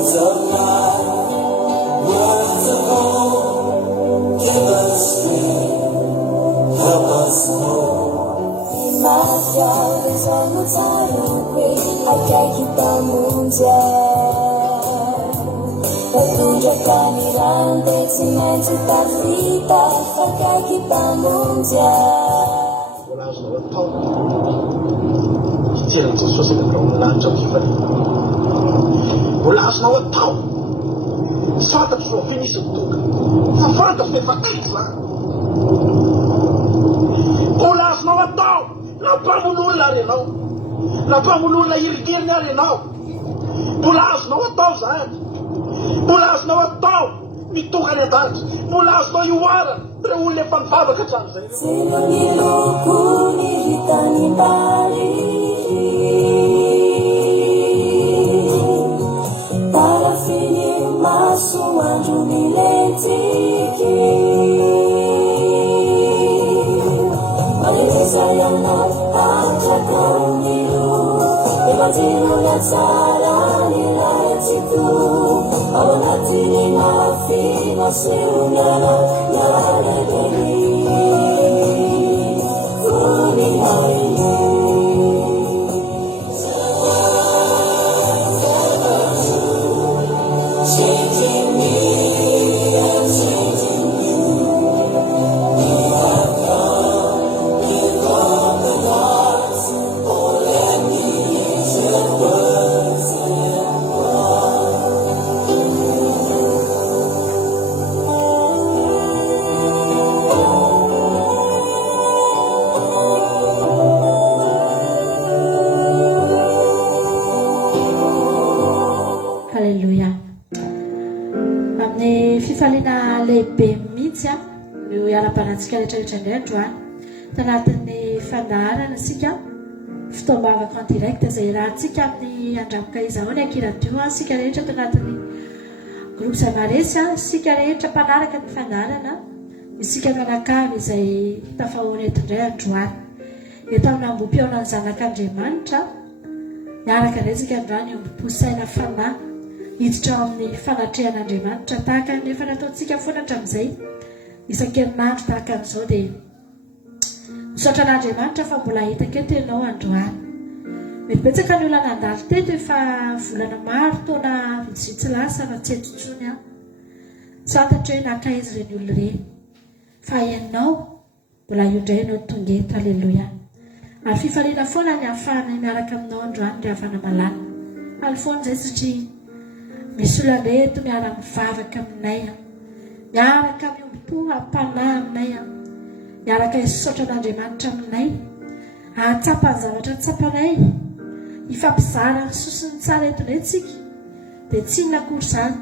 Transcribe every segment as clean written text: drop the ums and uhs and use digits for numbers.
Words of life, words of hope, give us strength, help us know. My child is on the title queen, Patunggia caminante, cimenti partita, fakai kita mundial。我拿手套，这样子说是个龙拿着皮分。我拿手套，啥都说非你是多个，他反正非法对子。我拿手套，那帮不弄来的孬，那帮不弄来一个点来的孬。我拿手套噻。Mula na wataw, mitukan na tayo. Mula na iwanan, pero uli pang tama ka dyan sa'yo. Sino niluko, nilita ni Bali, para finir mais anjo milentiki. Malisa yang not ajakang nilu, imatino na tsara nila etiku. Awanatini mafi masiungana yaregini kuni maini changing me and changing you. You have come, you've opened hearts, oh let me use your words and fifaliana lehibe mihitsy no iara-panatsika rehetrarehetra indray androany tanatin'ny fandaharana sika fitoambavako en direct izay rahantsika amin'ny andramoka izahoany akiradio sika rehetra tanatin'ny groupe zamaresy sika rehetra mpanaraka ny fandaharana isika manakavy izay tafahoany eto indray androany eto amin'nambom-piaonany zanak'Andriamanitra miaraka indray sika androany omboposaina fanahy hiditra amin'ny fanatrehan'Andriamanitra tahaka ny efa nataontsika foana hatramin'izay isan-kerinandro tahaka an'izao dia misaotra an'Andriamanitra fa mbola hitaka eto ianao androany. Mety betsaka ny olona nandalo teto efa volana maro taona vitsivitsy lasa fa tsy eto intsony aho tsy fantatra hoe nakaizy ireny olona ireny fa ianao mbola io indray ianao tonga eto. Alleluia. Ary fifaliana foana ny ahafahana miaraka aminao androany ry havana malala alifoana izay satria misy olona reto miara-mivavaka aminay miaraka miompo hampanahy aminay miaraka hisaotra an'Andriamanitra aminay ahatsapa ny zavatra tsapanay hifampizara ny sosiny tsara eto indray tsika dia tsy inona akory izany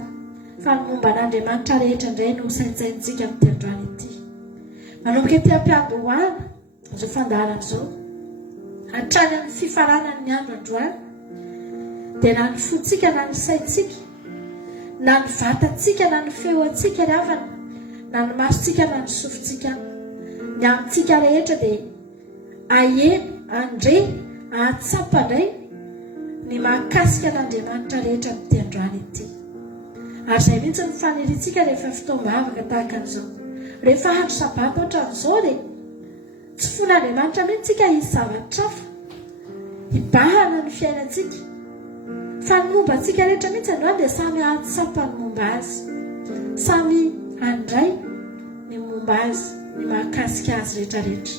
fa ny momba an'Andriamanitra rehetra indray no saintsaintsika amin'ity androany ity. Manomboka ety am-piandohana izao fandaharana izao hatrany amin'ny fifaranany ny andro androany dia na ny fotsika na ny saintsika na ny vatantsika na ny feoantsika ry havana na ny masotsika na ny sofintsika ny amintsika rehetra dia aheno andre ahatsapa indray ny mahakasika an'Andriamanitra rehetra amin'ity androany ity. Ary izay mihitsy ny faniritsika rehefa fitoam-bavaka tahaka an'izao rehefa andro sabata ohatran'izao dia tsy fon'Andriamanitra mihitsika hisy zavatra hafa hibahana ny fiainantsika fa ny momba antsika rehetra mihitsy androany dia samy ahatsapa ny momba azy, samy handray ny momba azy, ny mahakasika azy rehetrarehetra.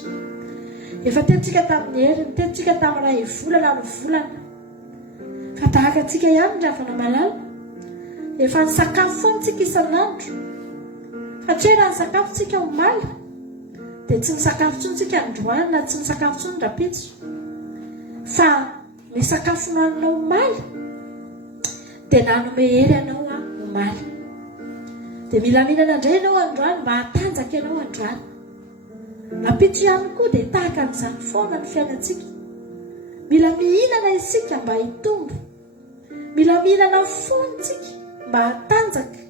Efa tentsika tamin'ny heriny, tentsika tamin'ny ray volana ny volana fa tahaka antsika ihany ny ravana malala efa ny sakafo foantsika isan'andro fa tsy hoe raha ny sakafo tsika omaly dia tsy ny sakafo tsontsika androany na tsy ny sakafo tsony rapitso fa ny sakafo nohaninao omaly dia nanome hery ianao omaly dia mila mihinana indray ianao androany mba hatanjaka ianao androany. Rapitso ihany koa dia tahaka an'izany foana ny fiainantsika mila mihinana isika mba hitombo, mila mihinana fontsika mba hatanjaka,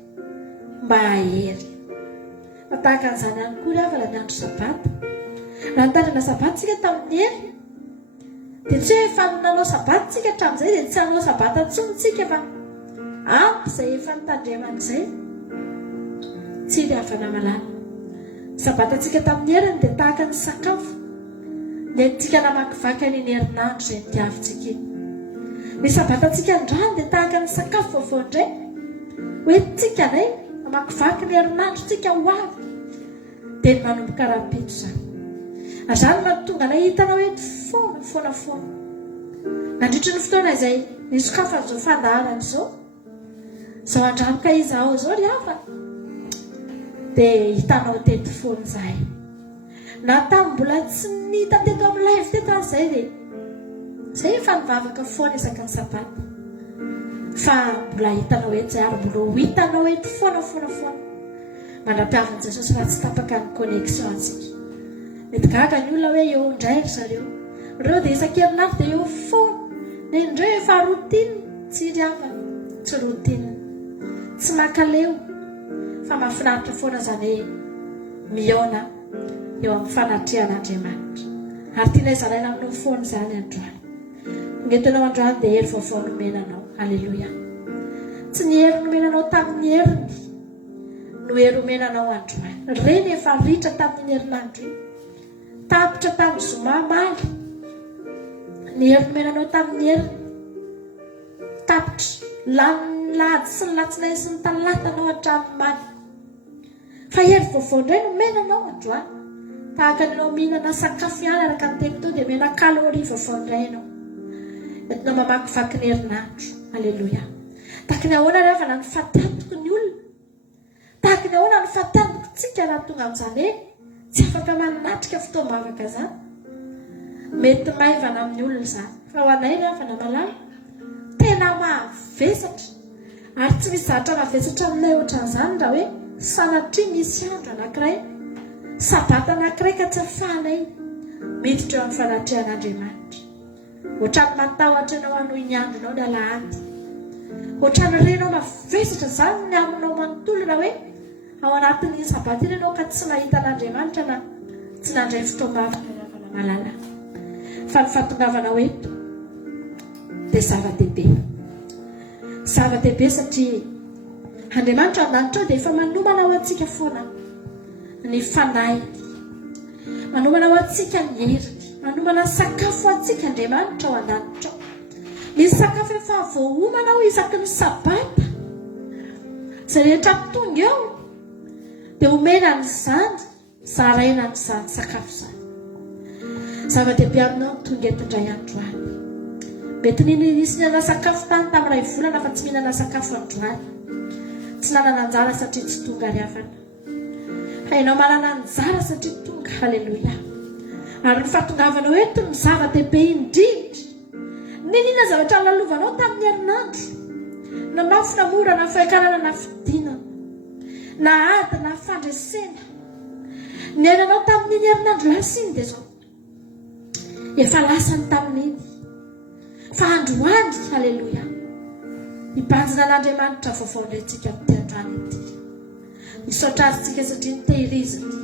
mba hahery. Fa tahaka an'izany ihany koa ry havana ny andro sabata raha nitandrina sabata tsika tamin'ny hery dia tsy hoe efa nanao sabata tsika hatramin'izay dia tsy hanao sabata intsony tsika fa izay efa nitandremana izay tsy dia avana malala. Sabatatsika tamin'ny heriny dia tahaka ny sakafo nentsika namakivaky ny herinandro izay nitiavintsika iny. Ny sabatatsika andrano dia tahaka ny sakafo vaovao indray hoe tsika nay namakivaky ny herinandro tsika ho avy dia ny manomboka rahampitso izany. Azany mahatonga anay hitanao hoe foana nandritry ny fotoana izay nisokafa an'izao fandaharana izao andramoka izaho izao ry havana dia hitanao teto foana izahay. Na tamin'ny mbola tsy nihita teto amin'ny live teto azy izay dia izay efa nivavaka foana isaka ny sabata fa mbola hitanao eto izay ary mbola hitanao eto foana mandra-piavan'i Jesosy raha tsy tapaka ny connexion antsika. Mety gaga ny olona hoe eo indray ry zareo ireo dia isan-kerinandro dia eo foana na indreo efa routine tsy ry havana tsy routine tsy makaleo fa mahafinaritra foana izany miaona eo amin'ny fanatrihan'Andriamanitra ary tianay zaraina aminao foana izany androany. Ngentonao androany dia hery vaovao nomenanao. Alleluia. Tsy ny hery nomenanao tamin'ny heriny no hery omenanao androany. Reny efa ritra tamin'ny herinandro iny tapitra tamin'ny zoma maly. Ny hery nomenanao tamin'ny heriny tapitra lady sy ny latsinay sy ny talatanao hatramin'ny maly. Fa hery vaovao indray nomenanao androany. Tahaka anao mihinana sakafo ihany araka ny teny tao dia mena kaloria vaovao indray ianao. Entinao mamakivaky ny herinandro. Alleluia. Tahaka ny ahoana ry havana ny fahatamboko ny olona. Tahaka ny ahoana ny fahatamboko tsika raha tonga amin'izany hoe tsy afaka manatrika fotoam-bavaka izany. Mety maivana amin'ny olona izany. Fa ho anay ry havana malala tena mahavesatra ary tsy misy zavatra mahavesatra aminay ohatran'izany raha hoe sanatria misy andro anankiray sabata anankiray ka tsy afahanay miditra eo amin'ny fanatrihan'Andriamanitra. Ohatrany matahotra ianao hanohy ny andronao ny alahady. Ohatrany renao mavesatra izany ny aminao manontolo raha hoe ao anatin'ny sabata iny ianao ka tsy nahita an'Andriamanitra na tsy nandray fotoam-bavaka malala. Fa ny fahatongavanao eto dia zava-dehibe. Zava-dehibe satria Andriamanitra ao an-danitra ao dia efa manomana ho antsika foana ny fanahy, manomana ho antsika ny heriny, manomana sakafo ho antsika Andriamanitra ao an-danitra ao. Misy sakafo efa voahomana ho isaky ny sabata. Izay rehetra tonga eo dia omena n'izany zaraina n'izany sakafo izany. Zava-dehibe aminao tonga eto indray androany. Mety nisy mihinana sakafo tany tamin'ny 2 volana fa tsy mihinana sakafo androany. Tsy nanana anjara satria tsy tonga ry havana. Hainao manana anjara satria tonga. Halleluia. Ary ny fahatongavanao eto ny zava-dehibe indrindra. Ninona zavatra lalovanao tamin'ny herinandro na mafy na mora na fiakarana na fidinana na ady na fandresena ny ainanao tamin'iny herinandro lasa iny dia zao efa lasany tamin'iny fa androany. Halleluia. Hibanjina an'Andriamanitra vaovao indray tsika amin'ity androany ity. Misaotra azy tsika satria nitehiriziny.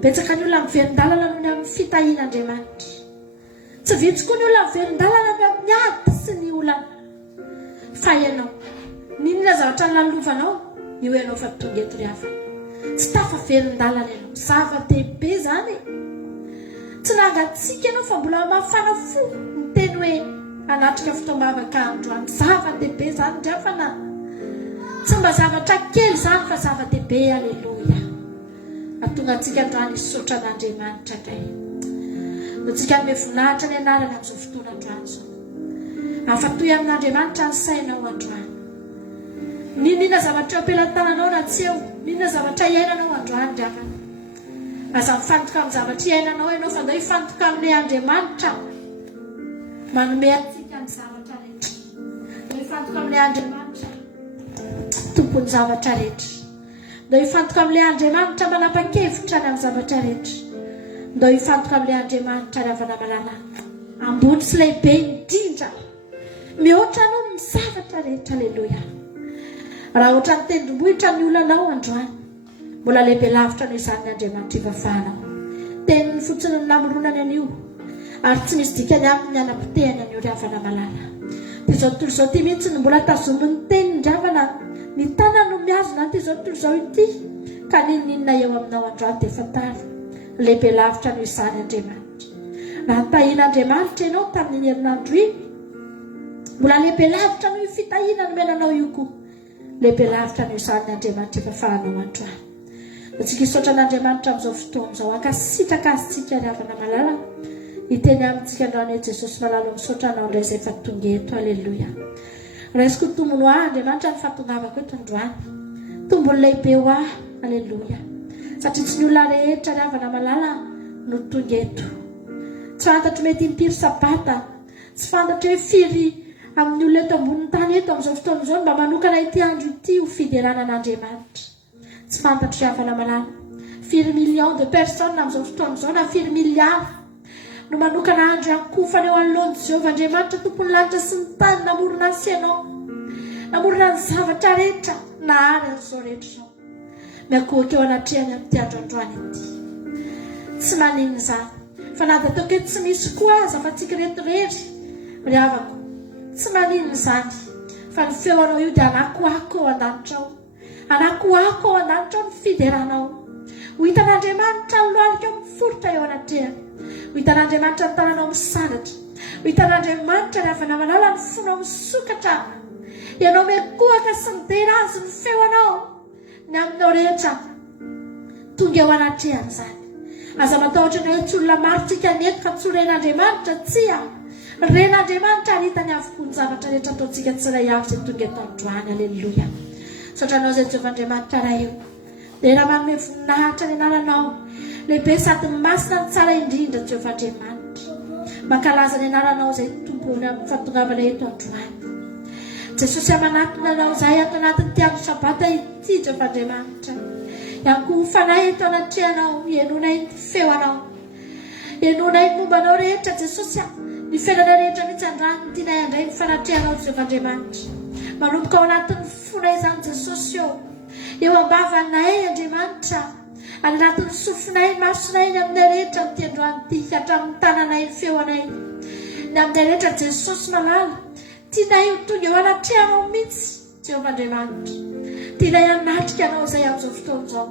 Betsaka ny olona miverin-dalana noho ny amin'ny fitahian'Andriamanitra. Tsy vitsy koa ny olona miverin-dalana noho amin'ny ady sy ny olana. Fa ianao ninona zavatra lalovanao io ianao fa tonga eto ry havana. Tsy tafaverin-dalana ianao. Zava-dehibe izany. Tsy nangatsiaka ianao fa mbola mafana fo ny teny hoe anatrika fotoam-bavaka androany. Zava-dehibe izany ry havana. Tsy mba zavatra kely izany fa zava-dehibe. Alleluia. Atonga antsika androany hisotra an'Andriamanitra kay. Notsika me voninahitra ny anarana amin'izao fotoana androany izao. Afatoy amin'Andriamanitra ny sainao androany. Ninona zavatra eo ampelantananao na tsy eo. Ninona zavatra iainanao androany ry havana. Aza mifantoka amin'ny zavatra iainanao ianao fa ndao hifantoka amin'ny Andriamanitra manome antsika ny zavatra rehetra. Ndao hifantoka amin'ny Andriamanitra tompony zavatra rehetra. Ndao hifantoka amin'ny Andriamanitra manapa-kevitra ny amin'ny zavatra rehetra. Ndao hifantoka amin'ny Andriamanitra ry havana malala ambony sy lehibe indrindra mihoatra anao ny zavatra rehetra. Alleluia. Raha ohatra ny tendrombohitra ny olanao androany mbola lehibe lavitra noho izany ny Andriamanitra hivafanao. Teniny fotsiny ny namoronany anio ary tsy misy dikany amin'ny anam-pitehany anio ry havana malala. Dia izao tontolo izao ity mihitsy no mbola tazomin'ny tenin-dravana ny tanana no miazona ty izao tontolo izao ity. Ka ninona eo aminao androany dia fantaro. Lehibe lavitra no izany Andriamanitra. Raha nitahian'Andriamanitra ianao tamin'ny herinandro iny, mbola lehibe lavitra no fitahiana no menanao io koa. Lehibe lavitra no izany Andriamanitra efa fahanao androany. Antsika hisaotra an'Andriamanitra amin'izao fotoana izao, ankasitraka azitsika ny havana malala. Hiteny amintsika androany hoe Jesosy malalo misaotra anao indray izay fa tonga eto. Aleluia. Raisiko tombony ho ahy Andriamanitra ny fahatongavako eto androany. Tombony lehibe ho ahy. Aleluia. Satria tsy ny olona rehetra ny havana malala no tonga eto. Tsy fantatro mety impiry sabata, tsy fantatro hoe firy amin'ny olona eto ambonin'ny tany eto amin'izao fotoana izao mba manokana ity andro ity ho fideranan'Andriamanitra. Tsy fantatro ny havana malala. Firy millions de personnes amin'izao fotoana izao na firy milliards no manokana andro iankofana eo anoloan'i Jehovah Andriamanitra tompony lanitra sy ny tany, namorona ny sianao, namorona ny zavatra rehetra na ary an'izao rehetra izao. Miakohaka eo anatrehany amin'ity andro androany ity. Tsy maninona izany fa na dia ataoko eto tsy misy koa aza fa tsika retirery ry havako. Tsy maninona izany fa ny feonao io dia anakoako ao an-danitra ao, anakoako ao an-danitra ao ny fideranao. Ho hitan'Andriamanitra ny lohalika miforotra eo anatrehany. Ho hitan'Andriamanitra ny tananao misandratra. Ho hitan'Andriamanitra ny havana malala ny fonao misokatra. Ianao miakohaka sy midera azy ny feonao ny aminao rehetra tonga eo anatrehany izany. Aza matahotra ny hoe tsy olona maritsika ny eto ka tsy ho ren'Andriamanitra, tsia. Ren'Andriamanitra hitany avokoa ny zavatra rehetra ataontsika tsiray avy izay tonga eto androany. Aleluia. Saotranao izay Jehovah Andriamanitra raha eo. Dia raha manome voninahitra ny anaranao lehibe sady masina ny tsara indrindra Jehovah Andriamanitra. Mankalaza ny anaranao izay tompony amin'ny fahatongavana eto androany. Jesosy amanatona anao izahay ato anatin'ity andro sabata ity Jehovah Andriamanitra. Iankofanay eto anatrehanao, ienonay ny feonao, ienonay ny mombanao rehetra Jesosy. Ny fiainana rehetra mihitsy androany tianay andray ny fanatrehanao Jehovah Andriamanitra. Manomboka ao anatin'ny fonay izany Jesosy eo ambavanay Andriamanitra, any anatin'ny sofinay masonay ny aminay rehetra n'ity androany ity, hatramin'ny tananay ny feonay ny aminay rehetra Jesosy malala. Tianay ho tonga eo anatrehanao mihitsy Jehovah Andriamanitra. Tianay hanatrika anao izay amin'izao fotoana izao.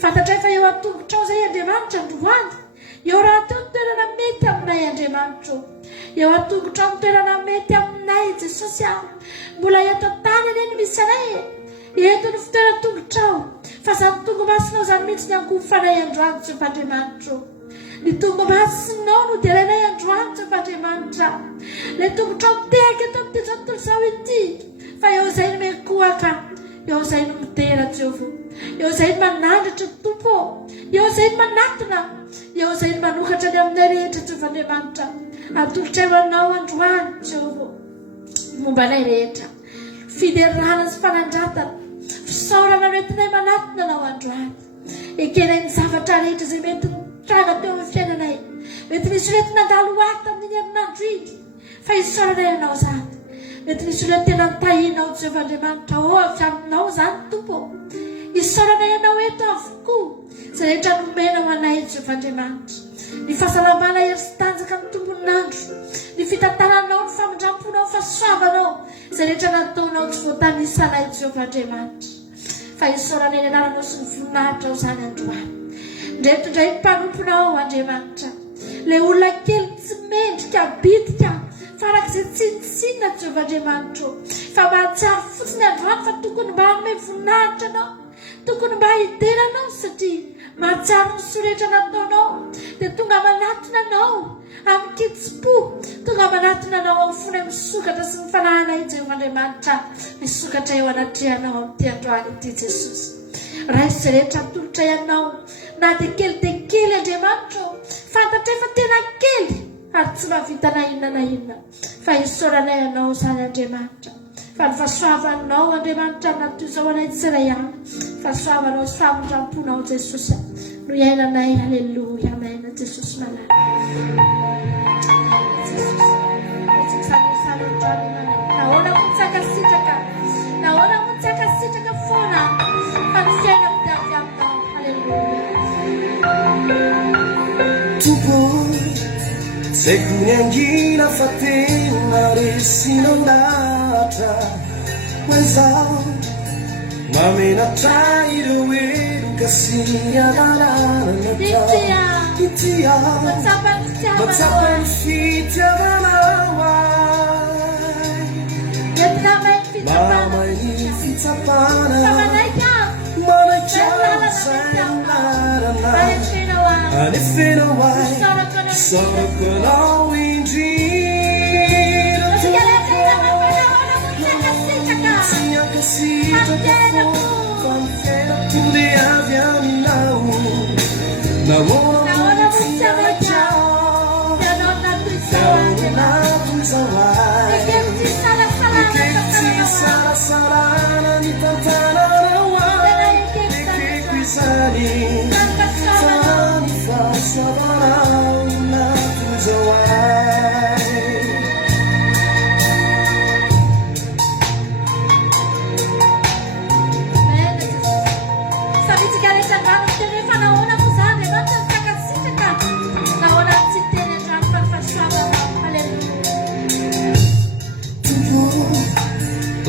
Fantatra efa eo an-tongotra ao izay Andriamanitra androany. Eo raha teo ny toerana mety aminay Andriamanitra. Eo an-tongotra amin'ny toerana mety aminay Jesosy aho. Mbola eto tany eny misy anay. Eto ny fitoerana tongotra ao. Fa izany tongo masinao izany mihitsy ny ankofanay androany Jehovah Andriamanitra. Ny tongo masinao no deranay androany Jehovah Andriamanitra. Ilay tongotra mitehaka eto amin'ity tontolo izao ity. Fa eo izay no miakohaka, eo izay no midera Jehovah. Eo izay no manandratra Tompo. Eo izay no manatona. Eo izay no manokatra ny aminay rehetra Jehovah Andriamanitra. Atolotra eo anao androany Jehovah. Mombanay rehetra. Fiderana sy fanandratana. Fisaorana noentinay manatona anao androany. Ekenay ny zavatra rehetra izay mety tranga teo amin'ny fiainanay. Mety misy olona nandalo ato amin'ny herinandro iny. Fa isaoranay anao izany. Mety misy olona tena nitahinao Jehovah Andriamanitra. Avy aminao izany Tompo. Isaoranay anao eto avokoa. Izay rehetra nomena ho anay Jehovah Andriamanitra. Ny fahasalamana hery sy tanjaka ny tombonin'andro. Ny fitantaranao, ny famindramponao, fahasoavanao. Izay rehetra nataonao tsy voatanisanay Jehovah Andriamanitra. Fa isaoranay ny anaranao sy ny voninahitra ao izany androany. Ndray mpanomponao Andriamanitra. Ilay olona kely tsy mendrika bitika farak'izay tsinitsinina Jehovah Andriamanitra. Fa mahatsiaro fotsiny androany fa tokony mba hanome voninahitra anao. Tokony mba hideranao satria mahatsiaro ny sorehetra nataonao. Dia tonga manatona anao amin'ny kitsim-po. Tonga manatona anao amin'ny fonay misokatra sy ny fanahinay Jehovah Andriamanitra. Misokatra eo anatrehanao amin'ity androany ity Jesosy. Raha izay rehetra mitolotra ianao na dia kely Andriamanitra. Fantatra efa tena kely ary tsy mahavita na inona. Fa isaoranay anao izany Andriamanitra. Fa ny fahasoavanao Andriamanitra natoizao anay tsiray avy. Fahasoavanao sy famindramponao Jesosy. No iainanay. Aleluia. Amen. Jesosy malala. Naona motsakasitraka. Naona motsakasitraka foana. Fa ny fiaina mitavy aminao. Aleluia. Tompo, Sekunyangina fatina resinondata Wenzao Mamena tairo weru kasinya nananata Itia Matsapan fitya manawai Mama ifitya pana Mana jala sayangana Anifenawai Sorokano indira Sinha casita Fanfeira tudo aviaminau Na hora tinha tchau Na tuzawai Eketi sala salana Ni tantana rawai Eke kuisani Tani fasa varau Na tuzawai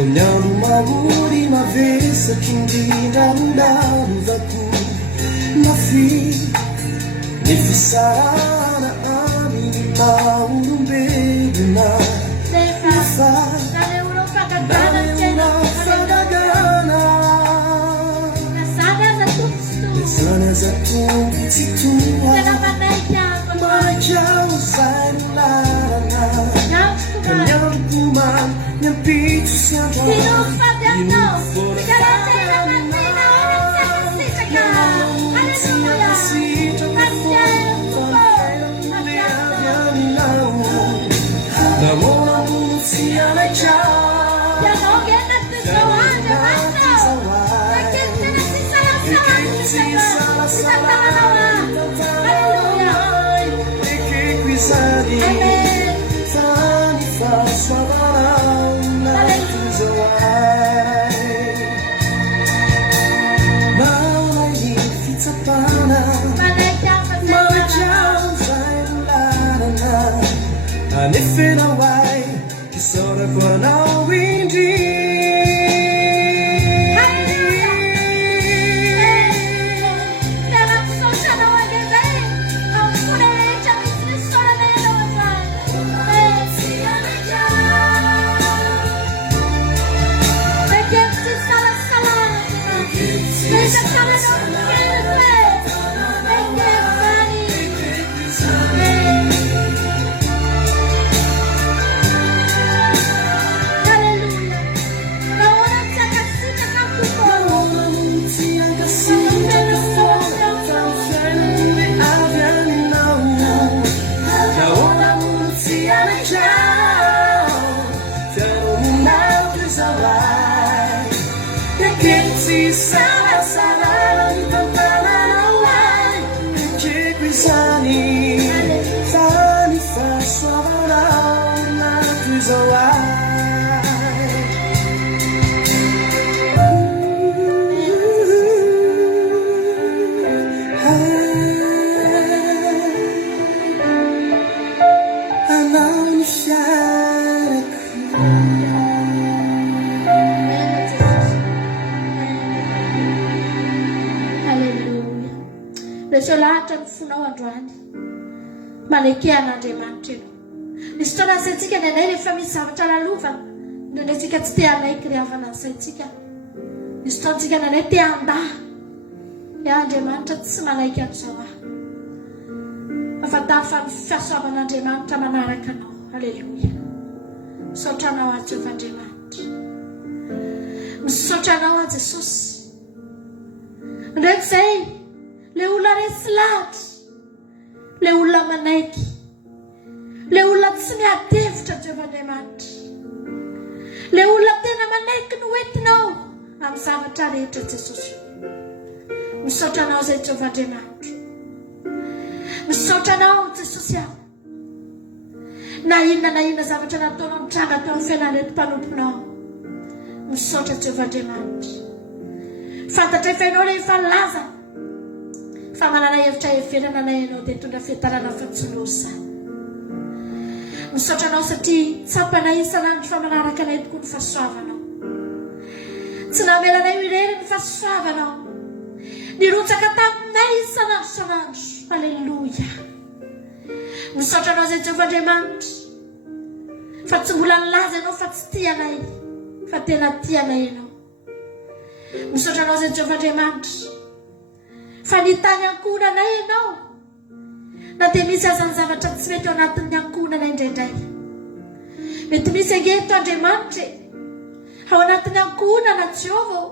Olhando uma última vez que ainda mudaku na fim me fisara a mim um beijo na fa na gana sana za tu situa maja usai la Olhando kuman yang pitu siapa And if in a way, it's sort of what all we need. Malekian'Andriamanitra nisy fotoana saintsika ny anay rehefa misy zavatra lalovana nonetsika tsy te anay kriavana ny saintsika nisy fotoantsika ny anay te handaha Andriamanitra tsy manaiky an'izao afa-tany fa ny fiasoavan'Andriamanitra manaraka anao. Haleluia. Misaotra anao a Jehovah Andriamanitra, misaotra anao a Jesosy. Ndraiky izay le olona resy lahatra, le olona manaiky, le olona tsy miadevitra Jehovah Andriamanitra, le olona tena manaiky no entinao amin'ny zavatra rehetra Jesosy. Misaotra anao zay Jehovah Andriamanitra, misaotra anao Jesosy aho. Na inona zavatra nataonao mitranga tao amin'ny fiainan'reto mpanomponao, misaotra Jehovah Andriamanitra. Fantatra efa ianao rehefa laza fa manana hevitra heverana na ianao dia tondra fiatarana fatsolosa. misaotra anao satria tsapanay isanandro fa manaraka anay tokoa ny fahasoavanao. Tsy namelanay irery ny fahasoavanao, nirotsaka taminay isanandro. Halleluja. Misaotra anao zay Jehovah Andriamanitra fa tsy mbola nilaza ianao fa tsy tianay, fa tena tianay ianao. Misaotra anao zay Jehovah Andriamanitra fa nitany ankonanay ianao, na dia misy azany zavatra tsy mety ao anatin'ny ankonana indraindray. Mety misy angeto Andriamanitra ao anatin'ny ankonana Jehovah,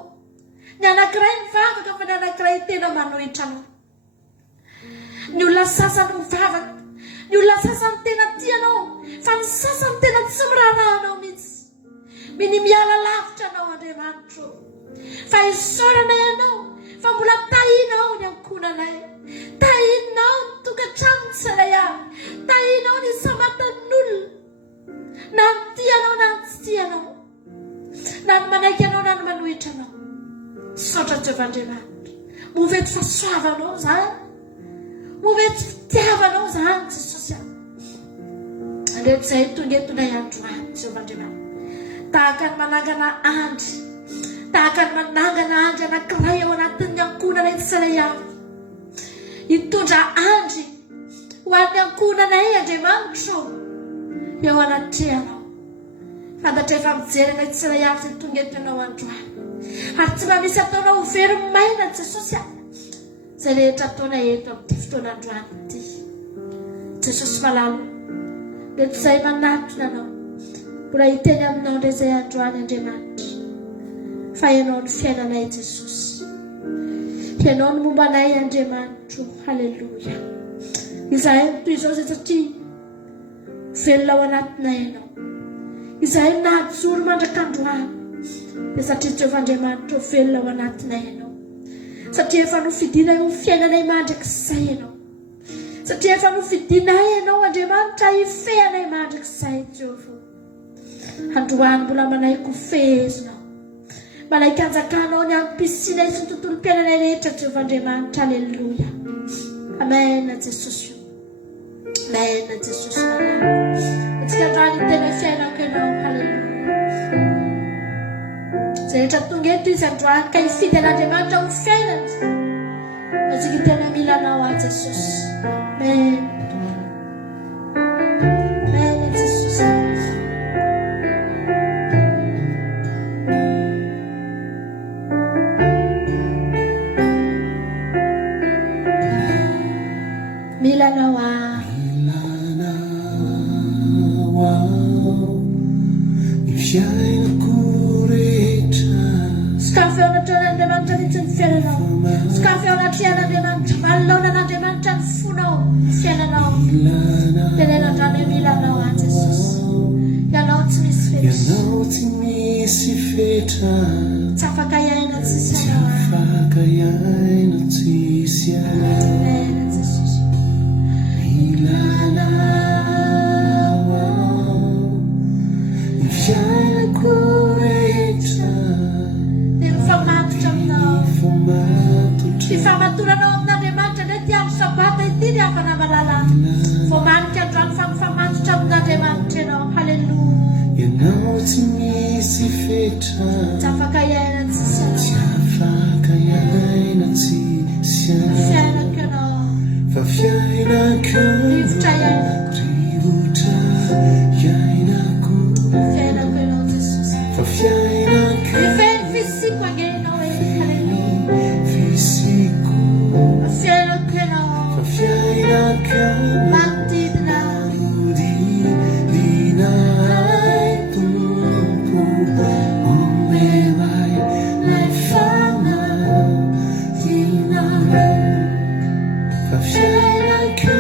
ny anankiray mivavaka fa ny anankiray tena manohitra anao. Ny olona sasany mivavaka, ny olona sasany tena tianao, fa ny sasany tena tsy mirarahanao mihitsy. Miny miala lavitra anao Andriamanitra, fa isaorana ianao fa mbola tahinao ny ankonanay, tahinao ny tokantrano ny Salaya, tahinao ny samatan'olona, na ny tianao na ny tsy tianao, na ny manaiky anao na ny manohitra anao. Saotra Jehovah Andriamanitra, movety fahasoavanao zany, movety fitiavanao zany Jesosy. Andreto izay tonga etonay androany Jehovah Andriamanitra, tahaka ny manangana andry, tahaka ny manangana andry anankiray ao anatin'ny ankonana ny Salaya, hitondra andry ho an'ny ankonanay Andriamanitra eo anatrehanao. Fantatra efa mijery anay Salaya izay tonga etonao androany, ary tsy mba misy ataonao very maina Jesosy izay rehetra ataona eto amin'ity fotoana androany ity. Jesosy malalo, mety izay manatona anao, mbola hiteny aminao indray izay androany Andriamanitra fa ianao ny fiainanay Jesosy, ianao ny mombanay Andriamanitra. Halleluja. Izahay toy izao zay satria velona ao anatinay ianao, izahay nahajoro mandrak'androany dia satria Jehovah Andriamanitra velona ao anatinay ianao, satria efa nofidinay ho fiainanay mandrakizay ianao, satria efa nofidinay ianao Andriamanitra hifehanay mandrakizay. Jehovah androany mbola manaiky ho fehezinao, manaiky anjakanao ny ampisinay sy ny tontolo mpiainanay rehetra Jehovah Andriamanitra. Halleluja. Amen Jesosy, amen Jesosy. Atsika androany tena fiainako ianao. Halleluja. Zay rehetra tonga eto izy androany ka hifidy an'Andriamanitra ho fiainany, atsika tena mila anao a Jesosy. Amen. Amen Jesosy. Mila anao a fiainako rehetra, sakafo eo anatrehana mihitsy ny fiainanao, sakafo eo anatrehana malonan'Andriamanitra ny fonao, ny fiainanao. Tenena androany hoe mila anao a Jesosy, ianao tsy misy fetra, ianao tsy misy fetra, tsy afaka iaina tsisy anao, afaka iaina tsisy anao. Amen Jesosy. Mila anao fiainako rehetra, dia mifamatotra aminao, fifamatoranao amin'Andriamanitra ndraiky dia amin'ny sabata ity dia afana malalana, vao manika androany fa mifamatotra amin'Andriamanitra ianao. Halleluja. ianao tsy misy fetra, Tsy afaka iaina tsisy anao, tsy afaka iaina tsisy anao. fiainako ianao, Fa fiainako rivotra iainako, rivotra iainako, fiainako ianao Jesosy. fa fiainako Ifeny fisiko angenao e. Halleluja. fisiko, Fiainako ianao, fa fiainako manodidina, dinahay Tompo, omeway lay fanahinay, fa fiainako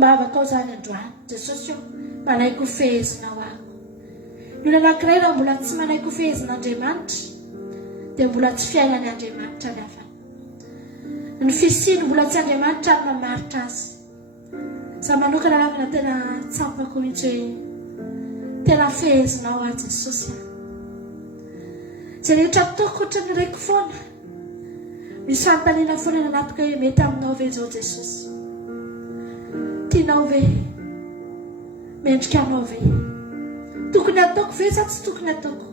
Mavaka zany androany Jesosy manaiky fehezina ho ako. Ny anankiray raha mbola tsy manaiky fehezin'Andriamanitra dia mbola tsy fiainany Andriamanitra ny hafa. Ny fisiny mbola tsy Andriamanitra ny mamaritra azy. Za manokana lavana tena tsapako mihitsy hoe tena fehezina ho a Jesosy. Zay rehetra ataoko ohatra ny raiky foana. Misy fanontaniana foana ny anatiko hoe mety aminao ve zao Jesosy? Tianao ve? Mendrika anao ve? Tokony ataoko ve sa tsy tokony ataoko?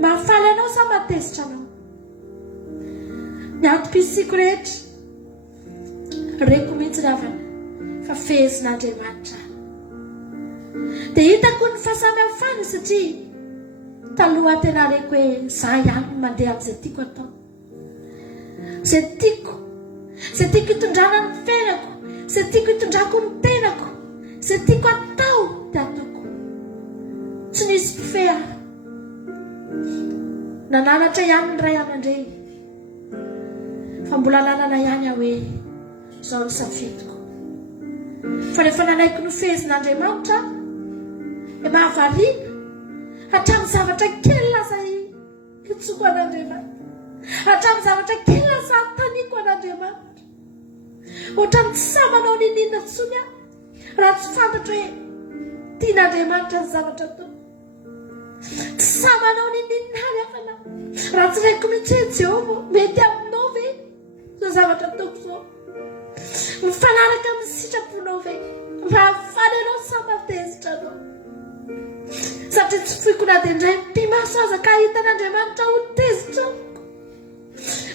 Mahafaly anao sa matezitra anao? Ny antom-pisiko rehetra reko mihitsy ravana fa fehezin'Andriamanitra. Dia hitako ny fahasamihafana satria taloha tena reko hoe za ihany mandeha amin'izay tiako atao. Izay tiako hitondrana ny fiainako, izay tiako hitondrako ny tenako, izay tiako atao dia ataoko. Tsy nisy mpifeha. Nananatra ihany ny ray aman-dreny fa mbola nanana ihany aho hoe izao no safidiko. Fa rehefa nanaiko ny fehezin'Andriamanitra dia mahavariana hatramin'ny zavatra kely lasa hitsoko an'Andriamanitra, hatramin'ny zavatra kely lasa hantaniako an'Andriamanitra. Ohatran'ny tsy samanao ninina intsony aho raha tsy fantatra hoe tian'Andriamanitra ny zavatra ataoko. Tsy samanao ninina any afana raha tsy raiko mihitsy hoe Jehovah mety aminao ve zao zavatra ataoko zao? Mifanaraka amin'ny sitraponao ve? Mahafaly anao sa matezitra anao? satria tsy foiko na dia indray mpimaso aza ka hitan'Andriamanitra ho tezitra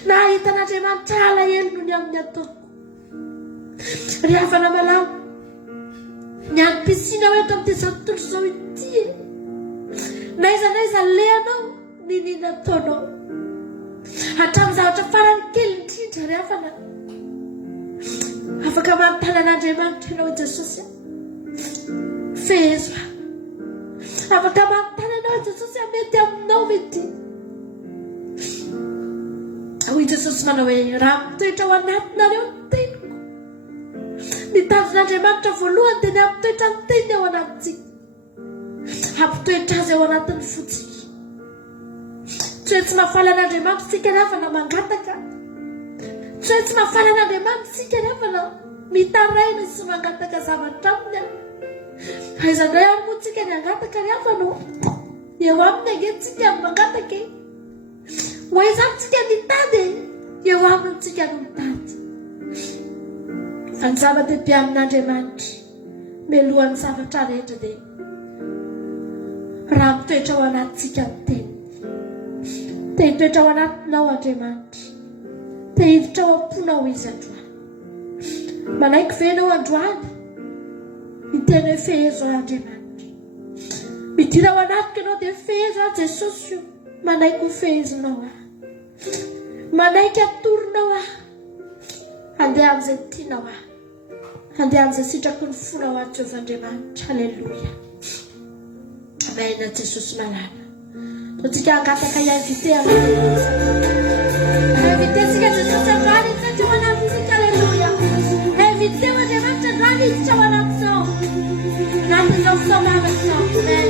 na hitan'Andriamanitra alahelo no ny amin'ny ataoko. Ry havana malao ny ampisiana hoe eto amin'ity izao tontolo izao ity naiza leanao ninina ataonao hatramin'ny zavatra farany kely indrindra ry havana afaka manontany an'Andriamanitra ianao Jesosy fehezo afaka manontany anao Jesosy mety aminao mety hoy Jesosy manao hoe raha mitoetra ao anatinareo ny teniko mitandron'Andriamanitra voalohany dia ny ampitoetra ny teniny ao anatintsika ampitoetra azy ao anatin'ny fotsika tsy hoe tsy mahafaly an'Andriamanitra sika ny havana mangataka tsy hoe tsy mahafaly an'Andriamanitra sika ny havana mitaraina sy mangataka zavatra aminy aiza indray any moa tsika ny angataka ny havana eo aminy angentsika ny mangataka ho izany tsika mitady eo aminy tsika no mitady fa ny zava-dehibe amin'Andriamanitra mialohan'ny zavatra rehetra dia raha mitoetra ao anatintsika ny teny te hitoetra ao anatinao Andriamanitra te hiditra ao am-ponao izy androany manaiky venao androany miteny hoe fehezo ao Andriamanitra midira ao anatika ianao dia fehezo ao Jesosy io manaiky ho fehezonao manaiky atoronao handeha amin'izay tianao handeha amin'izay sitraky ny fonao Jehovah'Andriamanitra. Halleluja. Amen. Jesosy malala totsika angataka invité invité-tsika Jesosy androany hiditra ao anatintsika. Halleluja. Invité ao Andriamanitra androany hiditra ao anatinao anatin'izao fotoam-bavaka izao. Amen.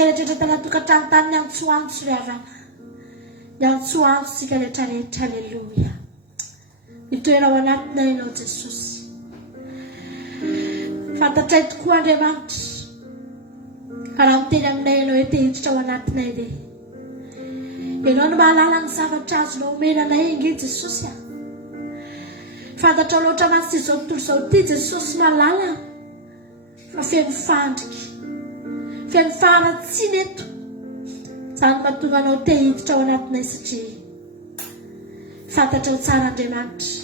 antsika rehetra tanatokantrano tany ny antsoantso ry avana ny antsoantso sika rehetrarehetra aleloia itoera ao anatina ianao Jesosy fantatray tokoa Andriamanitra karaha miteny aminay ianao hoe tehiditra ao anatinay dia ianao no mahalala ny zavatra azonao omenanay ingy Jesosy fantatrao loatra mantsy izao tontolo izao ty Jesosy malala fa feno fandriky feno faharatsiana eto izany mahatonga anao tehiditra ao anatinay satria fantatrao tsara Andriamanitra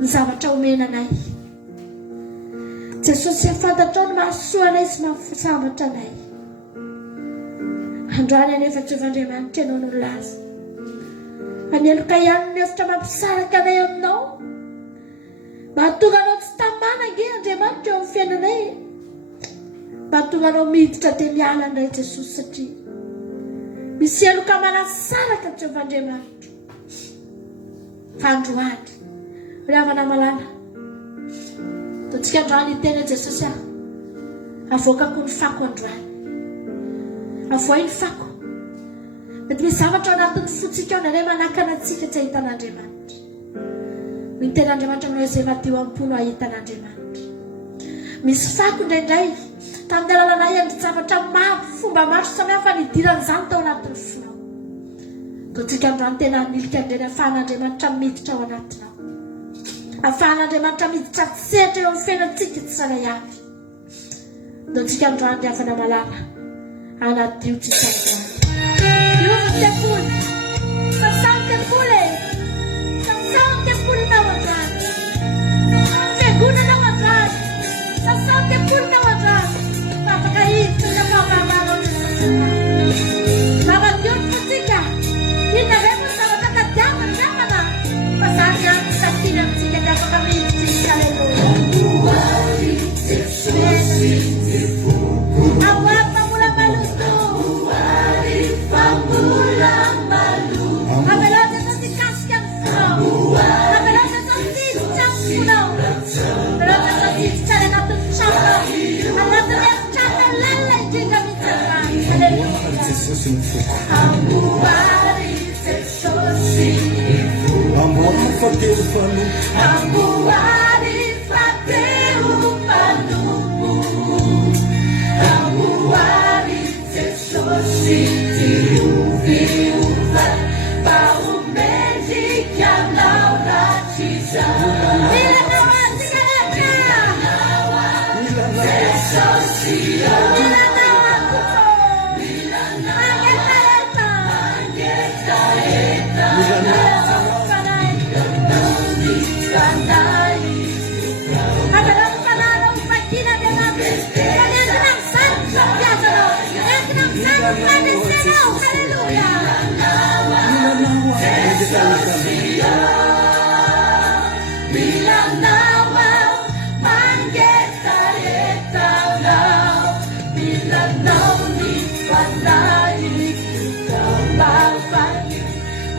ny zavatra omenanay Jesosy fantatrao ny mahasoa anay sy mahasambatra anay androany anefa Andriamanitra ianao no laza maneloka ihany ny hevitra mampisaraka anay aminao mahatonga anao tsy tamana nge Andriamanitra eo amin'ny fiainanay mahatonga anao miditra dia miala indray Jesosy satria misy heloka manasaraka Andriamanitra fa androany ry havana malala totsika androany itena Jesosy avoakako ny fako androany avoay ny fako mety misy zavatra ao anatin'ny fotsika ao nareo manakana antsika tsy ahitan'Andriamanitra ny ten'Andriamanitra aminao izay madio am-polo ahitan'Andriamanitra misy fako indraindray tamin'ny alalana endry zavatra maro fomba maro samihafa nidiran'izany tao anatin'ny fonao totsika androany tena hanilika indreny ahafahan'Andriamanitra miditra ao anatinao ahafahan'Andriamanitra miditra tsetra eo amin'ny fiainantsika tsy saray avy totsika androany ry havana malala anadio tsika androany Dievul, sasante pule na wadran, seguna na wadran, sasante pule na wadran, papakain na papabalo na sasama. Baba Dios musika, ina remo sa watakatama na, pasanya sa tinang sika na pakamit sika aleluya. Awak pamula malusto, pamula malu. Apelate sa tikaskan puno, apelate sa tikaskan puno, apelate sa tikaskan na tutsama, apelate sa tikaskan lalay jika mitsakan. Haleluya. Ambuari sesosi, ambuari fateu panu, ambuari fateu panu, ambuari sesosi. Viúva, pau médica, Laura Tisa. Mira nawa, tiga nawa, sesosia. Mira nawa, kuko. Mira nawa, mangetareta, mangetareta. Mira nawa, kanai, kanai. Abelang kanarong pagkina nabi. Kanya senang san, biasa lo. Kanya senang san, kanya senang. Haleluya. Milanawa, mangetareta now, Milanaw ni panay, kababan,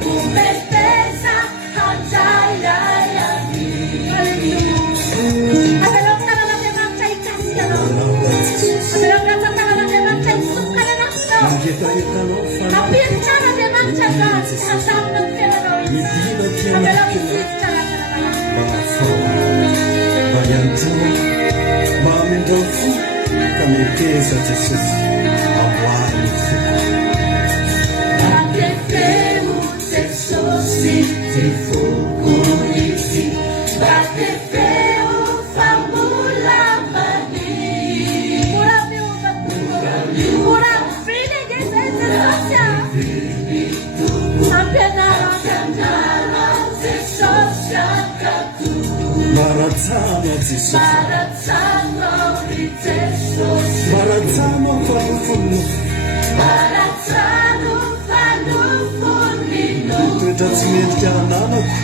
umetesa, hajayayani. Haleluya. Abelang tangan naman sa ikasya no. Abelang tangan naman sa isuka na naso. Kapit sana naman sa kasama ng pinanoy. Abelang isita na Bayantama, Mamindofu, Kamikeza Jesus, Awani Fuku. Batefeu, Tesosi, Tifuku, Isi, Batefeu, Famula, Mani. Mura viúva, mura filha, que é Tesosia. Apenas, Tesosia, Catu. Maratama Jesus, Maratama, Tesos. Maratama Falufunu, Maratama, Falufunu. Tetatsimedika Ananaku,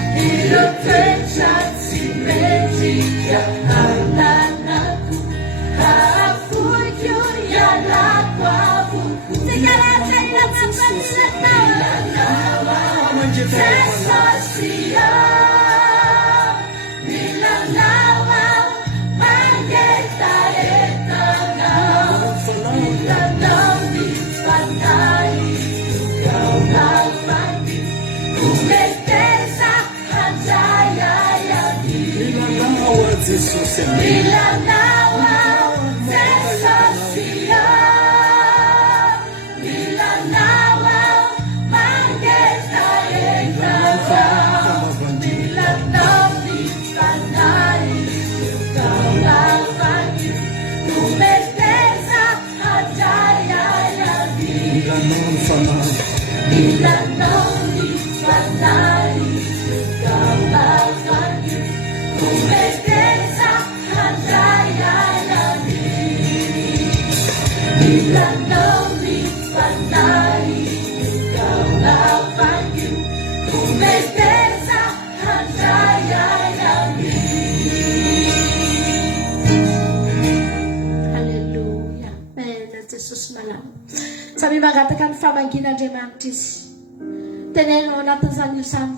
Tetatsimedika Ananaku, Afurkyo Yalakwabu. Segalata ilapapasilata Nawa, Sesosia. Milanawa, mangetareta now, Milanawa. Sabi magatakan famagin'Andriamanitra izy. Tenenao anatin'izany io izany.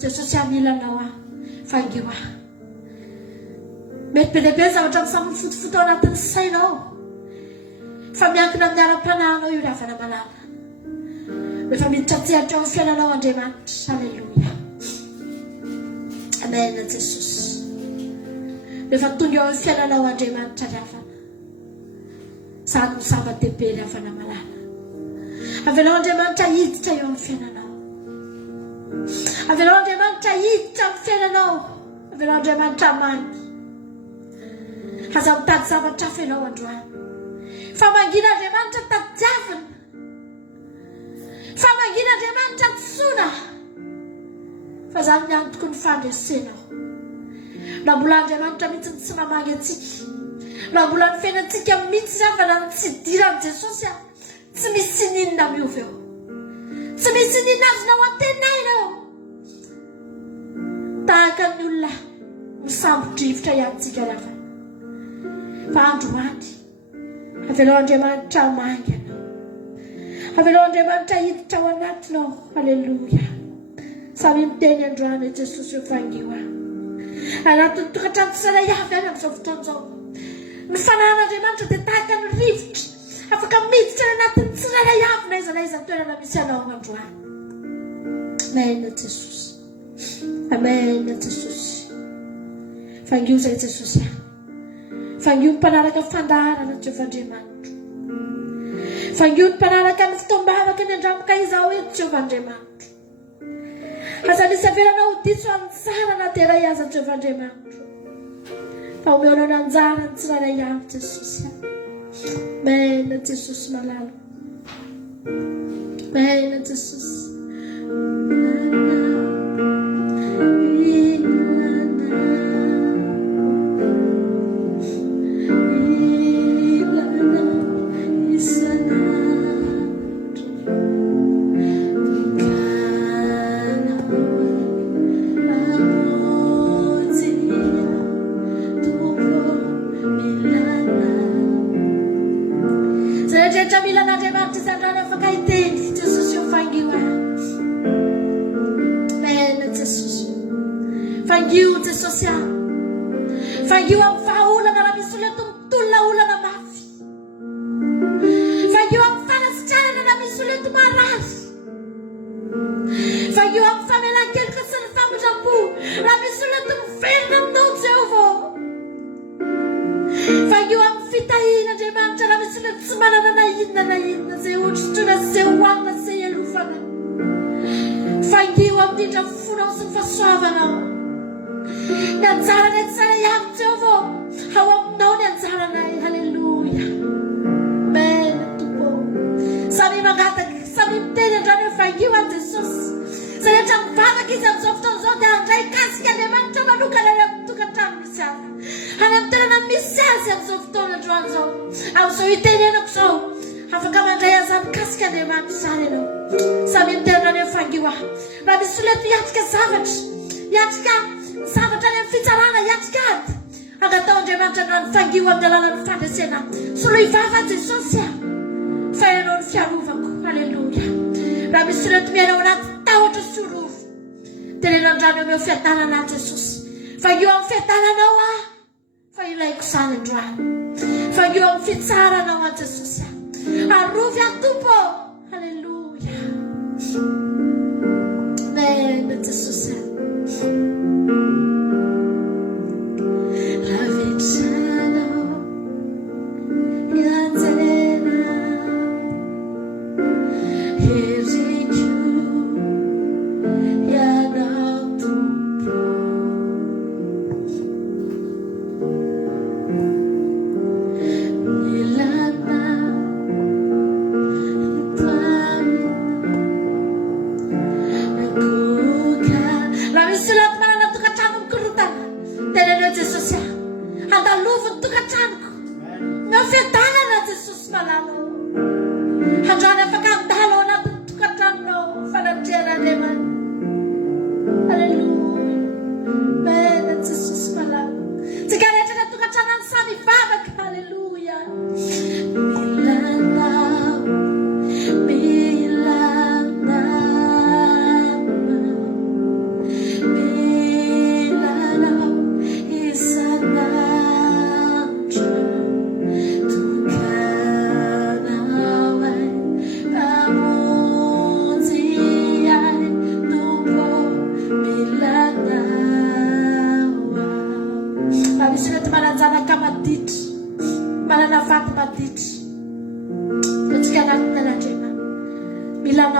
Jesosy amilanao fangio mety be lehibe zavatra misamy fotofoto ao anatin'ny sainao. Fa miankina amin'ny ara-panahinao io ravana malala. Rehefa miditra tsehatra ao ny fiainanao Andriamanitra. Halleluja. Amen Jesosy. Rehefa tonga ao ny fiainanao Andriamanitra ravana. Izany no zava-dehibe ravana malala. Avelao Andriamanitra hiditra eo amin'ny fiainanao. Avelao Andriamanitra hiditra amin'ny fiainanao. Avelao Andriamanitra mangy. Aza mitady zavatra hafa ianao androany. Famangin'Andriamanitra tadiavina. Famangin'Andriamanitra tsoina. Fa zany ny antoko ny fandresenao. Na mbola Andriamanitra mihitsy tsy mamangy antsika. Na mbola ny fiainantsika mihitsy afa na tsy diran'i Jesosy tsy misy ninona miovy eo. Tsy misy ninona azonao antenainao. Tahaka ny olona misambo-drivotra ihantsika raha. Fa androany avelao Andriamanitra mangy anao. Avelao Andriamanitra hiditra ao anatinao. Halleluja. Samy miteny androany Jesosy eo fangio anatin'ny tokantrano tsirairay avy any amin'izao fotoana izao. Ny fanahin'Andriamanitra dia tahaka ny rivotra. Afaka miditra anatin'ny tsirairay avy na iza na iza toerana misy anao androany. Amen Jesosy. Amen Jesosy. Fangio zay Jesosy. Fangio ny mpanaraka fandaharana Jehovahandriamanitra. Fangio ny mpanaraka ny fitombavaka ny andramoka izao eto Jehovahandriamanitra. Aza misy avelanao diso amin'ny tsara na dia iray aza Jehovahandriamanitra. Fa omeonao ny anjara ny tsirairay avy Jesosy. Amen Jesosy malala. Amen Jesosy. Fangio Jesosy. Fangio amin'ny vahaolana raha misy olona tomitolona olana mafy. Fangio amin'ny fanasitrarana raha misy olona marary. Fangio amin'ny famelan-keloka sy ny famotram-po raha misy olona miverina aminao Jehova. Fangio amin'ny fitahian'Andriamanitra raha misy olona tsy manana na inona izay otrotona izay hoanina izay elofana. Fangio amin'ny indra fonao sy ny fahasoavanao. Ny anjarana tsara ihany Jehova ao aminao ny anjaranay. Halleluja. Amen Tompo. Samy mangataka, samy miteny andrano hoe fangio an Jesosy. Izay rehetra mivavaka izy amin'izao fotoana izao dia handray kasika Andriamanitra manokana any amin'ny tokantrano misy azy. Any amin'ny toerana misy azy amin'izao fotoana androany izao. Amin'izao itenenako izao afaka mandray azany kasika Andriamanitra izany ianao. Samy miteny andrano hoe fangio aho. Raha misy olona hiatrika zavatra zavatra any amin'ny fitsarana hiatrika ady. Angatao Andriamanitra androany fangio amin'ny alalan'ny fandresena. Soloy vava Jesosy fa ianao ny fiarovako. Halleluja. Raha misy olona tomianao anaty tahotra sorovo. Tenenao andrano eo fiadanana Jesosy. Fangio amin'ny fiadananao fa ilaiko izany androany. Fangio amin'ny fitsaranao a Jesosy. Arovy Tompo. Halleluja. Amen Jesosy. La vie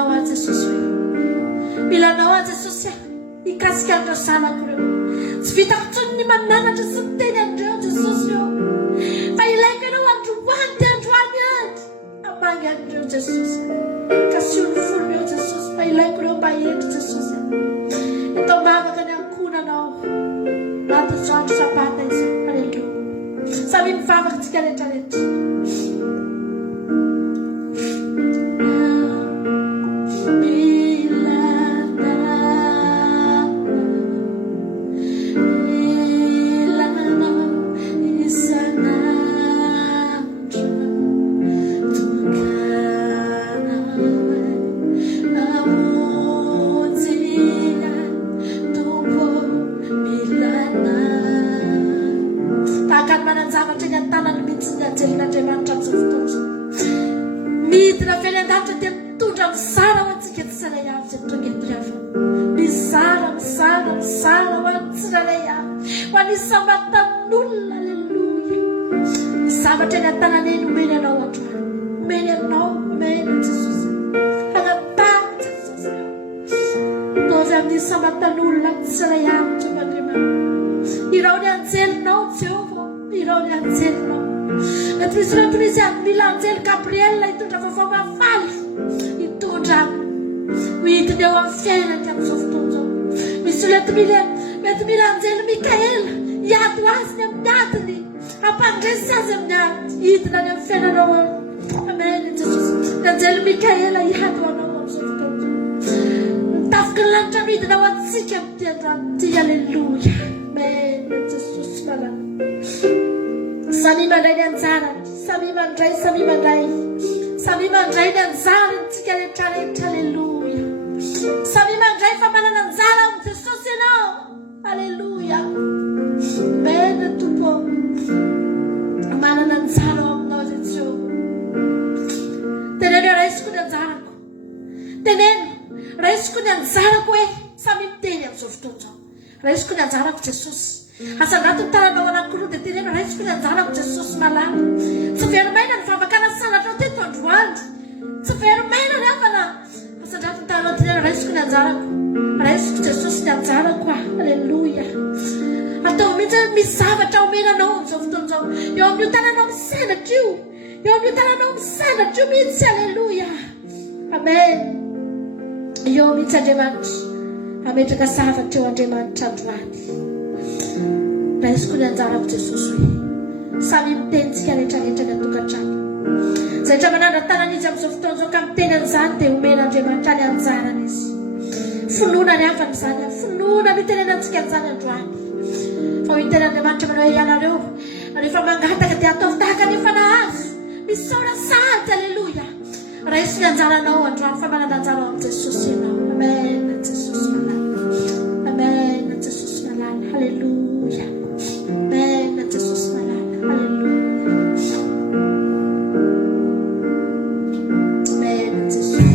milanao azy Jesosy. Milanao azy Jesosy. Ikasika andreo zanako ireo. Tsy vitako tsony ny mananatra sy miteny andreo Jesosy eo. Fa ilaiko ireo androany dia androany any. Amangy andreo Jesosy. Kasiony folo eo Jesosy. Fa ilaiko ireo mba endry Jesosy. Itao mavaka ny ankonanao. Nato andro sabata izao. Haleluya. Samy mivavaka tsika rehetrarehetra. Ametraka zavatra eo Andriamanitra androany. Raisiko ny anjarako Jesosy hoe samy mitenitsika rehetrarehetra ny atokantrano. Zay rehetra manandrantana izy amin'izao fotoana izao ka miteny an'izany dia omena Andriamanitra ny anjarany izy. Finoana ny hafany izany, finoana mitenenantsika an'izany androany. Fa miteny Andriamanitra manao hoe ianareo rehefa mangataka dia ataovy tahaka ny efa nahazo. Misaora sady, aleluia. Raisiko ny anjaranao androany fa manana anjara ao amin'i Jesosy ianao. Amen. Amen. Jesus malala. Hallelujah. Amen. Jesus malala. Hallelujah. Amen. Jesus.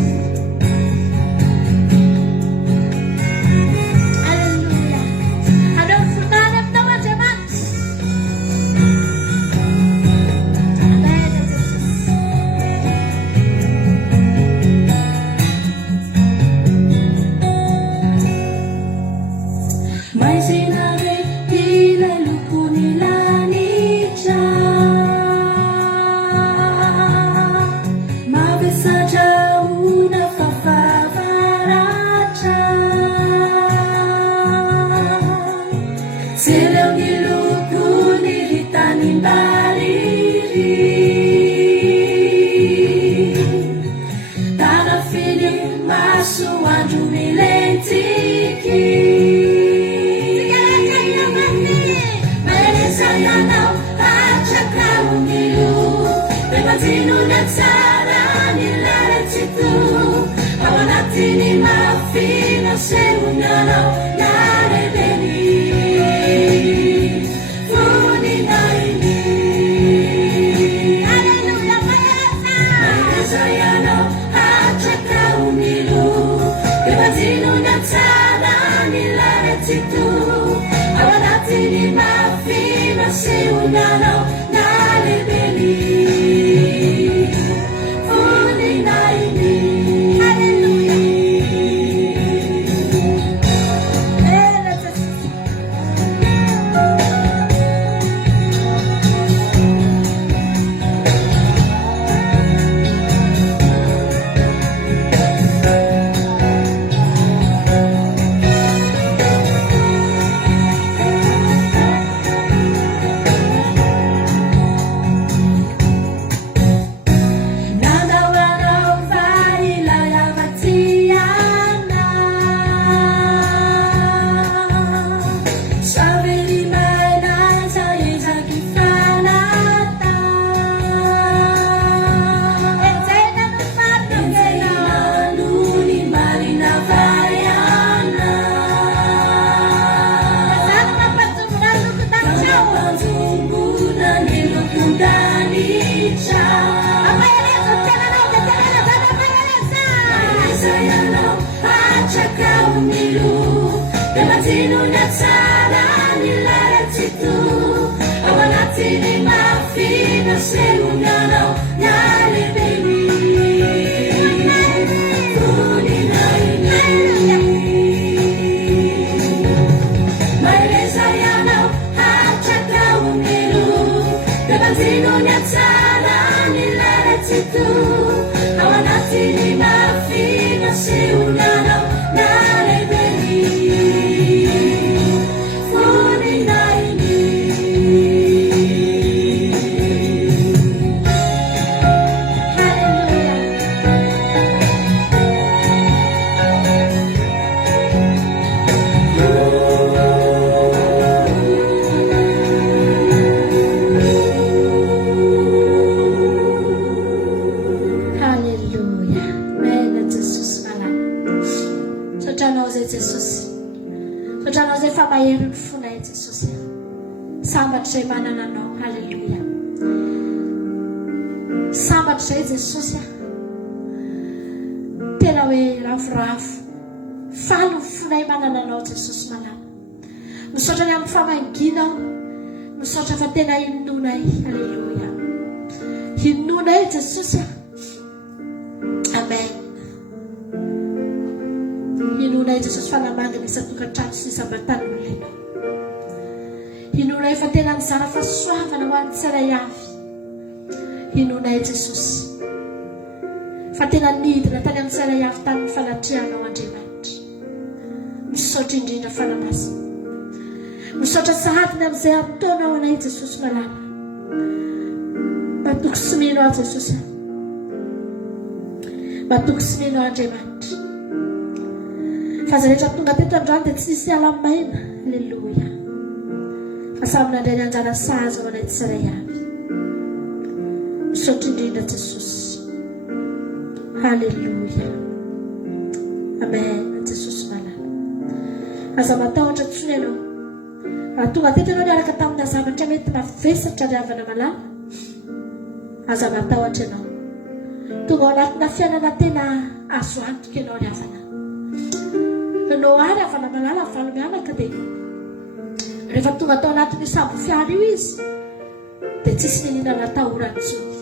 Hallelujah. Adon fulana tawa jaman. Amen. Jesus. May sinabi kilala ko nila ni mabesa jauh na fafavaracha silaw niluko nilitanin bariri tarafini masuan jumilentiki Tinunat sana nilalat situ Awanatini mafina semunano narebeni Funi naini Haleluya mayasa Mayasayano hachaka umilu Tinunat sana nilalat situ Awanatini mafina semunano narebeni Hallelujah. Totranao zay Jesosy. Totranao zay fa mahery ny fonay Jesosy. Sambatra izay manana anao. Halleluja. Sambatra izay Jesosy. Tena hoe ravoravo. Falo ny fonay manana anao Jesosy malama. Misaotra ny amin'ny famangina. Misaotra fa tena hinonay. Halleluja. Hinonay Jesosy. Amen. Hinonay Jesosy fa namangana isa-tokantrano sy isa-batany olona. Hinonay fa tena mizara fahasoavana ho an'ny tsirairay avy. Hinonay Jesosy fa tena nidina tany amin'ny tsirairay avy tamin'ny falatrianao Andriamanitra. Misaotra indrindra fanamasina. Misaotra sahadiny amin'izay ataonao anay Jesosy malama. Matoky simino aho Jesosy. Matoky simino Andriamanitra. Fa zay rehetra tonga teto androany dia tsy nisy alamaina. Halleluja. Fa samy nandray ny anjara sahaza ho anay tsirairay avy. Misaotra indrindra Jesosy. Halleluja. Amen. Jesosy malama. Aza matahotra tsony ianao. Raha tonga teto ianao niaraka tamin'ny zavatra mety mavesatra ry havana malama. Aza matahotra ianao. Tonga ao anatina fiainana tena azo antoka ianao ry havana. Ianao ary havana malala valo mianaka dia rehefa tonga tao anatin'io sambo fiara io izy dia tsisy ninina natahorany tsony.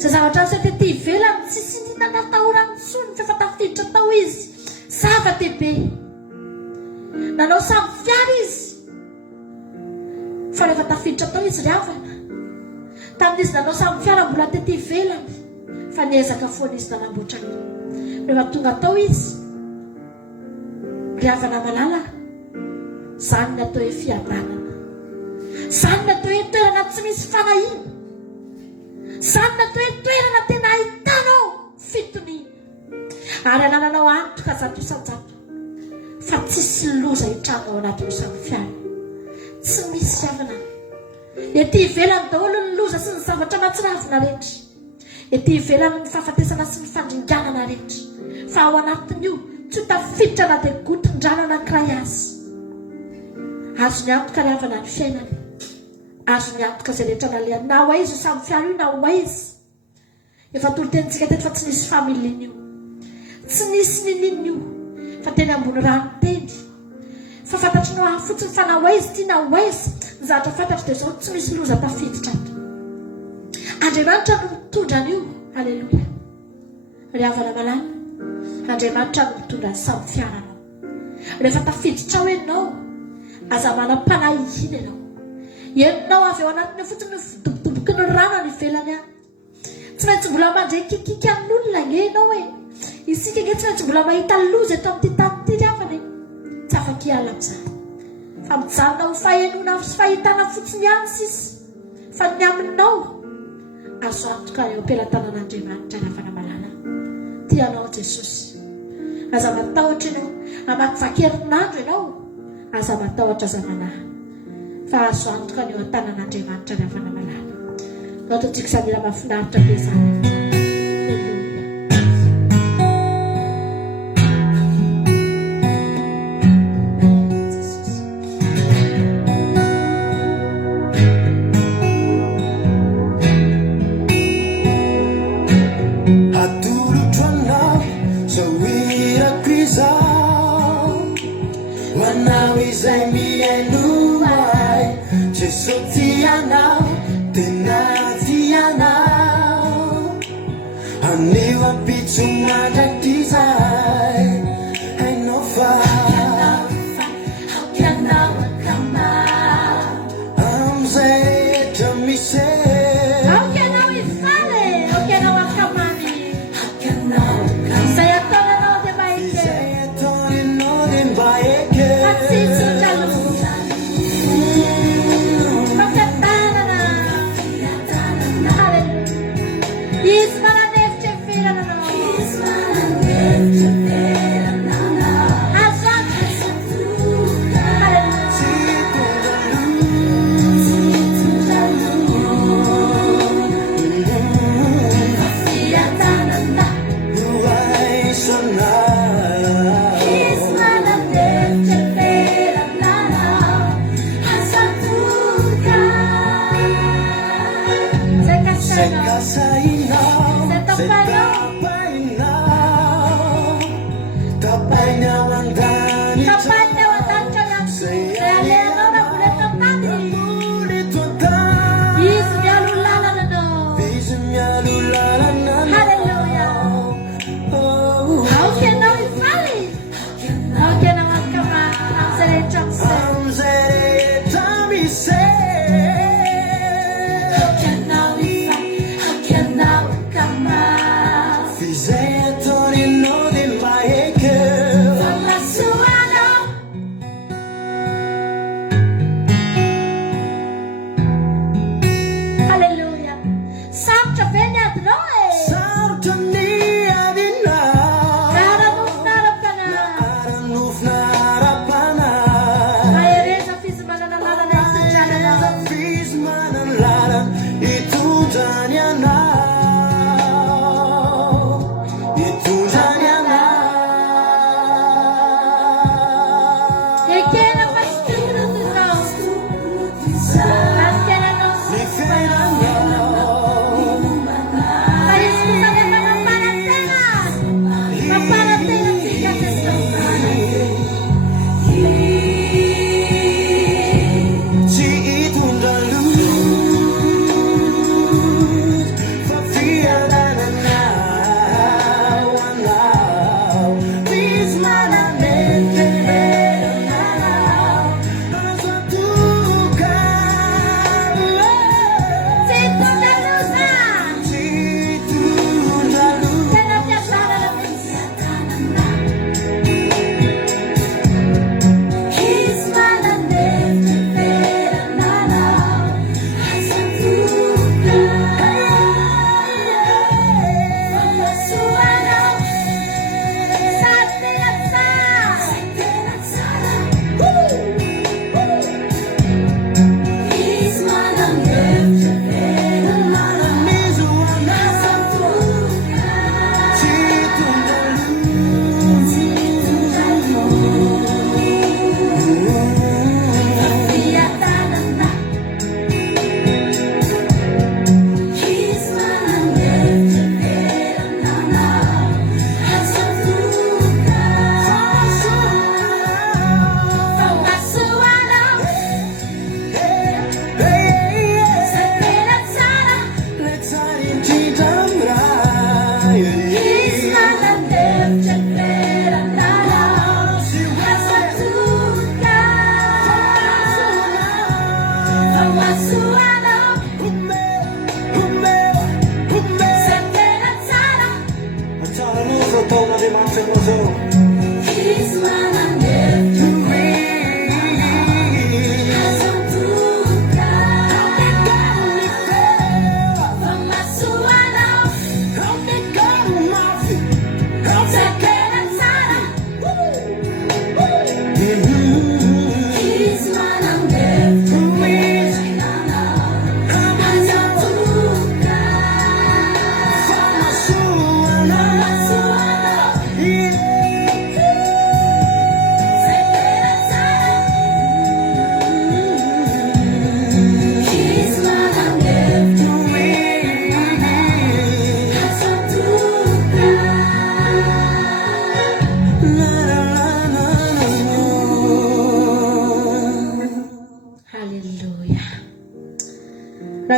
Zay zavatra ny tety ivelany tsisy ninina natahorany tsony fa efa tafiditra tao izy. Zava-dehibe. Nanao sambo fiara izy fa rehefa tafiditra tao izy ry havana. Tamin'izy nanao sambo fiara mbola tety ivelany fa niezaka foana izy nanamboatra io. Rehefa tonga tao izy ry havana malala, zany natao hoe fiadanana. Zany natao hoe toerana tsy misy fanahina. Zany natao hoe toerana tena ahitanao fitoniana. Ary anananao antoka zato isan-jato fa tsisy loza hitranga ao anatin'io sambo fiara. Tsy misy havana. Ety ivelany daholo ny loza sy ny zavatra mahatsiravina rehetra. Ety ivelany ny fahafatesana sy ny fandringanana rehetra. Fa ao anatin'io tsy tafiditra na dia goton-drano anankiray azy. Azo ny antoka ry havana ny fiainany. Azo ny antoka izay rehetra nalehany. Na ho aiza io sambo fiara io, na ho aiza. Efa tolo-tenintsika teto fa tsy nisy familiana io. Tsy nisy ninina io. Fa teny ambony rano teny. Fa fantatrinao aho fotsiny fa na ho aiza ity na ho aiza. Ny zavatra fantatra dia izao tsy misy loza tafiditra ato. Andriamanitra no mitondra an'io. Halleluja. Ry havana malama. Andriamanitra no mitondra ny sambo fiaranao. Rehefa tafiditra ao ianao, aza manam-panahihina ianao. Enonao avy ao anatiny fotsiny dobodoboky ny rano ny ivelany any. Tsy maintsy mbola mandray kikika amin'olona nge ianao hoe isika nge tsy maintsy mbola mahita loza eto amin'ity tany ity ry havana. Tsy afaka hiala amin'izany. Fa mijanona ho fahenona sy fahitana fotsiny ihany sisy. Fa ny aminao azo antoka eo am-pelantanan'Andriamanitra ry havana malala. Tianao Jesosy. Aza matahotra ianao. Amakivaky herinandro ianao. Aza matahotra zamanahy. Fa azo antoka eo an-tanan'Andriamanitra ry havana malala. Nao ataontsika izany raha mahafinaritra be izany. It's my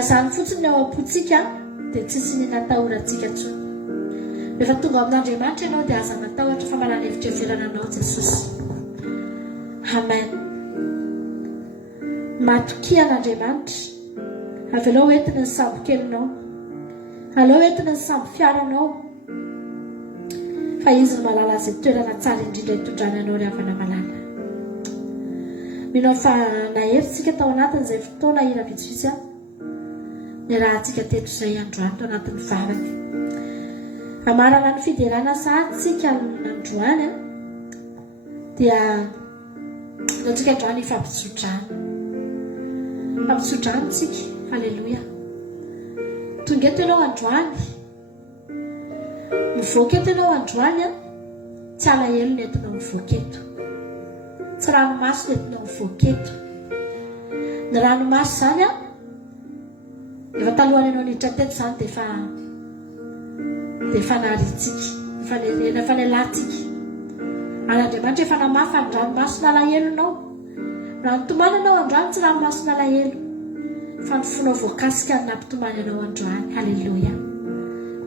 Zany fotsiny ao am-potsika dia tsisy ny natahorantsika tsony. Rehefa tonga amin'Andriamanitra ianao dia aza matahotra fa manana hevitra ivelana anao Jesosy. Amen. Matokian'Andriamanitra. Avy aleo entiny ny sambo kelinao. Aleo entiny ny sambo fiaranao. Fa izy no malala izay toerana tsara indrindra hitondrana anao ry havana malala. Minao fa naheritsika tao anatin'izay fotoana ira vitsivitsy ny raha antsika teto izay androany tao anatin'ny vavaka. Amarana ny fiderana sahatsika androany dia natsika androany ifampitsodrana. Fampitsodrana tsika. Halleluja. Tonga eto ianao androany. Mivoaka eto ianao androany tsy alahelo ny entinao mivoaka eto. Tsy ranomasy ny entinao mivoaka eto. Ny ranomasy zany efa talohany ianao niditra teto zany dia efa naritsika, efa lelantsika. Ary Andriamanitra efa namafa ny ranomasina alahelonao. Raha nitomany ianao androany tsy ranomasina alahelo, fa ny fonao voakasika ny nampitomany ianao androany. Halleluja.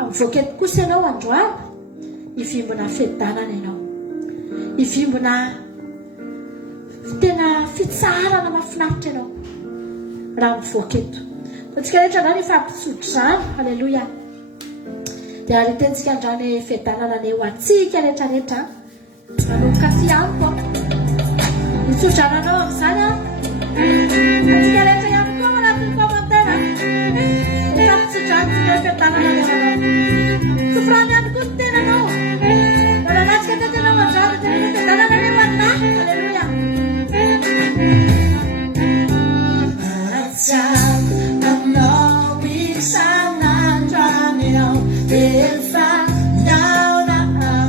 Mivoaka eto kosa ianao androany, hivimbona fiadanana ianao, hivimbona tena fitsarana mahafinaritra ianao raha mivoaka eto. Antsika rehetra andrany ifampitsodrana. Halleluja. Dia aritentsika andrany fiadanana ny eo antsika rehetrarehetra. Manomboka sy ihany koa nitsodrananao amin'izany antsika rehetra ihany koa manatin'ny komantera. Ifampitsodrana ny fiadanana ny anao. Sofrany ihany koa ny tenanao. Mananatsika tetenao andrany tena fiadanana ny eo anà. Halleluja.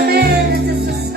Amen.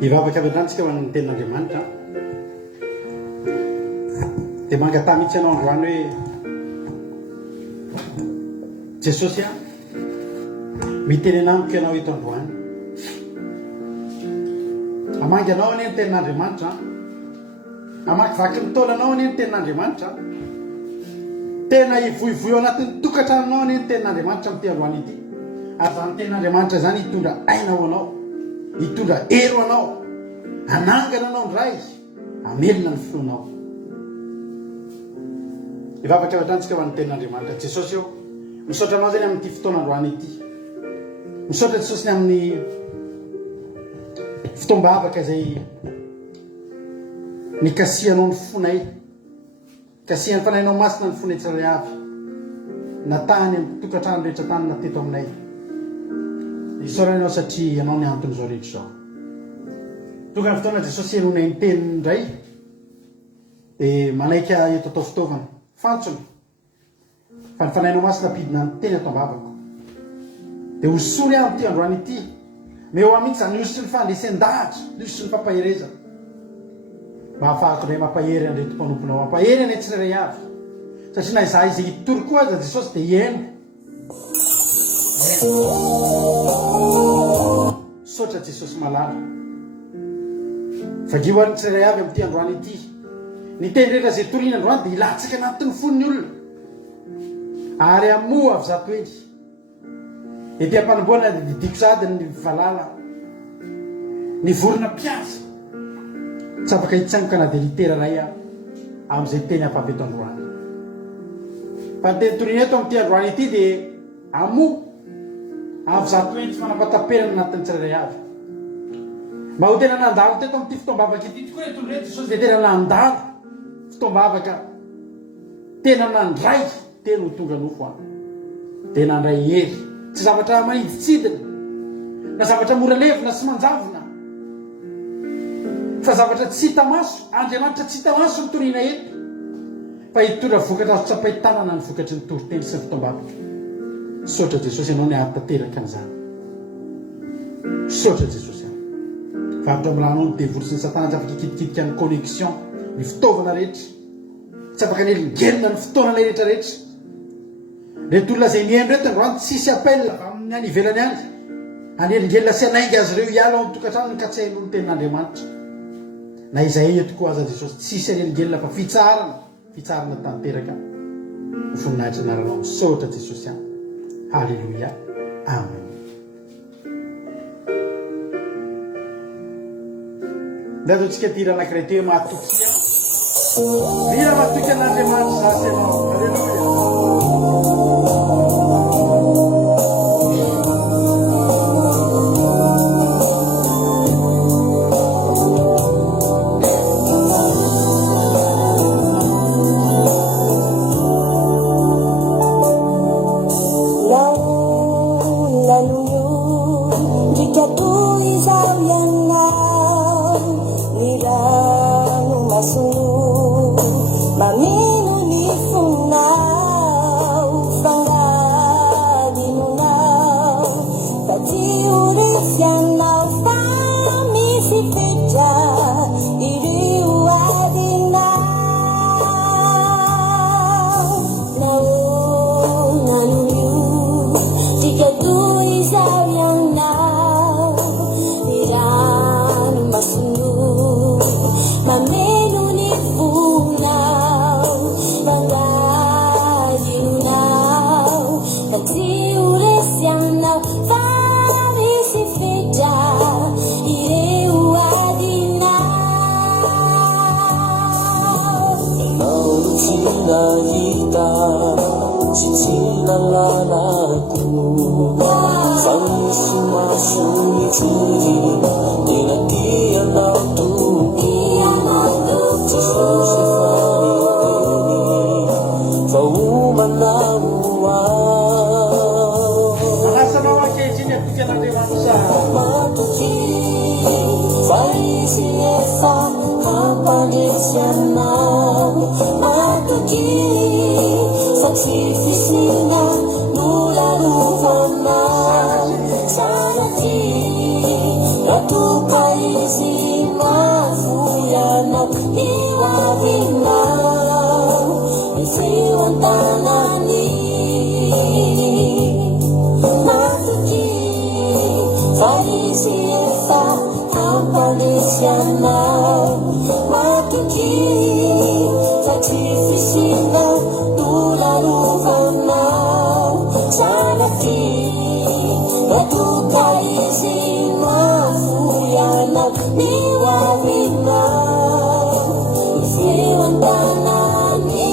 ivavaka avy andrantsika ho an'ny ten'Andriamanitra dia mangatà mihitsy ianao androany hoe Jesosy a miteny anamiko ianao eto androany amangy anao anie ny tenin'Andriamanitra amakivaky ny taola anao anie ny tenin'Andriamanitra tena ivoivoy ao anatin'ny tokantranonao anie ny tenin'Andriamanitra amin'ity androany ity ary zany tenin'Andriamanitra zany hitondra ainao anao hitondra ero anao anangana anao ndray amelona ny fonao ivavaka avy andrantsika ho an'ny tenin'Andriamanitra Jesosy eo misaotra anao zany amin'ity fotoanandroany ity misaotra Jesosy ny amin'ny fitombavaka izay nikasianao ny fonay kasihan'ny fanahinao masina ny fonay tsiray avy natany amin'ny tokantrano rehetra tany nateto aminay isaoranao satria ianao ny antony zao rehetra zao tokany fotoana Jesosy enonay ny teny indray dia manaika eto atao fitaovana fantsona fa ny fanahinao masina pidina ny teny atao ambavako dia hosory aho amin'ity androany ity meo amitsy zany osy ny fandesen-dahatra osy ny fampaherezana mba hahafahako indray mampahery an'ireo tompanimponao mampahery anay tsirairay avy satria na izaho izay hitory koa aza Jesosy dia hiaino sotra Jesosy malala fagio hoan'ny tsirairay avy amin'ity androany ity ny teny rehetra zay toriana androany dia ilatsaka anatin'ny fon'ny olona ary amoa avy zato eny ety am-panomboana dia didiko sady ny valala ny vorona mpiasa tsy afaka hitsangoka na dia litera ray aho amin'izay teny ampabeto androany fa ny teny toriana eto amin'ity androany ity dia amoa avy zato eny tsy manapataperana anatin'ny tsirairay avy mba ho tena nandalo teto amin'ity fitombavaka ity tokoa reto reto Jesosy dia tena nandalo fitombavaka tena nandray tena ho tonga nofo aho dia nandray hery tsy zavatra maniditsidina na zavatra mora levina sy manjavona fa zavatra tsy hita maso Andriamanitra tsy hita maso ny toriana eto fa hitondra vokatra azo tsapaitanana ny vokatry ny toriteny sy ny fitombavaka sotra Jesosy ianao ny ary tanteraka an'izany sotra Jesosy any favitra milanao ny devory sy ny satana tsy afaka hikitikidika ny connexion ny fitaovana rehetra tsy afaka ny elingelina ny fotoanana rehetra rehetra reto olona zay mihaino reto androany tsisy appel amin'ny any ivelany any any elingelina sy anainga azy ireo hiala ao ny ka tsy hain'olo tenin'Andriamanitra na izay eto koa aza Jesosy tsisy any elingelina fa fitsarana tanteraka ny voninahitra anaranao misaotra Jesosy any halleluia amen ndazotsika tira anankiray teo mahatoky vira mahatoky an'Andriamanitra zasy ianao halleluia Sana ti, ratu kaisi tanani matuki farisi efa ampalisiana matuki fatifisina tularuvana sanati Etukaizina fuyana niwawina isiwantanani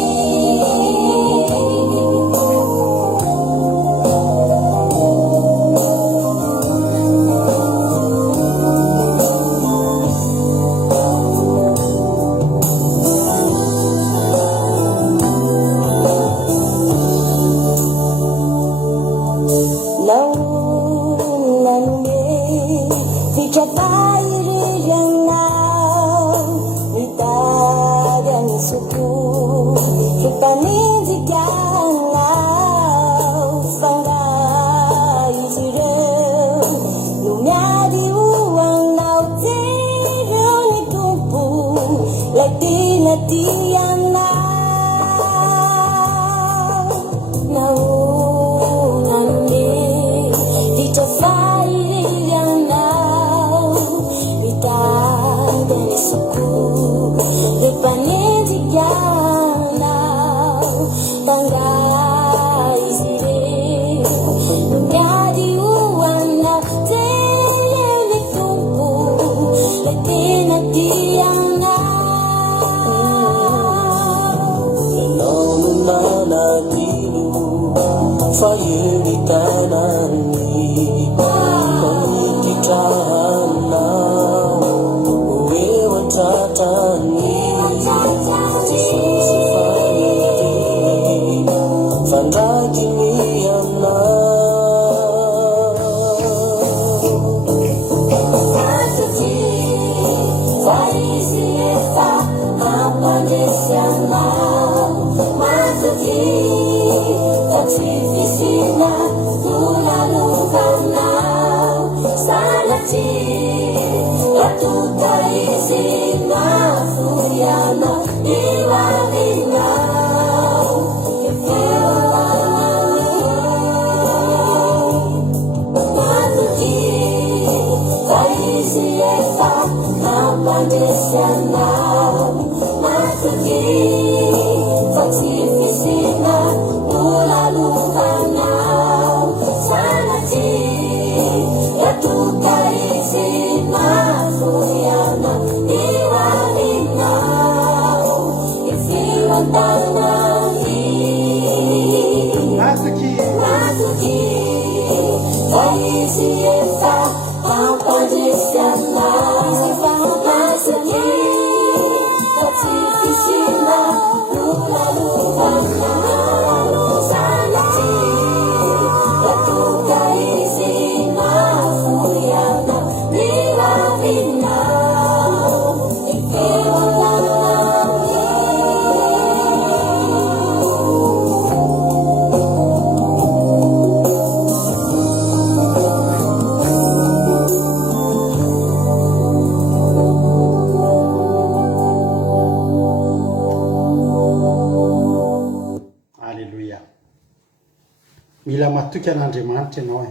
mila matoky an'Andriamanitra ianao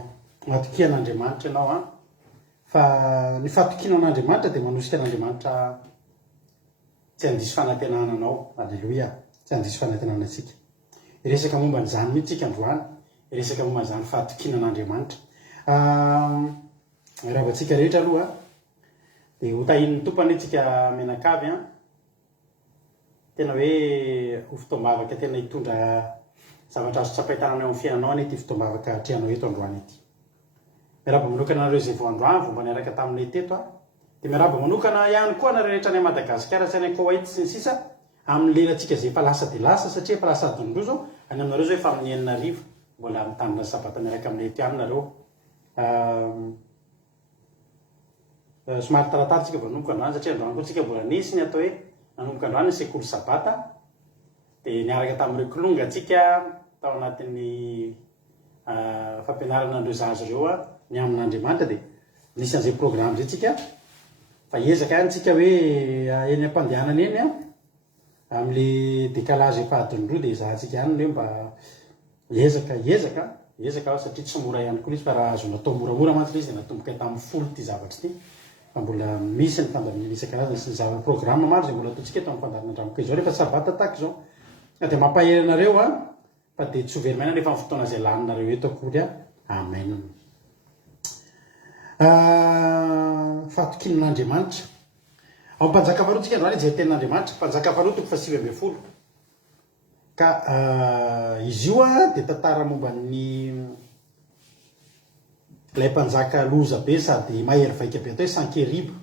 matoky an'Andriamanitra ianao fa ny fatokina an'Andriamanitra dia manosika an'Andriamanitra tsy handiso fanantenana anao. Alleluia, tsy handiso fanantenana antsika. Iresaka momba n'izany mihitsy tsika androany, iresaka momba n'izany fatokina an'Andriamanitra. Ravantsika rehetra aloha dia ho tahin'ny tompany itsika menakavy tena hoe ho fotoam-bavaka tena hitondra zavatra azo tsapahitanana eo amin'ny fiainanao any ity fotoam-bavaka hatrehanao eto androany ity. Miaraba manokana anareo izay vao androany vao mba niaraka taminay teto dia miaraba manokana ihany koa anareo rehetra any Madagasikara sy any Koweït sy ny sisa amin'ny lelantsika izay efa lasa dia lasa satria efa lasa adinondrozo any aminareo zao efa amin'ny 9 mbola mitandrina sabata miaraka aminay ety ihany nareo. Somary taratara tsika vao nanomboka androany satria androany koa tsika mbola nisy ny atao hoe nanomboka androany ny sekoly sabata dia niaraka tamin'ireo kolonga atsika tao anatin'ny fampianarana andreo zazo ireo ny amin'Andriamanitra dia nisy an'izay programme zay tsika fa hiezaka ihany tsika hoe eny am-pandehanana eny am'le décalage efaadiny roa dia zahantsika any reo mba ezaka aho satria tsy mora ihany koa izy fa raha azo natao moramora mantsy izy natomboka tamin'ny folo ty zavatry ty fa mbola misy ny fandaminana isan-karazany sy ny zava-programme maro zay mbola ataontsika eto amin'ny fandarana andramoko izao rehefa sabata tahaka izao dia mampahery anareo a fa dia tsy overmaina rehefa ny fotoana zay laninareo eto akory a amen. Fatokinan'Andriamanitra ao mpanjaka faharoa androany izay tenin'Andriamanitra mpanjaka faharoa toko fahasivy ambin'ny folo ka izy io a dia tantara momba ny ilay mpanjaka loza be sady mahery vaika be atao hoe Sankeriba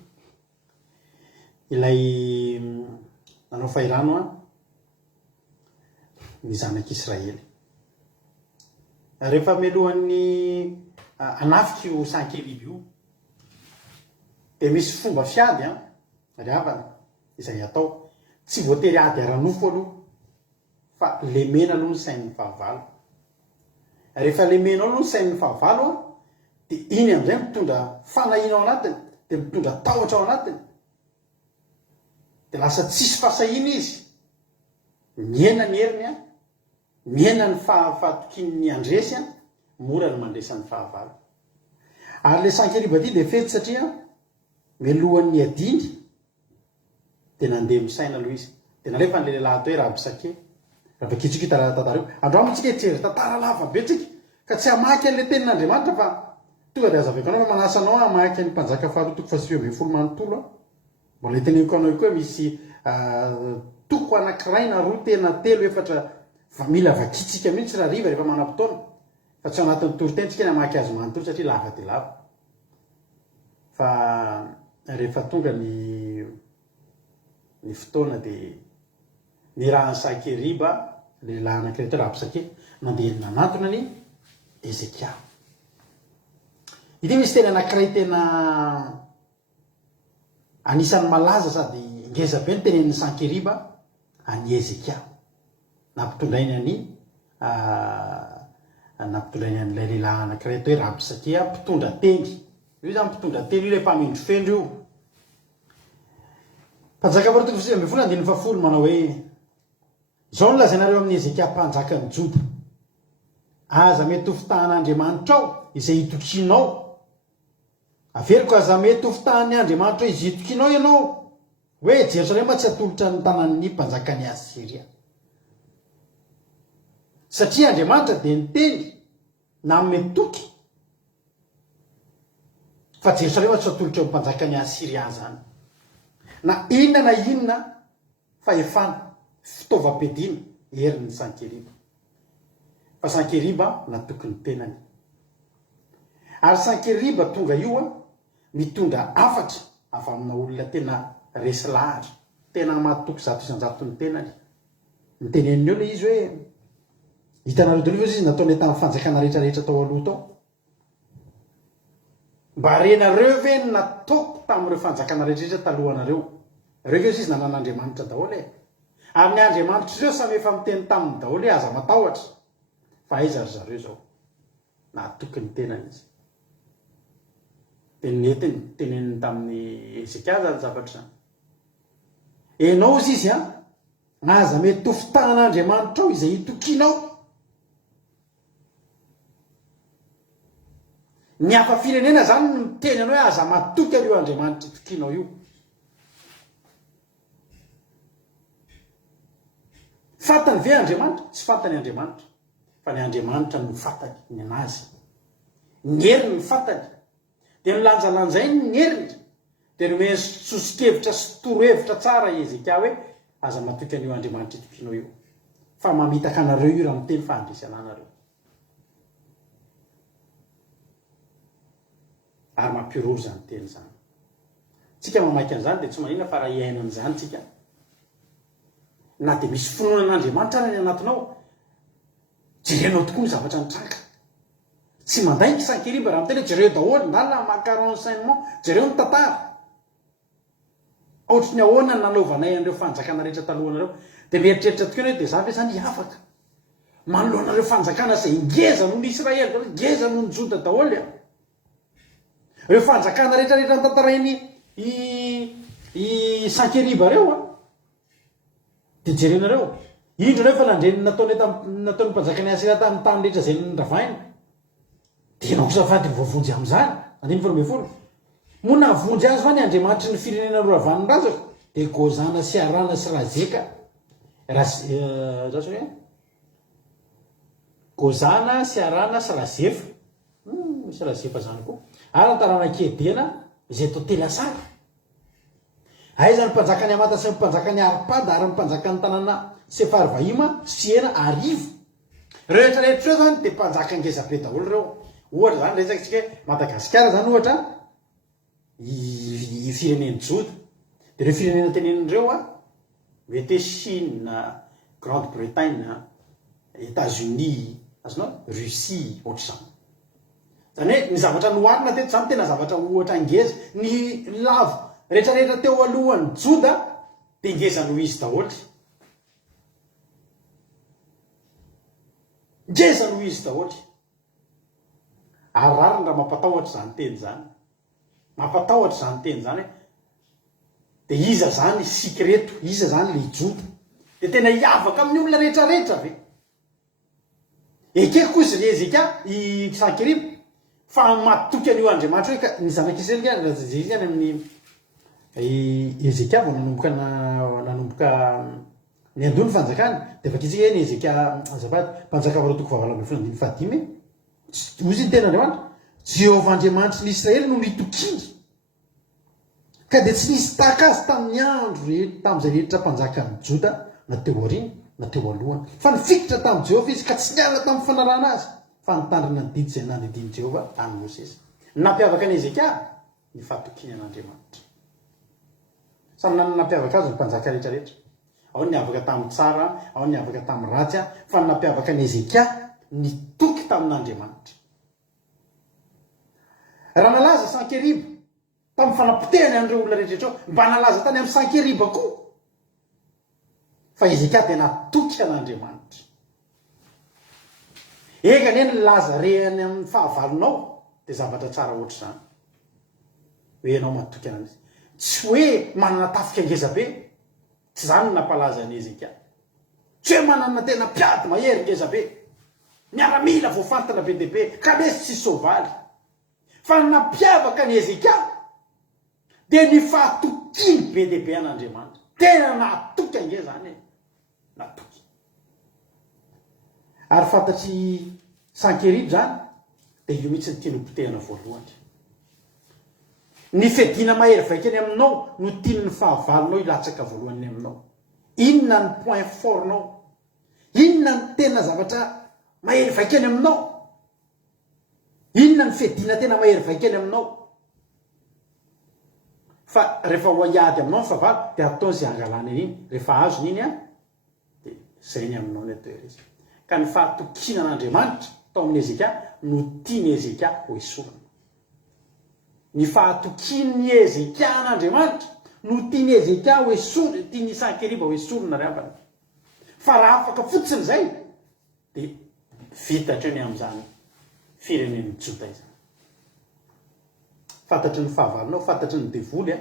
ilay nanao fahirano a ny zanak'Israely rehefa melohan'ny anafika io Sankeriba io dia misy fomba fiady a ry havana izay atao tsy voatery ady aranofo aloha fa lemena aloha ny sain'ny fahavalo rehefa lemena aloha ny sain'ny fahavalo a dia iny amin'izay mitondra fanahina ao anatiny dia mitondra tahotra ao anatiny dia lasa tsisy fahasahina izy miena ny heriny a miena ny fahatokin'ny andresy a mora ny mandresan'ny fahavalo ary le Sankeriba ty dia fety satria melohan'ny adiny dia nandeha misaina aloha izy dia narefa n'le lehilahy atao hoe Rabsake rabakitsika tantareo androamontsika hitsery tantara lava be tsika ka tsy hamaky an'le tenin'Andriamanitra fa tonga dia azaveko anao fa manasa anao hamaky ny mpanjaka faharoa toko fahasivy ambin'ny folo manontolo a mbola teneniko anao koa misy toko anankiray na roa tena telo efatra fa mila vakitsika mihitsy raha riva rehefa manam-potoana fa tsy anatin'ny toriteny tsika ny hamaky azy manontolo satria lava dia lava fa rehefa tonga ny fotoana dia ny rahan'ny Sankeriba lehilahy anankiray teo Rabsake nandeha nanantona ny Ezekia. Ity misy teny anankiray tena anisan'ny malaza sady ngeza be ny tenen'ny Sankeriba any Ezekia nampitondrainy an'ilay lehilahy anankiray teo hoe Rabsake mpitondra teny io zany mpitondra teny io ilay mpamindro fendro io mpanjaka faharoa toko fahasivy ambin'ny folo andininy fahafolo manao hoe izao no lazainareo amin'ny Ezekia mpanjaka ny Joda aza mety ho fitahan'Andriamanitra ao izay hitokinao averiko aza mety ho fitahan'ny Andriamanitra ao izy hitokinao ianao hoe Jerosalema tsy atolotra ny tanan'ny mpanjakany Asiria satria Andriamanitra dia niteny na metoky fa Jerosalema tsy atolotra eo mpanjakany Asiria zany na inona fa efana fitaovam-piadiana herin'ny Sankeriba fa Sankeriba natoky ny tenany ary Sankeriba tonga io a mitondra afatra avy amina olona tena resy lahatra tena matoky zato isan-jato ny tenany ny teneniny eo le izy hoe hitanareo doliva izy nataony tamin'ny fanjakana rehetrarehetra tao aloha tao mba renareo ve nataoko tamin'ireo fanjakana rehetrarehetra talohanareo reo ve izy nanan'Andriamanitra daholo e ary ny Andriamanitra ireo samy efa miteny taminy daholo hoe aza matahotra fa aiza ry zareo zao natoky ny tenany izy dia nenetiny teneniny tamin'ny Ezekia zany zavatra zany enao izy izy a aza mety ho fitahan'Andriamanitra ao izay hitokinao ny hafa firenena zany miteny anao hoe aza matoky aloha Andriamanitra hitokinao io fantany ve Andriamanitra tsy fantany Andriamanitra fa ny Andriamanitra no fantany ny anazy ny heriny ny fantany dia nilanjalanjainy ny heriny dia nomeny sosikevitra sy torohevitra tsara Ezekia hoe aza matoky an'io Andriamanitra hitokinao io fa mamitaka anareo io raha miteny fa handrisana anareo ary mampiroro zany teny zany tsika mamaky an'izany dia tsy manina fa raha iainan'izany tsika na dia misy finoanan'Andriamanitra ara ny anatinao jerenao tokoa ny zavatra nitranga tsy mandaiky Sankeriba raha miteny hoe jereo daholo ndalina macaron enseignement jereo ny tantara ohatry ny ahoana nanaovanay an'ireo fanjakana rehetra talohanareo dia mieritreritra tokoa hoe dia za ve zany afaka manoloanareo fanjakana izay ngeza noho ny Israely ngeza noho ny Joda daholo a ireo fanjakana rehetrarehetra ny tantarainy i Sankeriba reo a dia jerenareo indro rehefa nandreny nataony mpanjakany asira tamin'ny tany rehetra zay nravaina dia nao kosafaty voavonjy amin'izany andiny faramefolo moa navonjy azy fa ny andriamanitry ny firenena roravaniny razako dia gozana sy arana sy razeka gozana sy arana sy razefa misy razefa zany koa ary antarana kedena izay totela sara aiza ny mpanjakany amata sy mpanjakany arpada ary mpanjakany tanàna sefarivahima siena arivo rehetrarehetra reo zany dia mpanjaka ngezabe daholo reo ohatra zany resakitsika Madagasikara zany ohatra fireneny joda dia reo firenena tenenindreo mety Chine, Grande-Bretagne, États-Unis, azonao Russie ohatr'izany zany hoe ny zavatra noharina teto zany tena zavatra ohatra ngeza ny lavo rehetrarehetra teo alohan'ny joda dia ngeza no izy daholo ngeza no izy daholo ary rariny raha mampatahotra zany teny zany mampatahotra zany teny zany hoe dia iza zany sikreto iza zany le joda dia tena hiavaka amin'ny olona rehetrarehetra ve ekeko izy le ezeka i Sankeribo fa matoky an'io Andriamanitra hoe ny zanak'Israely any amin'ny Ezeka vao nanomboka ny andony fanjakany dia fakitsika ny Ezeka azafady mpanjaka varoatoko fahavalambin'ny folo andiny fahadimy ozy ny tena Andriamanitra Jehovah Andriamanitry ny Israely no nitokiny ka dia tsy nisy tahaka azy tamin'ny andro tamin'izay rehetra mpanjakany Joda na teo aoriana na teo alohany fa nifikitra tamin'i Jehovah izy ka tsy niala tamin'ny fanarahana azy fa nitandrina ny didy izay nandidiany Jehovah any Mosesy nampiavaka ny Ezeka ny fahatokiany an'Andriamanitra samy nanana nampiavaka azy ny mpanjaka rehetrarehetra ao ny avaka tamin'ny tsara ao ny avaka tamin'ny ratsy fa ny nampiavaka ny Ezeka nitoky tamin'Andriamanitra raha nalaza Sankeribo tamin'ny fanampotehany an'ireo olona rehetrarehetra mba nalaza tany amin'ny Sankeribo koa fa Ezeka dia natoky an'Andriamanitra eka ny laza rehany amin'ny fahavalonao dia zavatra tsara ohatr' zany hoe ianao matoky an'izy tsy hoe manana tafika ngezabe tsy zany no nampalaza ny Ezeka tsy hoe manana tena mpiady mahery ngezabe miaramila voafantana be deaibe ka mesy tsy sovaly fa nampiavaka ny Ezeka dia ny fahatokiny be deaibe an'Andriamanitra tena natoky ange zany natoky ary fantatry Sankeribo zany dia io mihitsy ny tianopotehana voalohany ny fedina mahery vaikany aminao no tiany ny fahavalonao ilatsaka voalohany aminao inona ny point fortnao inona ny tena zavatra mahery vaikany aminao inona ny fedina tena mahery vaikany aminao fa rehefa hoaiady aminao ny fahavalo dia ataony izay angalana iny rehefa azony iny dia zay ny aminao ny atoerezy ka ny fahatokina an'Andriamanitra tao amin'ny Ezeka no tiany Ezeka ho esorina ny fahatokiny Ezeka an'Andriamanitra no tiany Ezeka ho esorina tiany Sankeribo ho esorina ry avana fa raha afaka fotsiny zay dia vitatra ny amin'izany firenen'ny Joda izany fantatry ny fahavalonao fantatry ny devoly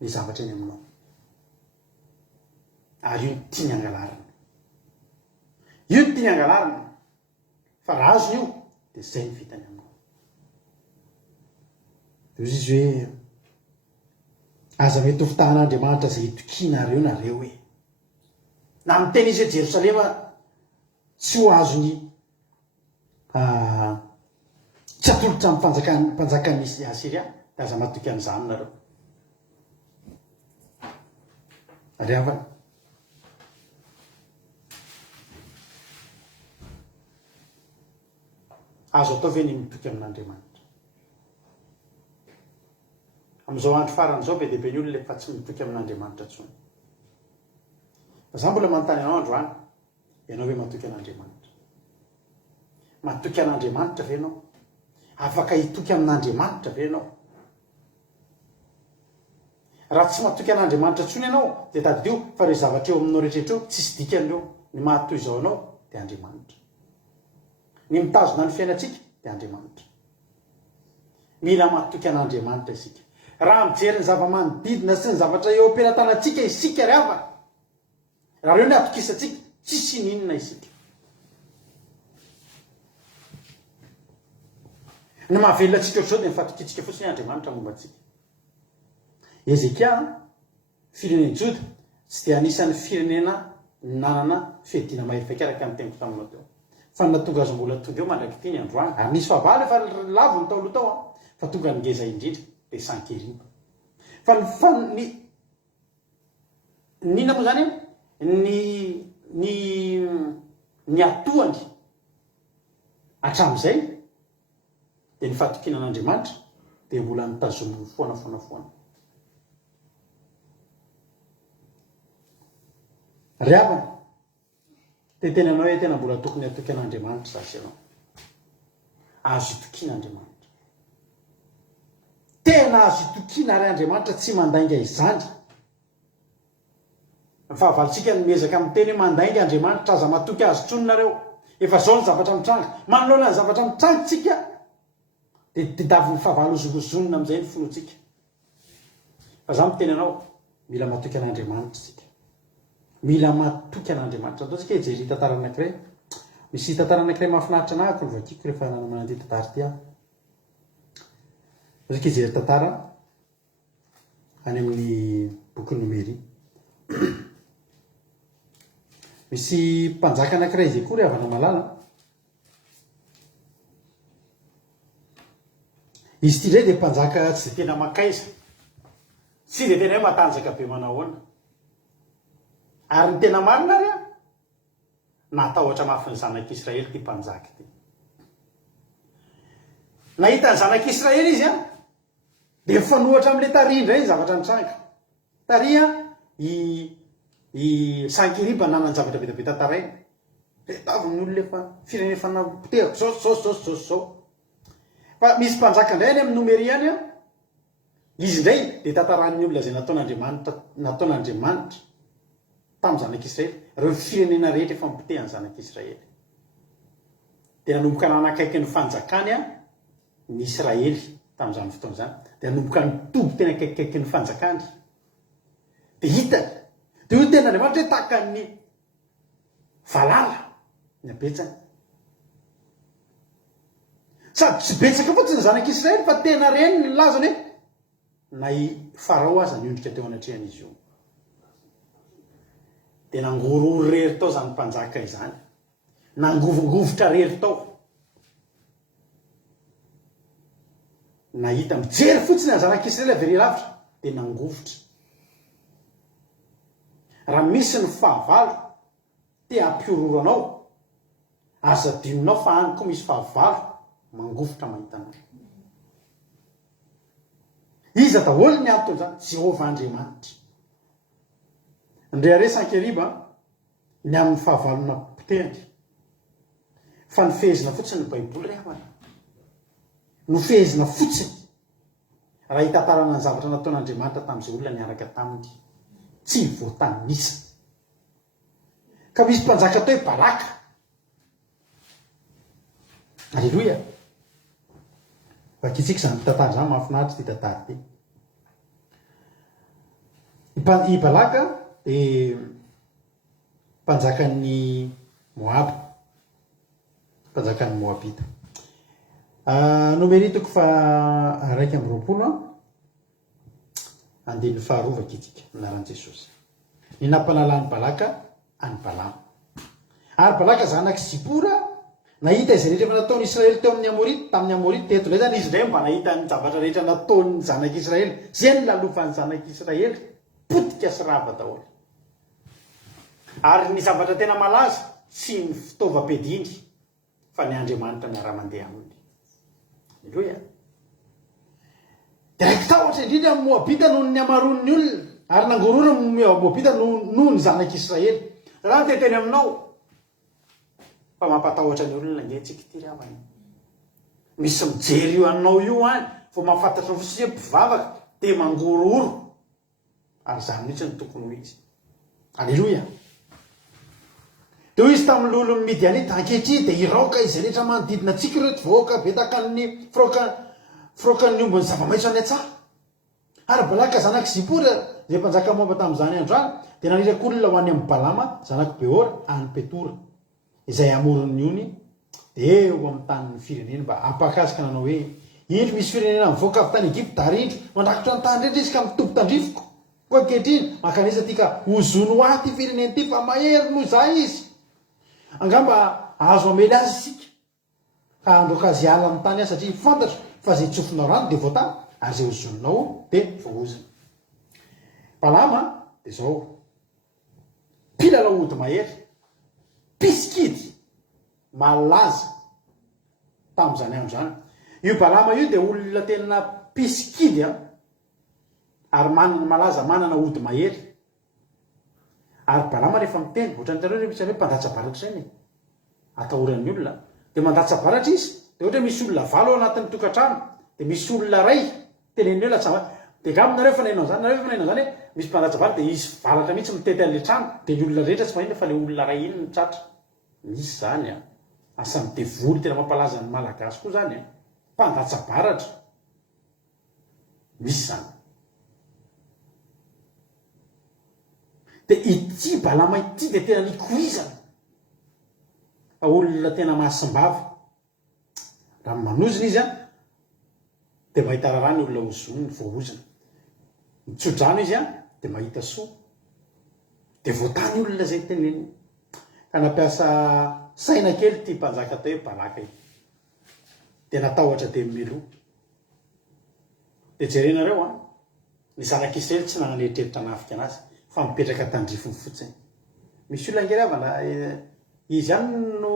ny zavatra eny aminao ary io tiany angalarina io tiany angalarina fa raha azony io dia zay ny vitany aminao izy hoe aza mety ho fitahan'Andriamanitra zay itokiana nareo hoe na miteny izy hoe Jerosalema tsy ho azony tsy atolotra amin'ny mpanjakany Asiria dia aza matoky an'izany nareo ry havana azo atao ve ny mitoky amin'Andriamanitra amin'izao andro faran'izao be deaibe ny olona efa tsy mitoky amin'Andriamanitra intsony fa za mbola manontany anao andro any ianao hoe matoky an'Andriamanitra matoky an'Andriamanitra ve ianao afaka hitoky amin'Andriamanitra ve ianao raha tsy matoky an'Andriamanitra intsony ianao dia tadidio fa re zavatra eo aminao rehetrarehetra eo tsisy dikan'ireo ny mahatoy izao anao dia Andriamanitra ny mitazona ny fiainatsika dia Andriamanitra mila matoky an'Andriamanitra isika raha mijery ny zava-manodidina sy ny zavatra eo am-pelantanantsika isika ry havana raha reo ny atokisatsika tsisy ninona isika. ny mahavelona atsika ohatr'izao dia nifatokitsika fotsiny Andriamanitra momba atsika. Ezekia firenena Joda tsy dia anisan'ny firenena nanana fihadina maherifaika araka ny teniko taminao teo, fa natonga azy mbola tonga eo mandraky teny androany ary nisy fahavalo efa lavo ny taolo tao fa tonga ningeza indrindra dia Sankeriba. Fa nina moa zany ny atoany hatramin'izay dia ny fatokinan'Andriamanitra dia mbola nitazomy foana. Ry havana, tena anao hoe tena mbola tokony atokin'Andriamanitra zasy ianao. Azo itokin'Andriamanitra. Tena azo itokina ary Andriamanitra tsy mandainga izany. Ny fahavalontsika nomezaka amin'ny teny hoe mandainga Andriamanitra aza matoky azo tsononareo. Efa zao ny zavatra mitranga. Manoloana ny zavatra mitranga tsika dia davy ny fahavalo ozonozonona amin'izay ny fonotsika. Fa za miteny anao, mila matoky an'Andriamanitra tsika. Mila matoky an'Andriamanitra. Ataontsika hijery tantara anankiray. Misy tantara anankiray mahafinaritra anahy ako ny vakiako rehefa nanao ity tantara ity aho. Ataontsika hijery tantara any amin'ny boky Nomery. Misy mpanjaka anankiray izay koa ry havana malala. Izy ity indray dia mpanjaka tsy dia tena makaiza, tsy dia tena hoe matanjaka be manahoana. Ary ny tena marina ary natahotra mafy ny zanak'Israely ity mpanjaka ity. Nahita ny zanak'Israely izy dia mifanohitra amin'ilay taria indray ny zavatra mitranga. Taria i Sankeriba nanany zavatra be tantaraina. Retavy ny olona efa firenena efa nampotehako zao. Fa misy mpanjaka indray any amin'ny Nomery any izy indray dia tantaran'ny olona izay nataon'Andriamanitra tamin'ny zanak'Israely. Reo firenena rehetra efa mipotehany zanak'Israely. Dia nanomboka nanakaiky ny fanjakany ny Israely tamin'izany fotoana izany. Dia nanomboka nitoby tena akaikikaiky ny fanjakany. Dia hitany. Dia io tena Andriamanitra hoe tahaka ny valala ny abetsany. Sady tsy betsaka fotsiny ny zanak'Israely fa tena reny ny lazany hoe na i Farao aza niondrika teo anatrehan'izy io. Dia nangorory rery tao zany mpanjaka izany. Nangovongovotra rery tao. Nahita mijery fotsiny ny zanak'Israely avery lavitra dia nangovotra. Raha misy ny fahavalo te hampiororanao, aza adinonao fa any koa misy fahavalo mangovotra mahita anao. Iza daholo ny antony zany, Jehovah Andriamanitra. Indray are Sankeriba ny amin'ny fahavalona potehany. Fa nifehezina fotsiny ny Baiboly ry havana. Nifehezina fotsiny raha hitantarana ny zavatra nataon'Andriamanitra tamin'izay olona niaraka taminy. Tsy voatanisa. Ka misy mpanjaka tao hoe Baraka. Alleluia. Vakitsika izany tantara izany mahafinaritra ity tantara ity. I Balaka dia mpanjakan'ny Moab. Mpanjakan'ny Moabita. Nomery toko fa 1:20 andininy faharoa vakitsika anaran'i Jesosy. Ny nampanalany Balaka any Balama. Ary Balaka zanaky Zipora nahita izay rehetra efa nataon'ny Israely teo tamin'ny Amorita teto indray zany izy indray mba nahita ny zavatra rehetra nataon'ny zanak'Israely. Zay ny lalovan'ny zanak'Israely potika sy rava daholo. Ary ny zavatra tena malaza sy ny fitaovam-piadiny fa ny Andriamanitra miara-mandeha aminy. Alleluia. Dia raiky tahotra indrindra amin'ny Moabita noho ny amaron'ny olona ary nangorora ny Moabita noho ny zanak'Israely. Raha teteny aminao fa mampatahotra ny olona ngehtsika ity ry havana. Misy mijery io anao io any vao mahafantatra fotsiny hoe mpivavaka dia mangororo. Ary zany mihitsy ny tokony ho izy. Alleluia. Dia izy tamin'ny lolon'ny Midianita ankehitriny dia iraoka izay rehetra manodidina antsika ireo voaka betaka ny firaokan'ny ombon'ny zava-maitso any an-tsaha. ary balaka zanaky zipory zay mpanjaka momba tamin'izany androany dia naniraka olona ho any amin'ny balama zanaky beora any petora izay amorony ony dia eo amin'ny tanin'ny firenena mba apakasika nanao hoe indro misy firenena mivoaka avy tany Egypta arindro mandrakotra ny tany rehetra izy ka mitombo tandrifoko koa kehitriny makanisa tika hozono ho aty firenena ty fa mahery no zay izy angamba azo amely azy isika ka androka azy ala amin'ny tany azy satria fantatra fa zay tsofinao rano dia voatany ary zay hozononao dia vohozina palama dia zao mpilalao ody mahery piskidy malaza tamin'izany andro zany io palama io dia olona tena piskidy ary manana malaza manana ody mahery ary palama rehefa miteny ohatrany tareo misy hoe mpandatsa baratra zany atahoran'ny olona dia mandatsa baratra izy dia ohatra misy olona valo ao anatin'ny tokantrano dia misy olona ray teneny hoe latsava dia gaminareo fa nainao zany nareo fa nainao zany hoe misy mpandatsa baratra dia izy valatra mihitsy mitety an'le trano dia ny olona rehetra tsy mahina fa le olona ray iny mitratra misy zany asa midevoly tena mampalaza ny malagasy koa zany mpandatsa baratra misy zany dia ity balama ity dia tena nikoizana olona tena mahasimbava raha manozina izy dia mahita raharaha ny olona hozony ny voahozina mitsodrano izy dia mahita soa dia voatany olona zay teneny ka nampiasa saina kely ty mpanjaka tao hoe balaka io dia natahotra dia miloa dia jerenareo ny zanak'Israely tsy nananeritreritra nafika anazy fa mipetraka tandrifony fotsiny misy olona ngeravana izy ihany no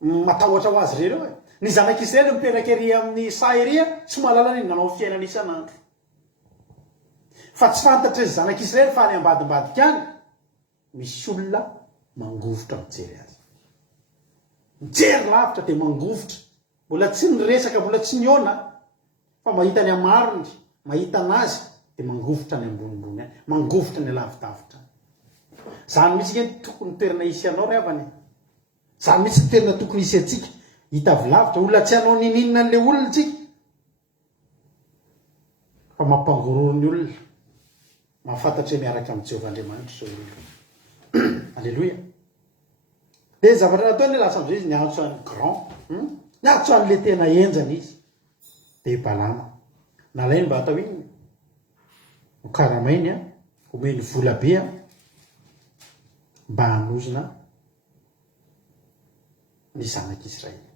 matahotra ho azy rereo ny zanak'Israely mipetraka ery amin'ny saheria tsy mahalala ny nanao fiainana isan'andro fa tsy fantatra izy zanak'Israely fa any ambadimbadika any misy olona mangovotra mijery azy mijery lavitra dia mangovotra mbola tsy nyresaka mbola tsy niona fa mahita ny amarony mahita anazy dia mangovotra ny ambonimbony any mangovotra ny lavidavitra zany misy ke tokony toerana isy anao ravany zany misy toerana tokony isy atsika hitavy lavitra olona tsy anao nininina an'le olona tsika fa mampangororo ny olona mahafantatra hoe miaraka amin'ny Jehovahandriamanitra zao olona alleloia dia zavatra nataony le lasa am'izay izy niantso any grand niantso an'le tena enjana izy dia balama nalainy mba atao iny karamainy homeny volabe mba hanozina ny zanak'Israely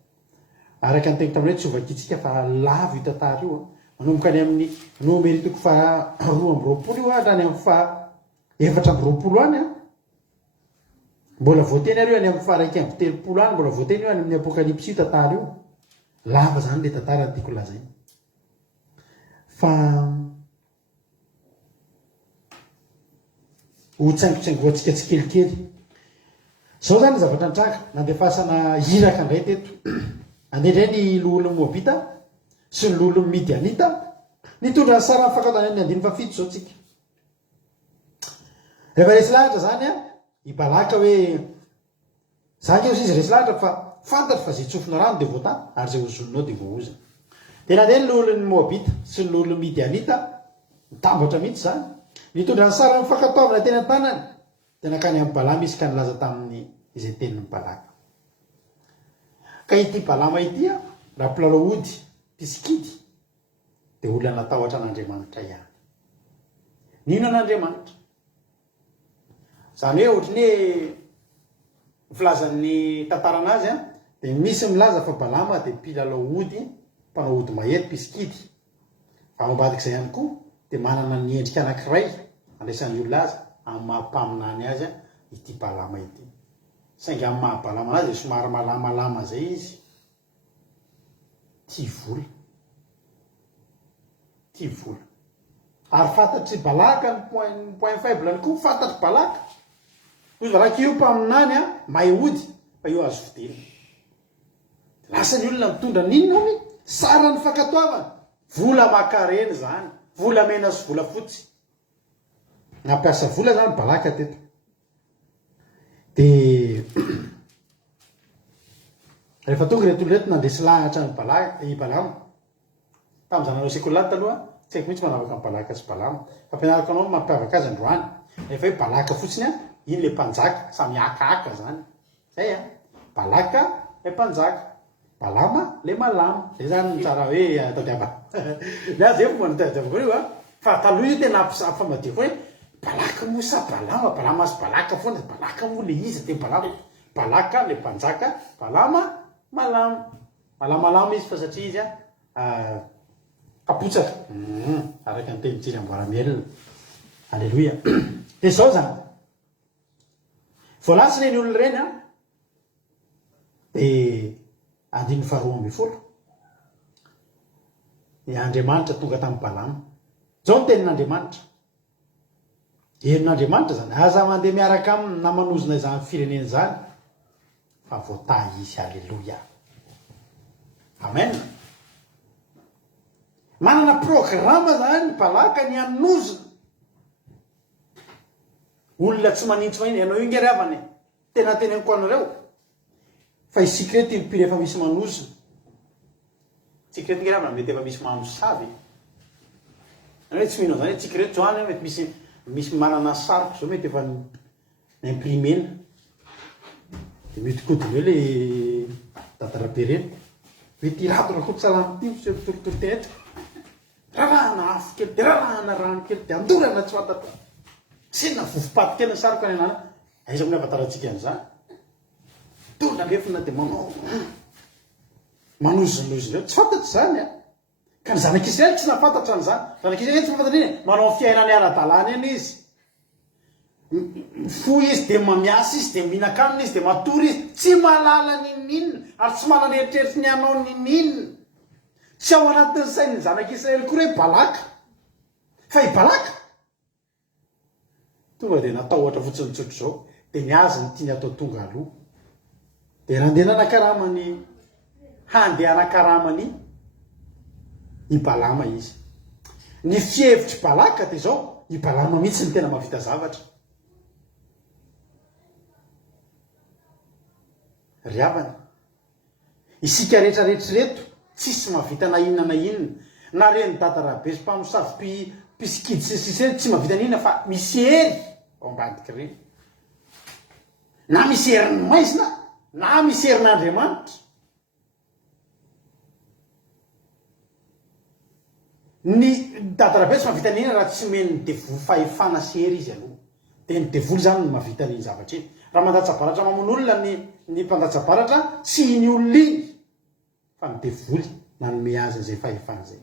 araka ny teny tamin'ilay tsy ovakitsika fa lavo io tantara io manomboka any amin'ny nomeritoko fa 2 io hatrany amin'ny fa 4 any mbola voateny areo any amin'ny fa 1 any mbola voateny io any amin'ny apokalipsy io tantara io lava zany le tantara ny tiako lazay fa ho tsaingotsaingoantsika tsy kelikely zao zany zavatra nitranga nandefasana hiraka indray teto andendray ny lolo moabita sy ny lolo midianita nitondra ny sara nyfakatany ny 17 zao tsika rehefa resy lahatra zany ibalaka hoe zany eo izy resy lahatra fa fantatra fa zay tsofina rano dia voatany ary zay hozononao dia voahozina dia nandeha ny lolo ny moabita sy ny lolo midianita mitambatra mihitsy zany nitondra ny sara nyfakataovana teny an-tanany dia nakany amin'ny balama izy ka nilaza tamin'ny izay tenin'ny balaka ka ity balama ity raha mpilalao ody piskidy dia olona natahotra an'Andriamanitra ihany nino an'Andriamanitra zany hoe ohatrany hoe filazan'ny tantaranazy dia misy milaza fa balama dia mpilalao ody mpanao ody mahery piskidy fa mambadika izay ihany koa dia manana ny endrika anankiray andraisan'ny olona azy amin'ny mahampaminany azy ity balama ity saingy amin'ny mahabalama anazy somary malamalama zay izy tia vola ary fantatry balaka ny point faible ny koa fantatry balaka ozy balaka io mpaminany mahay ody fa io azo fidena lasa ny olona mitondra ninony sara ny fankatoavana vola makareny zany vola mena sy vola fotsy nampiasa vola zany balaka teto dia rehefa tonga reto olona reto nandresy lahatra ny balama tamin'izany anao sekoly taloha tsy haiko mihitsy manavaka amin'ny balaka sy balama fa ampianarako anao mampiavaka azy androany rehefa hoe balaka fotsiny a iny le mpanjaka samy akaaka zany zay a balaka le mpanjaka balama le malama zay zany tsara hoe tadiava la zay fomba nitadiavako reo a fa taloha io tena famadiako hoe balaka mo sa balama sy balaka foana balaka mo le izy de balaka le mpanjaka balama malamalama izy fa satria izy a kapotsaka araka ny tenitsiny amboaramielina alleloia de zao zany voalasi reny olona reny a de 5:20 Andriamanitra tonga tamin'ny balama zao ny tenin'Andriamanitra herin'Andriamanitra zany aza mandeha miaraka aminy na manozona izany firenena zany fa voatay izy alleloia amen manana programa zany balaka ny anozona olona tsy manintsy mahiny ianao io ngery avany tena teneniko anareo fa isika ty mpily efa misy manozona tsika reto ngery avana mety efa misy mamosavy hoe tsy mino zany tsika reto joany mety misy manana sariko zao mety efa imprimena de mety kodiny hoe le datarabe reny mety irato raha kotsalampimo sy torotoro tetra rarahana afo kely de rarahana rano kely de andorana tsy fantatra sina vofopaty kely ny sariko any anana aiza mny avataratsika an'izany dorona lefina de manozonozona eo tsy fantatry zany a ka ny zanak'Israely tsy nafantatra an'izany zanak'Israely tsy mafantatry iny manao fiainany ara-dalàna eny izy fo izy de mamiasa izy de mihinan-kanina izy de matory izy tsy malala ninina ary tsy mananeritreritsy ny anao ninina tsy ao anatin'ny sain'ny zanak'Israely koa hoe balaka fa i balaka tonga de natao ohatra fotsiny tsotro zao de niazy ny tiany atao tonga aloha de nandeha nanakaramany handeha anakaramany i balama izy ny fievitry balaka de zao i balama mihitsy ny tena mahavita zavatra ry avana isika rehetrarehetra reto tsisy mahavita na inona na inona na reny datarabe sy mpamosavy mpisikidi sisiseny tsy mahavita na inona fa misy hery ao ambadiky reny na misy heriny maizina na misy herin'Andriamanitra ny datarabe tsy mahavita n'ina raha tsy meny devoly fahefana sy hery izy aloha de ny devoly zany no mahavita n'iny zavatra iny raha mandatsabaratra mamon'olona ny mpandatsabaratra tsy iny olona iny fa ny devoly nanome azy an'izay fahefana zay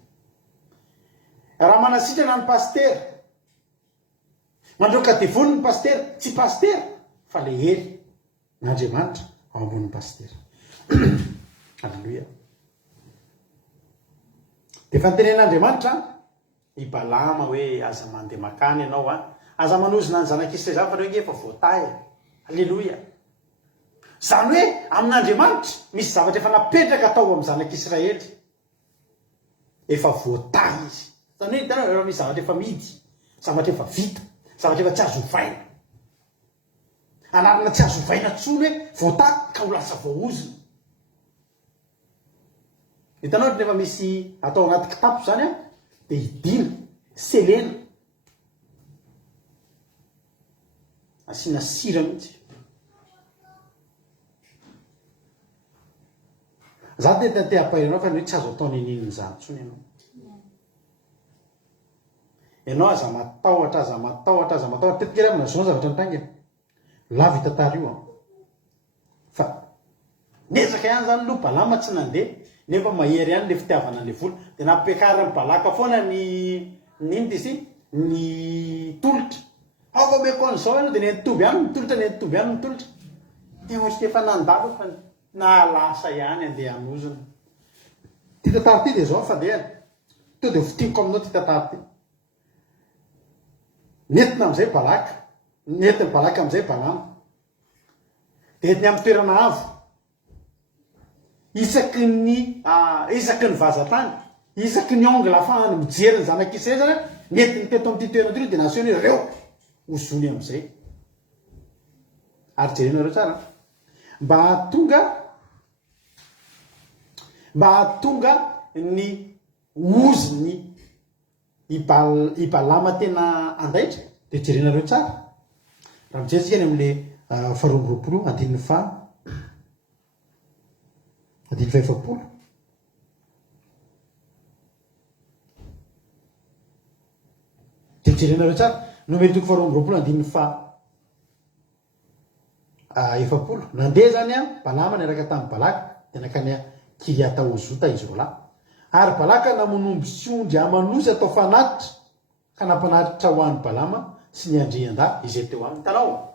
raha manasitrana ny pastera mandroka devoly ny pastera tsy pastera fa le hery n'Andriamanitra ao ambonin'ny pastera alleloia de fa nytenen'Andriamanitra i balama hoe aza mandeha makany ianao a aza manozona ny zanak'Israely zany fa reo nge efa voatay alleloia zany hoe amin'Andriamanitra misy zavatra efa napetraka atao amin'ny zanak'Israely efa voatay izy zany hoe hitanao efa misy zavatra efa midy zavatra efa vita zavatra efa tsy azo ovaina anarana tsy azo ovaina tsony hoe voatay ka ho lasa voaozina hitanao rehefa misy atao anaty kitapo zany a de hidina selena asiana sira mihitsy za te ampahiranao fa ny hoe tsy azo atao ninininy zany tsony ianao aza matahotra tetikely amina zao zavatra nitainga lava hitatary io a fa nezaka ihany zany loha balama tsy nandeha nefa mahery ihany le fitiavana le voly de nampiakarany balaka foana nino de sy ny tolotra aofa meko an'izao ianao de nenitoby any mitolotra de ohatry efa nandalo fa nalasa ihany andeha anozona ty tatary ty de zao fandehany to de fotiko aminao ty tatary ty nentina am'izay balaka netiny balaka am'izay balama de entiny amin'ny toerana avo isaky ny vazatany isaky ny ongle afahany mijery ny zanak'Israely zany netiny teto am'ty toerana ty de nasiony reo ozony am'izay ary jerenareo tsara mba hahatonga ny oziny ibalama tena andaitra de jerenareo tsara raha mijerytsika any am'le faharoambyroapolo andininy faefapolo de jerenareo tsara nomely toko faharoambyroapolo andininy efapolo nandeha zany a balama ny araka tamin'ny balaka de nakany kiriata ozota izy roalahy ary balaka namonomby sy ondry amanosy atao fanatitra ka nampanatitra ho an'ny balama sy ny andrianda izay teo aminy tanao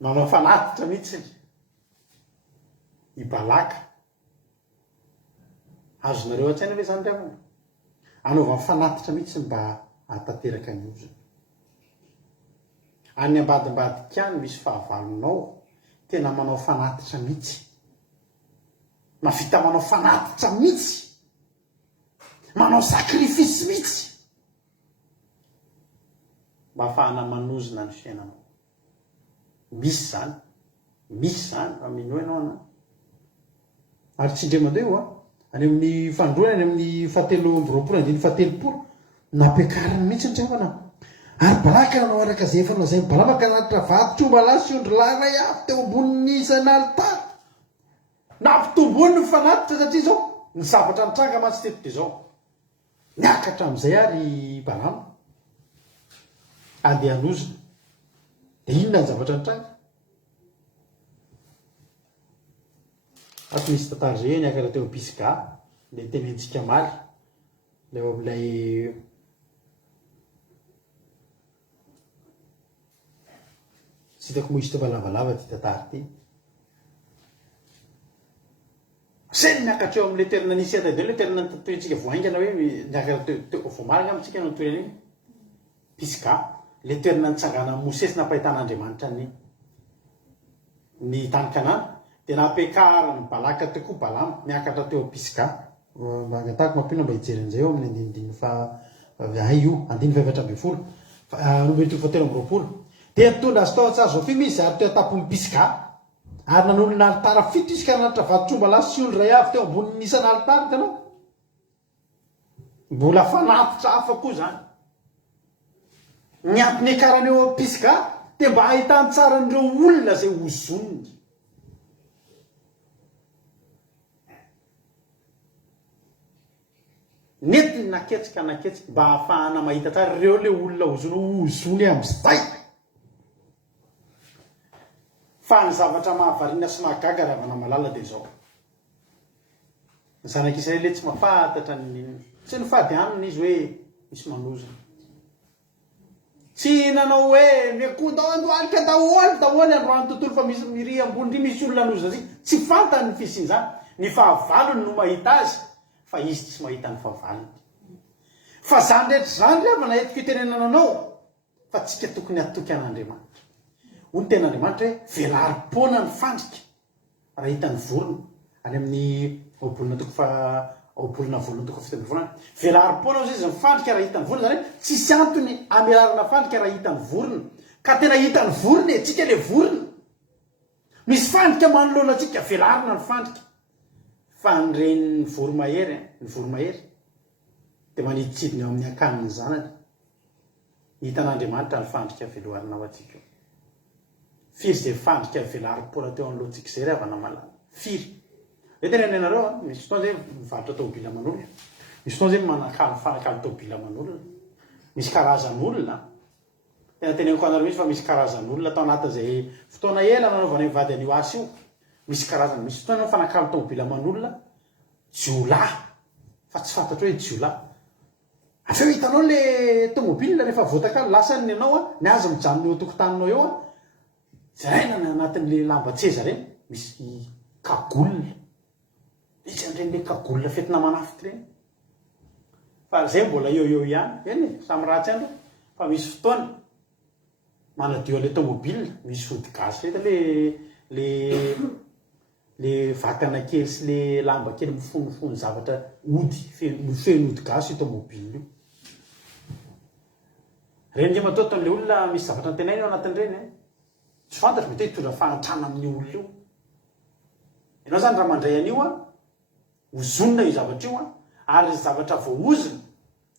manao fanatitra mihitsy i balaka azonareo an-tsaina ve zany riavana anaova fanatitra mihitsy mba hatateraka ny ozony any ambadimbadika any misy fahavalonao tena manao fanatitra mihitsy mavita manao fanatitra mihitsy manao sakrifisy mihitsy mba ahafahana manozona ny fiainanao misy zany fa mino ianao ana ary tsy indre mandeha io any amin'ny fandroana any amin'ny fahatelo ambyroapolo andiny fahatelopolo nampiakariny mihitsy ny travana ary balaka nanao araka zay efa nolazainy balama ka nanatra vatotromba lahy sy ondry lahy ray avy teo ambonin'ny isan'ny alitara nampitombony ny fanatitra satria zao ny zavatra nitranga matsy teto de zao niakatra am'izay ary balama andeha hanozona de inona ny zavatra nitranga ato misy tantara zay niakatra teo pisga le tenentsika maly leo am'ilay tsy hitako moisy teo lavalava ty tantara ty zay niakatra eo am'le toerana nisy atadeo le toerana toentsika voaingana hoe niakatra teo voamarina amitsika no toerana iny pisga le toerana nitsangana mosesy nampahitan'andriamanitra ny tany kanana de nampiakarany balaka teo koa balama miakatra teo pisga magnatako mampina mba hijeren'izay eo amin'ny andinidiny io andiny faefatra amby folo nomely toko fahatelo ambyroapolo de nitondra azy tao an-tsazofy misy ary teo atapon'ny pisga ary nanolona alitara fito izy ka nanatra vatotromba lahy sy olo ray avy teo ambonin'ny isany alitara tanao mbola fanatitra hafa koa zany ny antony akarany eo pisga de mba ahitany tsara n'ireo olona zay hozoniny netiny naketsika mba ahafahana mahita tsara ireo le olona hozony am'izay fa ny zavatra mahavarina sy mahagaga ravana malala de zao ny zanak'Israely le tsy mahafantatra tsy nifady aminy izy hoe misy manozana tsy nanao hoe miakoda andohalika daholy androany tontolo fa misy miry ambony misy olona nozana tsy fantany ny fisiny zany ny fahavalony no mahita azy fa izy tsy mahita ny fahavalony fa zany rehetra zany rehefa nahetiko itenenananao fa tsika tokony atoky an'Andriamanitra hoy ny ten'Andriamanitra hoe velaripona ny fandrika raha hitany vorona any amin'ny obolona volona toko fiteny volana velaripona ozy izy mifandrika raha hitany vorona zany hoe tsisy antony amelarana fandrika raha hitany vorona ka tena hitany vorona tsika le vorona misy fandrika manoloana atsika velarina ny fandrika fa nyreny ny voromahery de maniditsidiny eo amin'ny akaniny zanany hitan'Andriamanitra ny fandrika veloharina ao atsika firy zay fandrika velaripona teo an'lohantsika zay ravana malala firy le tena nenareo misy fotoana zay mivarotra tobila aman'olona misy fotoana zay manakalo tobila aman'olona misy karazan'olona tena teneniko anareo misy fa misy karazan'olona atao anatin'izay fotoana ela nanaovana mivady an'io asy io misy karazany misy fotoana fanakalo tobila aman'olona jiolahy fa tsy fantatro hoe jiolahy afeo hitanao le tomobile rehefa voatakalo lasany ianao ny azy mijanona eo tokotaninao eo zaraina ny anatin'le lambatseza reny misy kagolina misy an'ireny le kagolina fetina manafitra reny fa zay mbola eo ihany eny samy ratsy andro fa misy fotoana manadio le tomobile misy fody gasy reta le vatana kely sy le lamba kely mifonofony zavatra feno ody gasy io tomobile io reny nge matoton'le olona misy zavatra nytenainy eo anatin'ireny tsy fantatro mety hitondra fahantrana amin'ny olona io ianao zany raha mandray an'io hozonina io zavatra io ary zavatra voaozina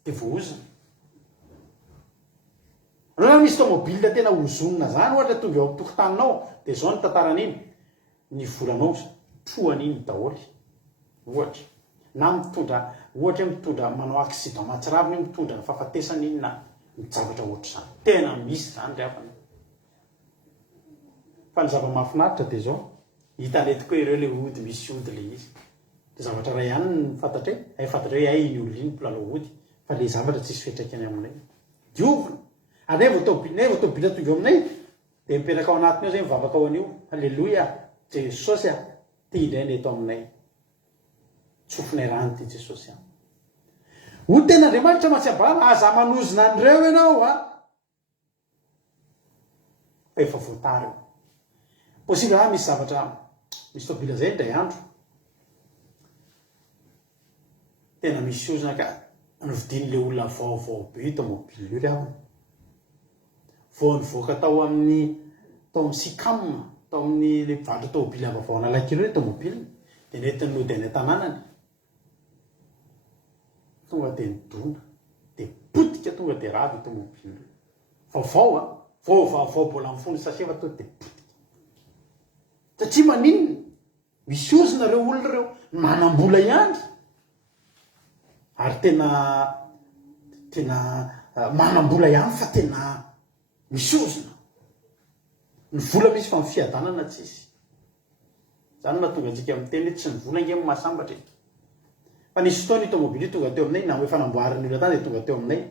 dia voaozina. Raha misy tomobile tena hozonina zany ohatra tonga eo amin'ny tokotaninao dia zao ny tantaran'iny ny volanao trohan'iny daholy ohatra na mitondra ohatra mitondra manao accident mahatsiraviny mitondra fahafatesana iny na mijavatra ohatra izany tena misy zany ry havana. Fa ny zava-mahafinaritra dia zao hitanetiko ireo le ody misy ody le izy dia zavatra ray ihany ny fantatra fantatra hoe ay iny olona iny mpilalao ody fa le zavatra tsisy fiantraikany aminay diovina. Ary vao tobila tonga aminay dia mipetraka ao anatiny eo zay mivavaka ao an'io. Alleloia, Jesosy tia indray ny eto aminay. Tsofinay rano ty Jesosy ho ten'Andriamanitra Mahatsiabana aza manozina an'ireo ianao efa voatary eo. Possible misy zavatra misy tobila zay indray andro tena misy ozina ka novidin'le olona vaovao be tomobile io ry havana. Vao nivoaka tao amin'ny Sikam tao amin'ny le mpivarotra tomobile avy avao Analakely hoe tomobile dia nentin'ny nody any an-tanànany tonga dia nidona dia potika tonga dia ravy tomobile vaovao vaovao mbola mifono saseva to dia potika satria maninona misy ozina reo olona reo manam-bola ihany ary tena manam-bola ihany fa tena misy ozina ny vola misy fa mifiadanana tsisy zany mahatonga antsika miteny hoe tsy ny vola nge mahasambatra fa nisy fotoana tomobile tonga teo aminay na hoe fanamboarany olona tany dia tonga teo aminay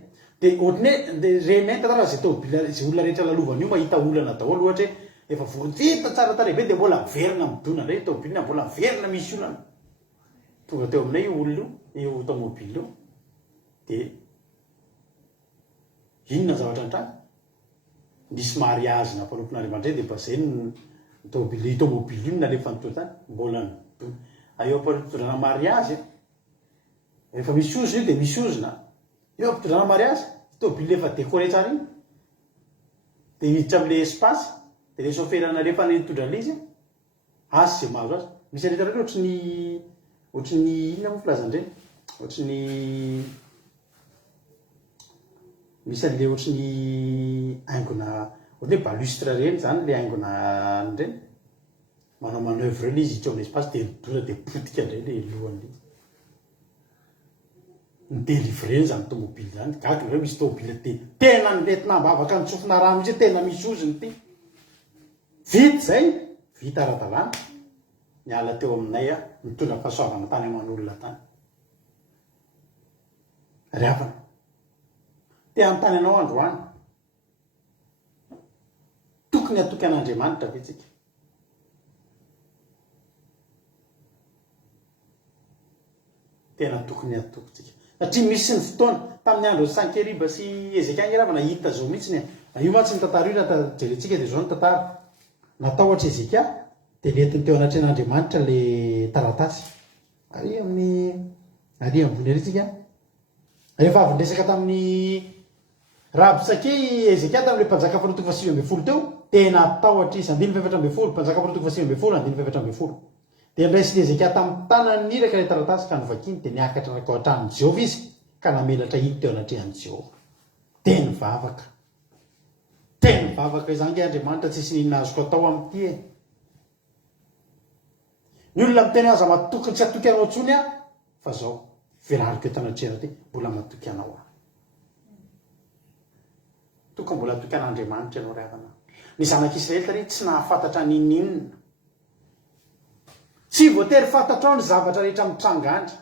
dia ohatriny renay tantara zay tomobile zay olona rehetra lalovany io mahita olana daholo ohatra hoe efa voatsita tsara tarehibe dia mbola miverina midona ndray tomobile mbola miverina misy olana tonga teo aminay io olona io tomobile io dia inona zavatra antrany nisy mariage na mpanompon'Andriamanitra dia zay ny tomobile io nalefa nytony tany mbola nidona eo ampitondrana mariage rehefa misy ozina io dia misy ozina eo ampitondrana mariage tomobile efa décoré tsara iny dia hiditra amin'le espace dia le chauffeur nalefa nitondra an'izy asy zay mahazo azy misy rehetra reny ohatriny inona moa filazandreny ohatriny misy an'le ohatriny haingona ohatry hoe balustre reny zany le haingona an'ireny manao manœuvre reny izy hiditra amin'ny espace dia midona dia potika indray le lohan'le nidelivreny zany tomobile zany gaga reo misy tomobile dia tena niretina mbavaka ny tsofina rano izy tena misy oziny ty vita zay vita ara-dalàna niala teo aminay mitondra fahasoavana tany aman'olona tany ry havana te anontany anao androany tokony atoky an'Andriamanitra ve tsika tena tokony atokytsika satria misy ny fotoana tamin'ny andro Sankeriba sy Ezekia ny ravana hita zao mihitsy io matsy ny tantara io natajerentsika dia zao ny tantara natao ohatra Ezekia dia nentiny teo anatren'Andriamanitra le taratasy ary ambony aritsika rehefa avy ndresaka tamin'ny Rabosake Ezekia tamin'le mpanjaka faharoa toko 5 teo tena atahotra izy 7 mpanjaka faharoa toko 5 dia niraisy Ezekia tamin'ny tanany iraka ilay taratasy ka novakiny dia niakatra raka ao an-tranon'i Jehova izy ka namelatra iny teo anatrehan'i Jehova tena mivavaka izange Andriamanitra tsisy ninona azoko atao amin'ity ny olona miteny aza matokony tsy atoky anao ntsony fa zao velariko eto anatrehana ty mbola matoky anao tokony mbola atoky an'Andriamanitra ianao ry havana. Ny zanak'Israely tary tsy nahafantatra ninninona tsy voatery fantatrao ny zavatra rehetra mitrangandra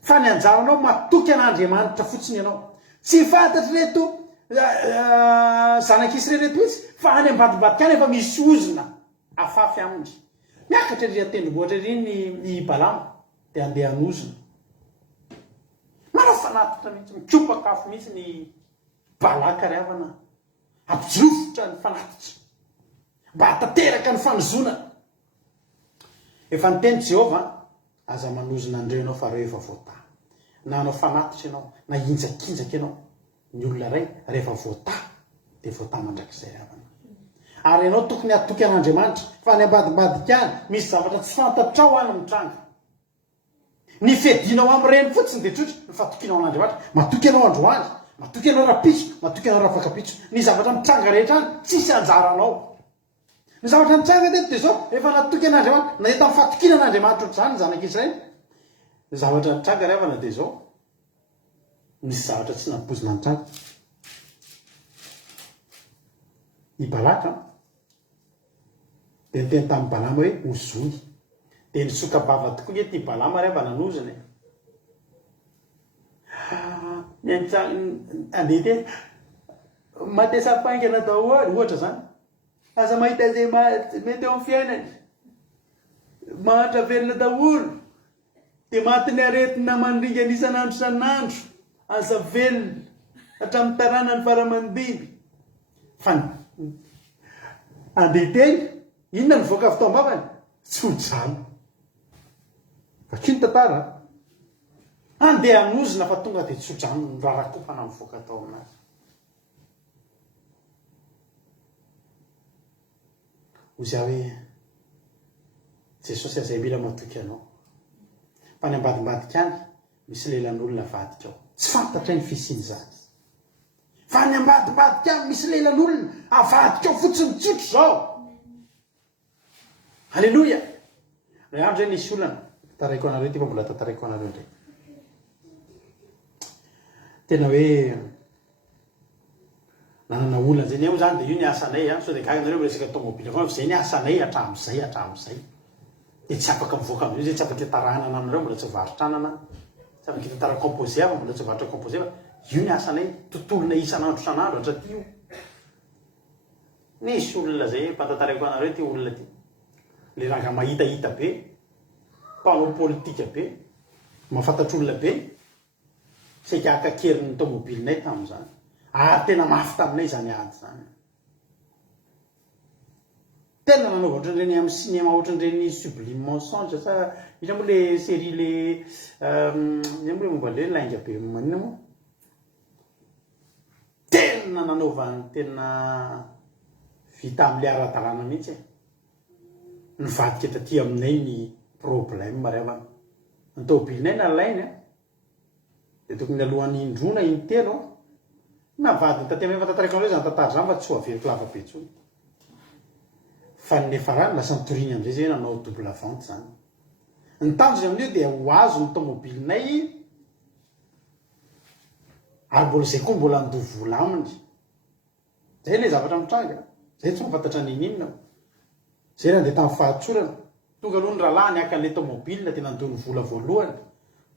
fa ny anjaranao matoky an'Andriamanitra fotsiny ianao tsy fantatry reto zanak'Israely reto mihitsy fa any ambadimbadika any efa misy ozina afafy aminy miakatra ry atendrombohitra ry ny Balama dia andeha hanozina manao fanatitra mihitsy mikopakafo mihitsy ny Balaka ry havana ampijofotra ny fanatitra mba hatateraka ny fanozona efa niteny Jehova aza manozina andreo ianao fa reo efa voata na anao fanatitra ianao na injakinjaka ianao ny olona ray rehefa voata dia voata mandrakizay ry havana ary ianao tokony atoky an'Andriamanitra fa ny ambadimbadika any misy zavatra tsy fantatrao any mitranga ny fedinao am'ireny fotsiny de tsotra ny fatokinao an'andriamanitra matoky anao androany matoky anao rapitso matoky anao rafakapitso ny zavatra mitranga rehetra any tsisy anjaranao ny zavatra mitranga teto de zao efa natoky an'andriamanitra na eta mifatokina an'andriamanitra ohatr'izany ny zanak'Israely ny zavatra mitranga rehavana de zao misy zavatra tsy nampozina nitranga i Balaka de niteny tamin'ny Balama hoe ozoy de nisokabava tokoa ety Balama rehefa nanoziny andeha teny matesapaingana daholy ohatra zany asa mahita zay mety eo amin'ny fiainany mahantra velona daholo de matiny aretina mandringa isan'andro san'andro asa velona hatramin'ny tarana ny faramandiby fa andeha teny inona ny voaka fitaombavany tsy hojano fa kino tantara andeha hanozina fa tonga de tsy hojano ny rarakopana amin'ny voaka tao aminazy ozy aho hoe Jesosy azay mila matoky anao fa ny ambadimbadika any misy lelan'olona vadika ao tsy fantatra ny fisiny zany fa ny ambadimbadika any misy lelan'olona avadika ao fotsiny tsotro zao halleloia ray andro zay nisy olana taraiko anareo ty fa mbola tataraiko anareo ndray tena hoe nanana olana zay ny eo zany de io ny asanay so de gaga anareo resaka tomobily fa zay ny asanay hatram'izay de tsy afaka mivoaka am'io zay tsy afaka taranana anareo mbola tsy varotranana tsy afaka tatara composé fa mbola tsy varotra composé fa io ny asanay tontolona isan'andro san'andro hatraty io nisy olona zay mpatataraiko anareo ty olona ty le ranga mahitahita be mpanao politika be mahafantatry olona be saika akakerin'ny tomobilinay tamin'izany ary tena mafy taminay zany ady zany tena nanao ohatran'ireny amin'ny cinéma ohatran'ireny sublime mensonge sa ina moa le série le ina moa le momba le lainga be manina moa tena nanaovany tena vita amin'le ara-dalàna mihitsy ny vadika taty aminay ny problème rehava ny tomobilinay na lainy de tokony alohan'ny indrona intelo na vadiny taty aminay fa tantaraiky anareo zany tantara zany fa tsy ho averiko lava be tsony fa ny farany lasa nitoriny am'izay zay nanao double vente zany ny tanjony amin'io de ho azo ny tomobilinay ary mbola zay koa mbola andovo vola aminy zay le zavatra mitranga zay tsy mafantatra nin'inona zay raha ndeha tamin'ny fahatsorana tonga aloha ny rahalahy ny akan'le tomobilina tena andony vola voalohany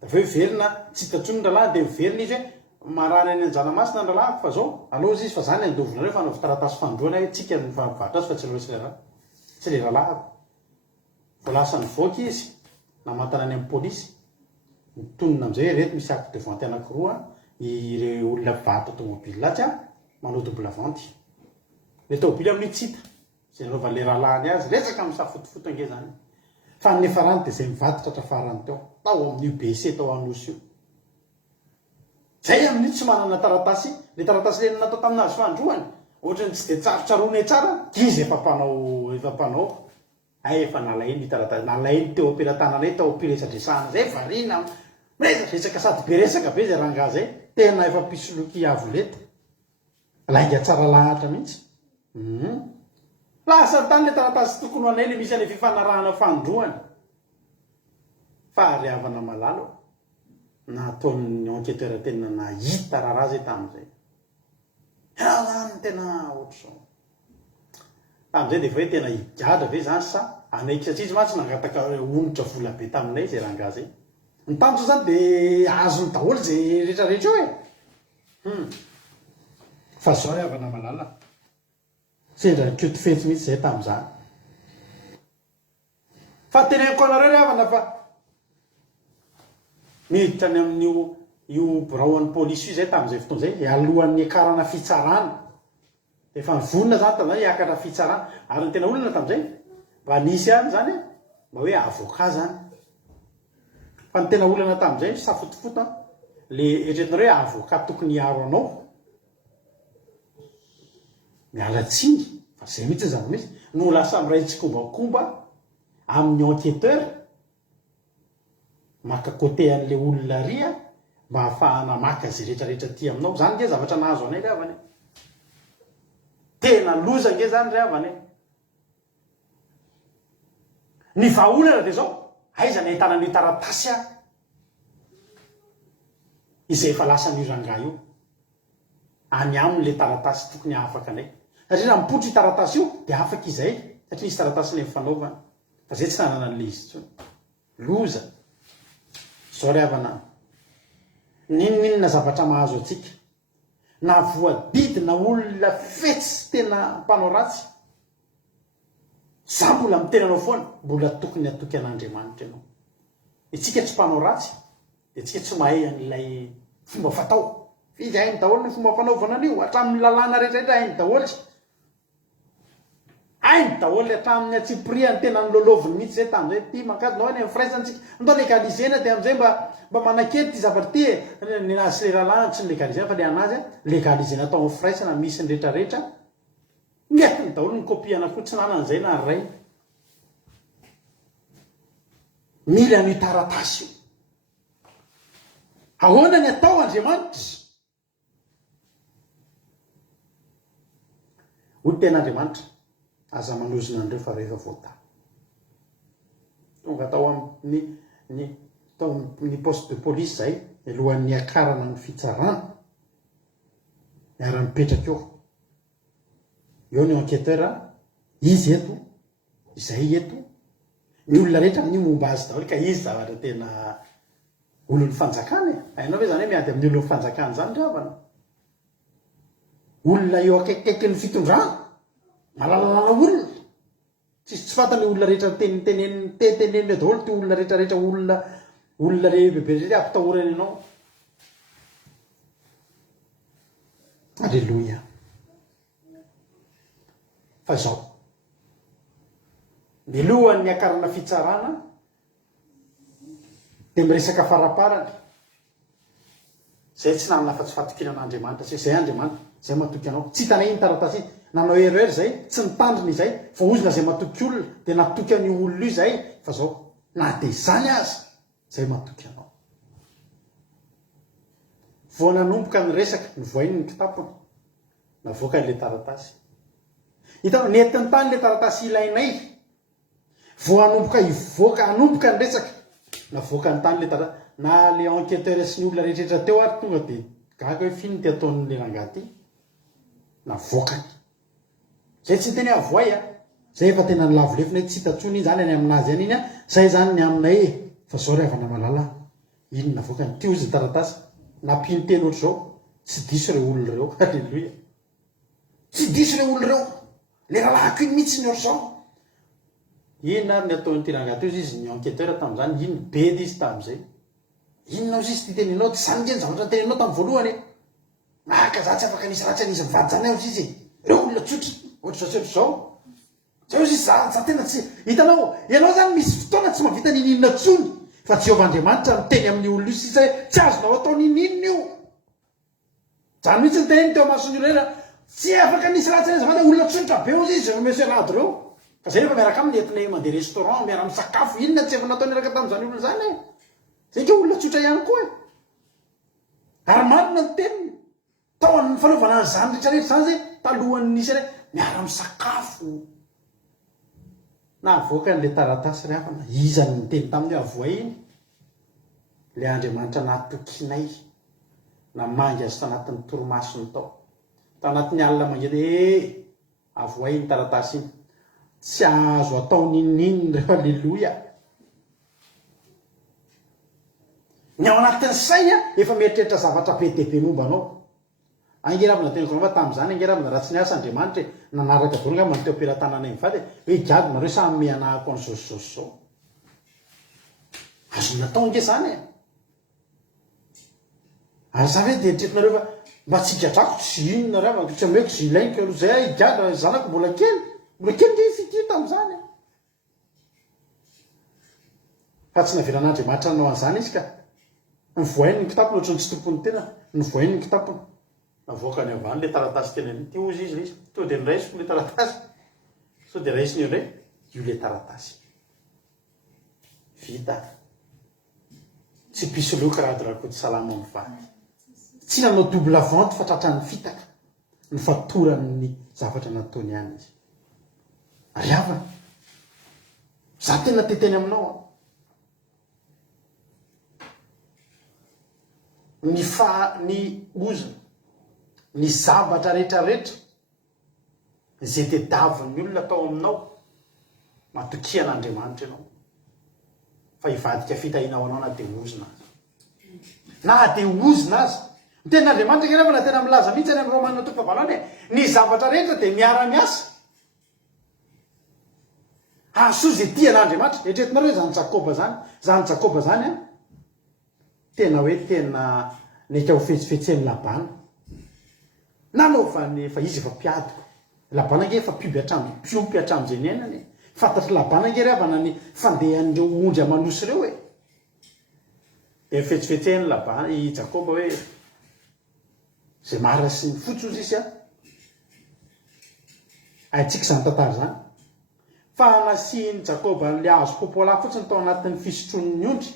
dafa hoe verina tsy hitatsony ny rahalahy de miverina izy hoe marary any anjanamasina ny rahalahiko fa zao aloha izy fa zany andovonareo fa naovy taratasy fandroana hoe tsika ny fahavatra azy fa tsy loatra tsy le rahalahiko voalasa ny voaka izy namantana any amin'ny polisy mitonona am'izay hoe reto misy acte de vente anankiroa ire olona vata tomobily latsy manao double vente le tomobily amin'io tsy hita zay naovan'le rahalahiny azy resaka amin'ny safotofoto ange zany fa nefa rany de zay mivaditra trafarany teo tao amin'ny UBC tao anosy io zay amin'io tsy manana taratasy le taratasy le natao taminazy fandroany ohatrany tsy de tsarotsarony tsara izy efa mpanao ay efa nalainy taratasy nalainy teo ampelantananay tao ampiresadresahana zay varina resaka sady be resaka be zay ranga zay tena efa pisoloky avoleta lainga tsara lahatra mihitsy lasa tany le taratasy tokony anay le misy ale fifanarahana fandroany fa ariavana malalo nataon'ny enquêteur tena nahita raha zay tamin'izay zany tena ohatrzao tamin'izay de fa hoe tena higadra ve zany sa anaiky satria izy matsy nangataka onitra vola be taminay zay ranga zay ny tanjo zany de azony daholo zay rehetrarehetra hoe fa zao riavana malala sendra kioty fetsy mihitsy zay tamin'izany fa teneniko anareo riavana fa miditra any amin'io io braoan'ny polisy io zay tamin'izay fotoana zay alohan'ny akarana fitsarana efa nivonina zany tam'zany hiakatra fitsarana ary ny tena olana tam'izay mba nisy any zany mba hoe avocat zany fa ny tena olana tam'izay safotofoto le eritretinareo hoe avocat tokony hiaro anao mialatsiny fa zay mihitsy zany mihitsy no lasa miray tsikombakomba amin'ny enquêteur maka côté an'le olona ria mba hahafahana maka zay rehetrarehetra ty aminao zany nge zavatra nahazo anay ry avany tena loza nge zany ry avany ny vahaolana de zao aiza ny ahitana ny taratasy a izay efa lasa ny ranga io any amin'le taratasy tokony afaka anay satria raha mipotry taratasy io de afaka izay satria isy taratasy le mifanaovana fa zay tsy nanana an'le izy tsony loza zao ry havana ninninona zavatra mahazo atsika na voadidina olona fetsy tena mpanao ratsy za mbola mitenanao foana mbola tokony atoky an'Andriamanitra ianao itsika tsy mpanao ratsy de tsika tsy mahay an'ilay fomba fatao fizy hainy daholo ny fomba fanaovana an'io hatramin'ny lalàna rehetrarehetra hainy daholo hainy daholo hatramin'ny atsipriany tena ny loloviny mihitsy zay tam'izay ty mankadinao any amin'ny firaisantsika ndao legalizena de am'izay mba manakety ty zavatra ty ny nazy le lalàna tsy ny legalizena fa le anazy legalizena atao amin'ny firaisana misy ny rehetrarehetra netiny daholo ny kopiana fotsy nanan'izay na ray mila ny taratasy io ahoana ny atao Andriamanitra hoy ten'Andriamanitra aza manozona andreo fa rehefa voata tonga atao amin'ny poste de police zay alohan'ny akarana ny fitsarana miara-mipetraka eo ny enquêteur izy eto izay eto ny olona rehetra ny momba azy daholo ka izy zavatra tena olon'ny fanjakana hainao hoe zany hoe miady amin'ny olon'ny fanjakana zany dravana olona eo akaikikaiky ny fitondrana malalalala olona tsisy tsy fantany olona rehetra teneniny daholo ty olona rehetrarehetra olona le bebe rehetra ampitahorany ianao alleloia fa zao ny lohan'ny akarana fitsarana de miresaka faraparany zay tsy nanana fa tsy fatokinan'Andriamanitra sy zay Andriamanitra zay matoky anao tsy hitanay iny taratasy nanao erreur zay tsy nitandriny izay fa ozina zay matoky olona de natoky an'io olona io zay fa zao na de zany azy zay matoky anao vo nanomboka ny resaka ny voainy ny kitapony navoaka n'le taratasy hitanao netiny tany le taratasy ilainay vo anomboka ivoaka anomboka ny resaka navoaka ny tany le taratasy na le enquêteur sy ny olona rehetrarehetra teo ary tonga de gaga hoe fino ty ataon'le rangaty navoakany zay tsy teny avoay zay efa tena ny lavolefina tsy hitatsony iny zany any aminazy any iny zay zany ny aminay fa zao ry havana malala iny navoakany ty ozy taratasy nampiny teny ohatr' zao tsy diso reo olona reo alleloia tsy diso reo olona reo le lalako iny mihitsy ny ohatr' zao iny ary ny ataon'ty rangaty io izy ny enquêteur tam'izany iny be dy izy tam'izay inonao izy ty teninao tsy zany ngeny zavatra teninao tamin'ny voalohany maka za tsy afaka nisy ratsy anisy mivady zany aho izy reo olona tsotra ohatr' zao tsy zao zao izy za tena tsy hitanao ianao zany misy fotoana tsy mahavita nininona tsony fa Jehovah-Andriamanitra miteny amin'ny olona io sisa tsy azonao atao nininona io zany mihitsy ny teneny teo amasony rena tsy afaka nisy ratsy anisy mivady olona tsotra be ozy izy reo mesionady reo fa zay rehefa miaraka aminy entinay mandeha restaurant miara misakafo inona tsy efa natao niraka tam'izany olona zany zay ke olona tsotra ihany koa ary marina ny teniny tao amin'ny fanaovana an'izany rehetrarehetra zany zay talohan'ny nisy re miara misakafo na avoaka n'le taratasy ry hafana izany nyteny tamin'ny avoay iny le Andriamanitra natokinay na mangy azy tanatin'ny toromasony tao tanatin'ny alina mangety avoay iny taratasy iny tsy azo atao ninininy reo alleloia ny ao anatin'ny saina efa mieritreritra zavatra be dehibe momba anao angeravina tenako nava tam'izany angeravina raha tsy niasa Andriamanitra nanaraka daholo nga many teo am-pelantananay mivady hoe higadona nareo samy mianahako any zao azo natao nge zany ary za hoe de eritretinareo fa mba tsy higadrako tsy inona reo tsy ameko tsy ilaiko aloha zay higada zanako mbola kely nge fity tam'izany fa tsy navelan'Andriamanitra nanao an'izany izy ka ny voainy ny kitapony ohatrany tsy tompony tena ny voainy ny kitapony navoaka ny avany le taratasy tena ty ozy izy izy to de niraisiko le taratasy so de raisiny io ndray io le taratasy vita tsy pisoloka raha drakoty salama mivady tsy nanao double vente fa tratrany fitaka ny fatoran'ny zavatra nataony ihany izy ary avana za tena teteny aminao ny ozona ny zavatra rehetrarehetra zay tedaviny olona atao aminao matokian'Andriamanitra ianao fa hivadika fitahinao anao na de ozona azy na de ozona azy ny ten'Andriamanitra rehefa na tena milaza mihitsy any amin'ny Romanina 12 ny zavatra rehetra de miara-miasa aso zay tian'Andriamanitra etretinareo zany Jakoba zany a tena hoe tena neka ho fetsifetseny Labana nanao fa izy efa mpiadiko Labana nge efa piompy hatramin'izay niainany fantatry Labana nge rehavana ny fandehan'ireo ondry amanosy ireo de fetsifetseny Labana i Jakoba hoe zay mara sy ny fotsy ozy izy aitsika zany tantara zany fa nasiany Jakoba le hazo popola fotsiny tao anatin'ny fisotron'ny ondry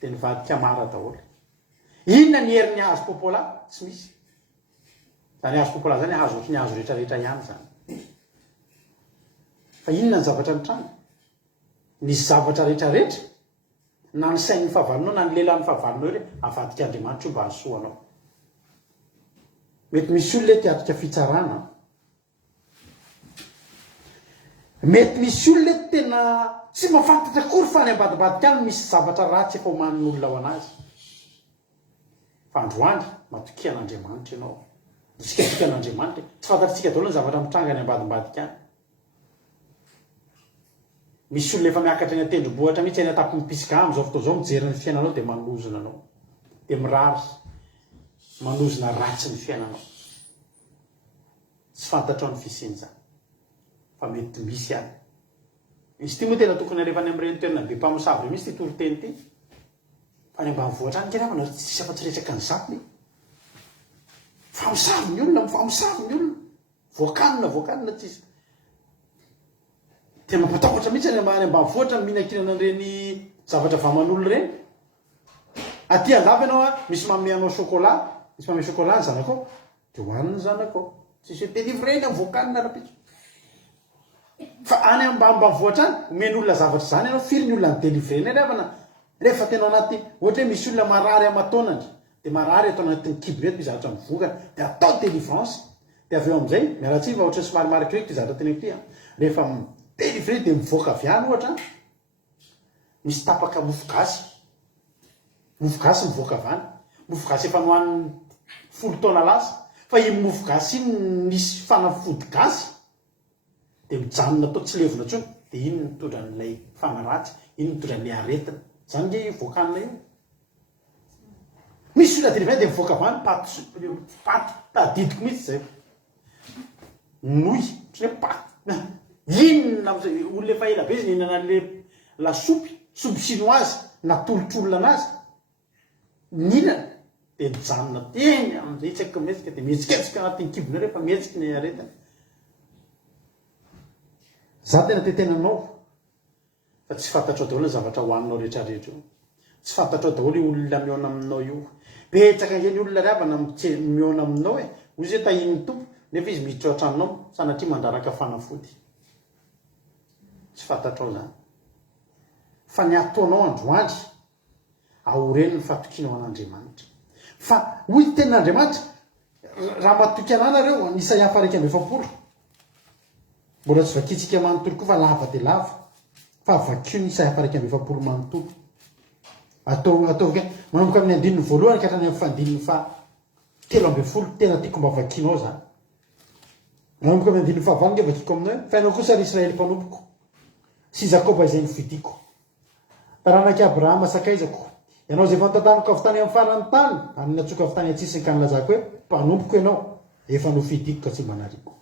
de nivadika mara daholo inona ny herin'ny hazo popola tsy misy zany hazo popola zany hazo ohatry ny hazo rehetrarehetra ihany zany fa inona ny zavatra mitranga ny zavatra rehetrarehetra na ny sain'ny fahavalonao na ny lehilahin'ny fahavalonao re avadika Andriamanitra io mba hasoanao mety misy olona tiatrika fitsarana mety misy olona tena tsy mafantatra akory fa ny ambadibadika any misy zavatra ratsy efa homanin'olona ao anazy fa androany matokian'Andriamanitra ianao tsikatsikan'Andriamanitra tsy fantatritsika daholo ny zavatra mitranga ny ambadimbadika any misy olona efa miakatra ny atendrombohatra mihitsy any atapin'ny pisika am'izao fotoa zao mijery ny fiainanao de manozona anao de mirary manozona ratsy ny fiainanao tsy fantatrao ny fisiany zany fa mety misy any izy ty moa tena tokony rehefa any amin'ireny toerana be mpamosavy re misy ty toro-teny ty fa any ambanivohitra any kerava nareo tsisy afa-tsy resaka ny zapony famosavy ny olona famosavy ny olona voakanina tsisy tena mampatahotra mihitsy any ambanivohitra mihinankinana ireny zavatra vaman'olo reny aty andava ianao misy mameanao chocolat misy mame chocolat ny zanakao de hoaniny zanakao tsisy hoe délivreny amin'ny voakanina rapitso fa any ambanivohitra any omen'olona zavatra zany ianao firy ny olona ny délivreny rehefa tena anaty ohatra hoe misy olona marary amatonany de marary atao anatin'ny kibo reto mizaratra mivokana de atao délivrance de avy eo amin'izay miaratsiva ohatra somary marikiriko ty zaratra teny ty rehefa délivrer de mivoaka avy any ohatra misy tapaka mofogasy mivoaka avy any mofogasy efa nohan'ny 10 taona lasa fa iny mofogasy iny misy fanafody gasy de mijanona atao tsy levona tsony de iny mitondra n'ilay fanaratsy iny mitondra n'lay aretina zany nge voakanina io misy olona délivrer de mivoaka avy any paty tadidiko mihitsy zay nouille ohatry hoe paty inona olona efa ela be izy nihinana le lasopy chinoise natolotr'olona anazy nihinana de mijanona teny amin'izay tsy aiko mihetsika de mihetsiketsika anatin'ny kibona rehefa mihetsiky ny aretina za tena tetenanao fa tsy fantatrao daholo ny zavatra hoaninao rehetrarehetra io tsy fantatrao daholo io olona miona aminao io betsaka nge ny olona riavana miona aminao ozy hoe tahin'ny tompo nefa izy miditra ao an-tranonao sanatria mandraraka fanafody tsy fantatrao zany fa ny ataonao androandry aoreny ny fatokinao an'Andriamanitra fa hoy tenin'Andriamanitra raha matoky ananareo an Isaia 1:7 mbola tsy vakitsika manontolo koa fa lava de lava fa vakio ny Isaia 1:7 manontolo ataovika manomboka amin'ny 1 ka hatrany amin'ny 7 tena tiako mba vakinao zany manomboka amin'ny 9 nge vakiko aminao fa ianao kosa ry Israely mpanompoko sy Jakoba izay nifidiko taranaki Abrahama sakaizako ianao zay fantataniko avy tany amin'ny farany tany amin'ny atsoka avy tany atsisiny ka nilazako hoe mpanompoko ianao efa nofidiko ka tsy manariko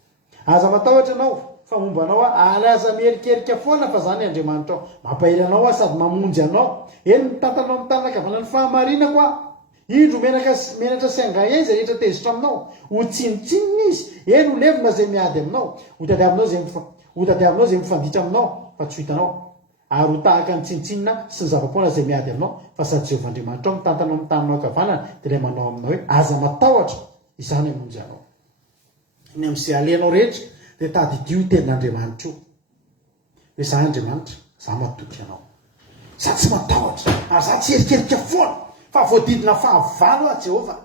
aza matahotra ianao fa momba anao alaza mierikerika foana fa zany Andriamanitra ao mampahery anao sady mamonjy anao eny mitantanao amin'ny tanakavana ny fahamarinako indro menatra sainga izy rehetra tezitra aminao ho tsinitsininy izy eny ho levina zay miady aminao ho tadiavinao zay mifanditra aminao fa tsy hitanao ary ho tahaka ny tsintsinina sy ny zava-poana zay miady aminao fa sady jehovahandriamanitra ao mitantanao amin'ny taninao akavanana dia ilay manao aminao hoe aza matahotra izany hamonjy anao ny amin'izay alenao rehetra dia tady dio tenin'andriamanitra io hoe za andriamanitra za matoky anao za tsy matahotra ary za tsy herikerika foana fa voadidina fahavalo a Jehova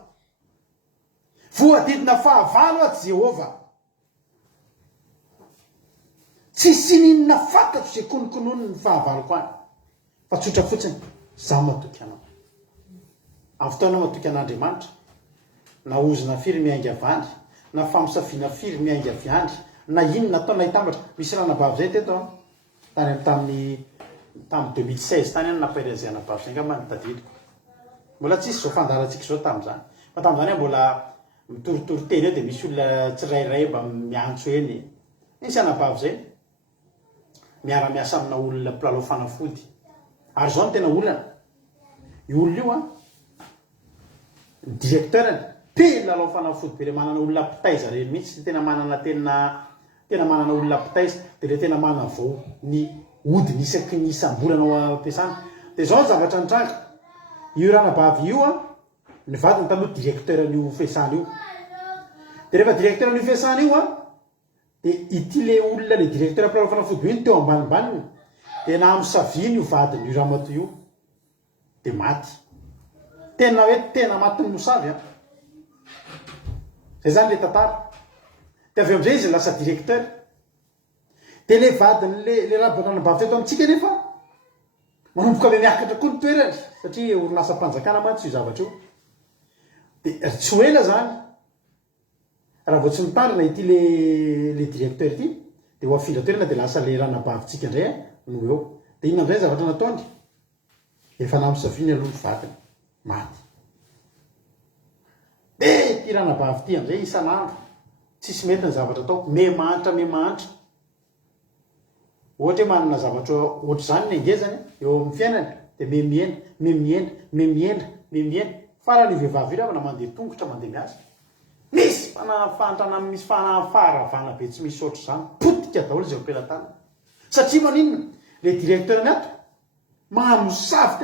voadidina fahavalo a Jehova tsy sininina fantatro zay konokonony ny fahavaloko any fa tsotra fotsiny za matoky anao amin'ny fotoana matoky an'Andriamanitra na ozina firy miainga avandry na famosafiana firy miainga aviandry na inona atao na hitambatra misy ranabavy zay teto tamin'ny 2016 tany any nampairazay anabavy zay ngamba nitadidiko mbola tsisy zao fandaratsika zao tamin'izany fa tamin'izany mbola mitoritory teny eo dia misy olona tsirairay mba miantso eny nisy anabavy zay miara-miasa amina olona mpilalao fanafody ary zao no tena olana io olona io directeurny lalao fanafody be le manana olona mpitaiza reny mihitsy tena manana tena manana olona mpitaiza dia le tena manana vao ny odiny isaky ny isam-bolana ao ampiasana dia zao ny zavatra nitranga io ranabavy io ny vadiny taloha directeur n'io fiasana io dia rehefa directeur n'io fiasana io dia ity le olona le directeur mpilalao fanafody io ny teo ambanibaniny dia na amosaviny io vadiny io ramato io dia maty tena hoe tena maty ny mosavy zay zany le tantara dia avy amin'izay izy lasa directeur dia le vadiny le ranabavy teto amintsika nefa manomboka ame miakatra koa ny toerany satria orinasa mpanjakana mantsy io zavatra io dia tsy ho ela zany raha vao tsy mitandrina ity le directeur ity dia ho afindra toerana dia lasa le ranabavitsika indray no eo dia inona amin'izay zavatra nataony efa namosaviany aloha ny vadiny maty dia ty ranabavy ity amin'izay isan'andro tsisy mety ny zavatra atao memanitra ohatra hoe manana zavatra ohatra zany ny angezany eo amin'ny fiainany dia memiendra farany vehivavy io raha mandeha tongotra mandeha miasa misy fanafantana misy fanafaravana be tsy misy oatra zany potika daholo zay ampelatana satria maninona le directeur ny ato mamosavy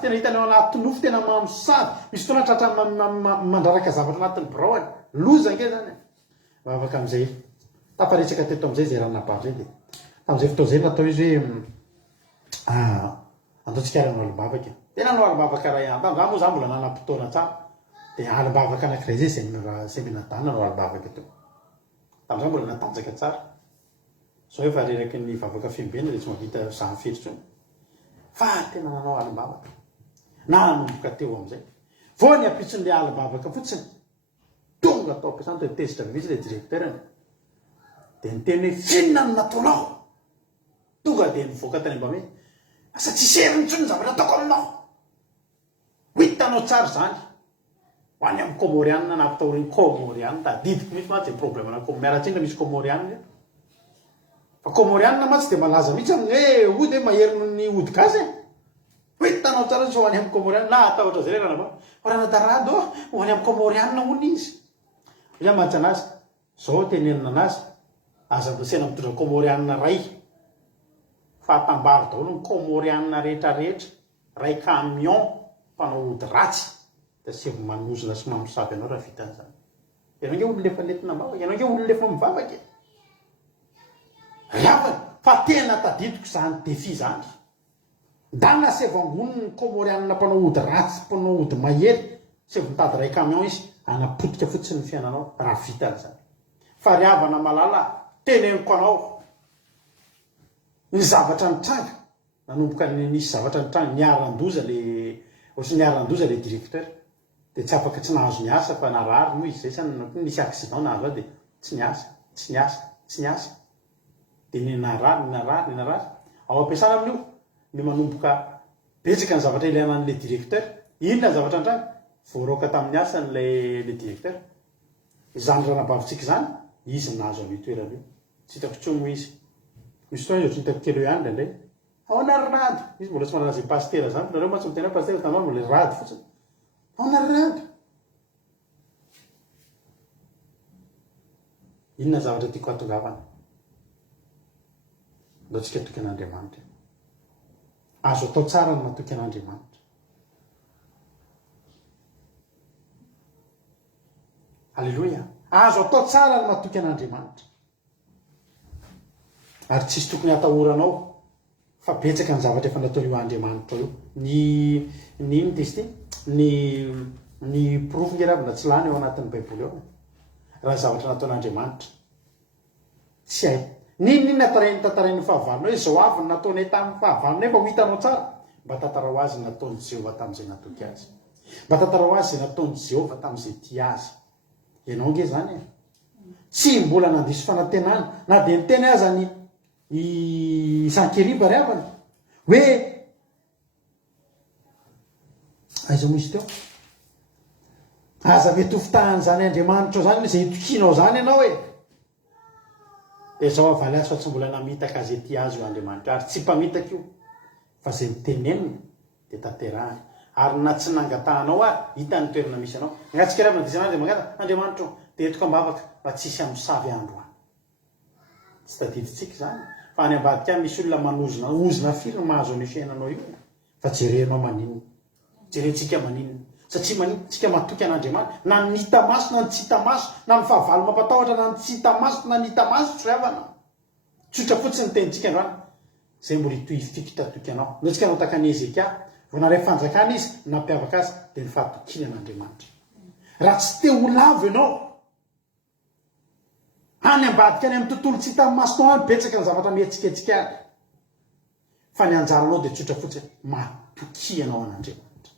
tena hitanao anaty nofo tena mamosavy misy fotoana tratra mandraraka zavatra anatin'ny braony loza nge zany afaka amin'izay taparetsaka teto amin'izay zay ranabavy zay dia tamin'izay fotoana zay natao izy hoe andaontsika ara no alimbavaka tena no alimbavaka raha ihany tamin'izany moa zany mbola nanam-potoana tsara dia alimbavaka anankiray zay zay menadanina no alimbavaka teo tamin'izany mbola natanjaka tsara zao efa reraky ny vavaka fimbena dia tsy mahavita zany fetritsony fa tena nanao alimbavaka nanomboka teo amin'izay vo ny ampitson'le alimbavaka fotsiny tonga atao ampiasana to tezitra mihitsy le directeurny dia niteny hoe finona no nataonao tonga dia nivoaka tany mba hoe asa tsy seriny ntsony ny zavatra ataoko aminao ho hitanao tsara zany ho any amin'ny comorianina nampitaoriny comorianina tadidiko mihitsy matsy problème na miaratsindra misy comorianina fa comorianina matsy dia malaza mihitsy amin'ny hoe ody hoe maherino ny ody gasy ho hitanao tsara ny so ho any amin'ny comorianina na atahotra zay le ranaba fa raha nadarado ho any amin'ny comorianina hono izy zay mantsy anazy zao tenenina anazy aza mbotsena mitondra comorianina ray fahatambaro daholo ny comorianina rehetrarehetra ray camion mpanao ody ratsy dia sevo manozona sy mamosavy anao raha vitan'izany ianao nge olo lefa nentina mavaka ianao nge olo lefa mivavaka ravany fa tena tadidiko zany defi zany dana sevo angoniny ny comorianina mpanao ody ratsy mpanao ody mahery sevo mitady ray camion izy anapotika fotsiny ny fiainanao raha vitan'izany fa riavana malala teneniko anao ny zavatra nitranga nanomboka nisy zavatra nitranga niarandoza le directeur dia tsy afaka tsy nahazo ny asa fa narary moa izy zay sany nisy accident nahazo azy dia tsy niasa dia ny narary ao ampiasana amin'io ny manomboka betsaka ny zavatra ilaina an'le directeur inona ny zavatra nitranga voaroaka tamin'ny asa le directeur izany ranabavitsika zany izy nahazo amin'io toerana io tsy hitako tsono izy misy fotoana izy hitako kely eo ihany ndraindray ao naryrado izy mbola tsy manana zay pastera zany nareo matsy mitena pastera tanao mbola rado fotsiny ao naryrado inona zavatra tiako hatongavana mba tsika toky an'Andriamanitra azo atao tsara ny matoky an'Andriamanitra. Alleloia. Azo atao tsara ny matoky an'Andriamanitra. Ary tsisy tokony hatahoranao fa betsaka ny zavatra efa natao io Andriamanitra io. Ny testy ny profo ngeravina tsy lany eo anatin'ny Baiboly ao. Raha zavatra nataon'Andriamanitra. Tsy hay. Ninona tantarainy fahavalonao izao avy ny nataonay tamin'ny fahavalonao nefa ho hitanao tsara. Mba tantara ho azy nataon'i Jehovah tamin'izay natoky azy. Mba tantara ho azy izay nataon'i Jehovah tamin'izay tia azy. Ianao nge zany e. Tsy mbola nandiso fanantenana na dia niteny aza ny Sankeriba riavany hoe aiza moa izy teo aza mety hofitahany zany Andriamanitra zany izay itokinao zany ianao e. Dia zao avaly azy fa tsy mbola namitaka azy ety azy io Andriamanitra ary tsy mpamitaka io fa zay mitenenina dia tanterahany. Ary na tsy nangatahanao ary hita ny toerana misy anao. Ngatsika ravina dia san'andria mangata Andriamanitra dia etoka ambavaka mba tsisy amosavy andro any. Tsy tadiditsika zany fa any ambadika misy olona manozona firy mahazo ny fiainanao io fa jerenao maninona. Jerentsika maninona. Satria manintsika matoky an'Andriamanitra na ny hita maso na ny tsy hita maso na ny fahavalo mampatahotra na ny tsy hita maso na ny hita maso tsy ravana. Tsotra fotsiny tenitsika androany zay mbola hitohy fikitra toky anao. Notsika anao taka ny Ezekia vonare fanjakana izy nampiavaka azy dia ny fahatokiny an'Andriamanitra. Raha tsy te ho lavo ianao any ambadika any amin'ny tontolo tsy hita masonao any betsaka ny zavatra mihetsiketsika any. Fa ny anjaranao dia tsotra fotsiny matoky anao an'Andriamanitra.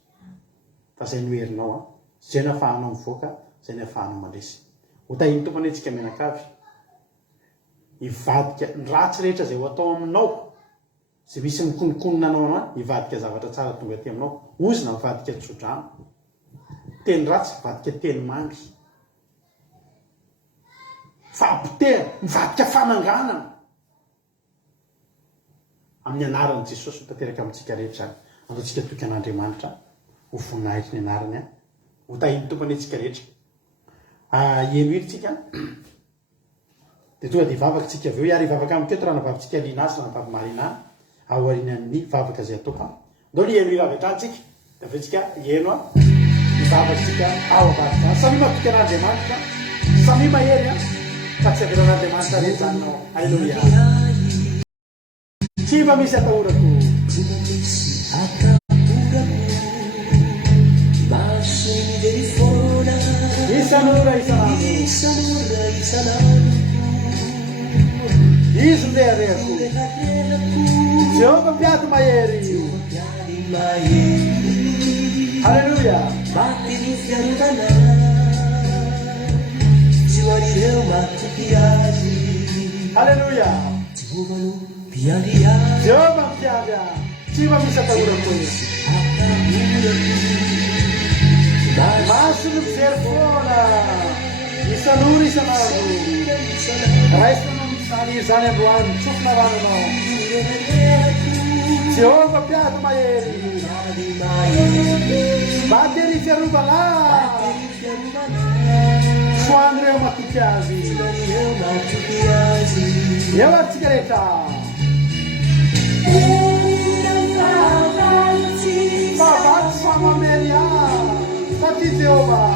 Fa zay no herinao zay no ahafahanao mivoaka, zay no ahafahanao mandresy. Ho tahiny tompony antsika menakavy. Hivadika ny ratsy rehetra zay ho atao aminao, zay misy mikonikonina anao any, hivadika zavatra tsara tonga aty aminao. Ozina mivadika tsodrano. Teny ratsy mivadika teny mangy. Fampitera mivadika fananganana. Amin'ny anaran'i Jesosy tanteraka amintsika rehetra antsika toky an'Andriamanitra ho voninahitry ny anarany ho tahiny tompony antsika rehetra. Eno iritsika dia tonga dia hivavaka tsika avy eo ary hivavaka amin'ny keto raha navavitsika linasy na navavy marinana aorianan'ny vavaka zay atao ndao ny eno iravaka antsika dia avy tsika eno hivavaka tsika ao ambadika samy matoky an'Andriamanitra samy mahery fa tsy averan'Andriamanitra rehetra zany nao. Alleluia. Tsy mba misy atahorako isan'ora isan'andro izy ndeharehako Jehovah mpiady mahery. Alleluia. Alleluia. Jehovah mpiady tsy mba misy atahorako maso no mijery foana isan'ora isan'andro raisina misany zany androany tsofina ranonao. Jehovah mpiady mahery batery fiarovana soany reo matoky azy eo atsika rehetra vavaty samamery satria Jehovah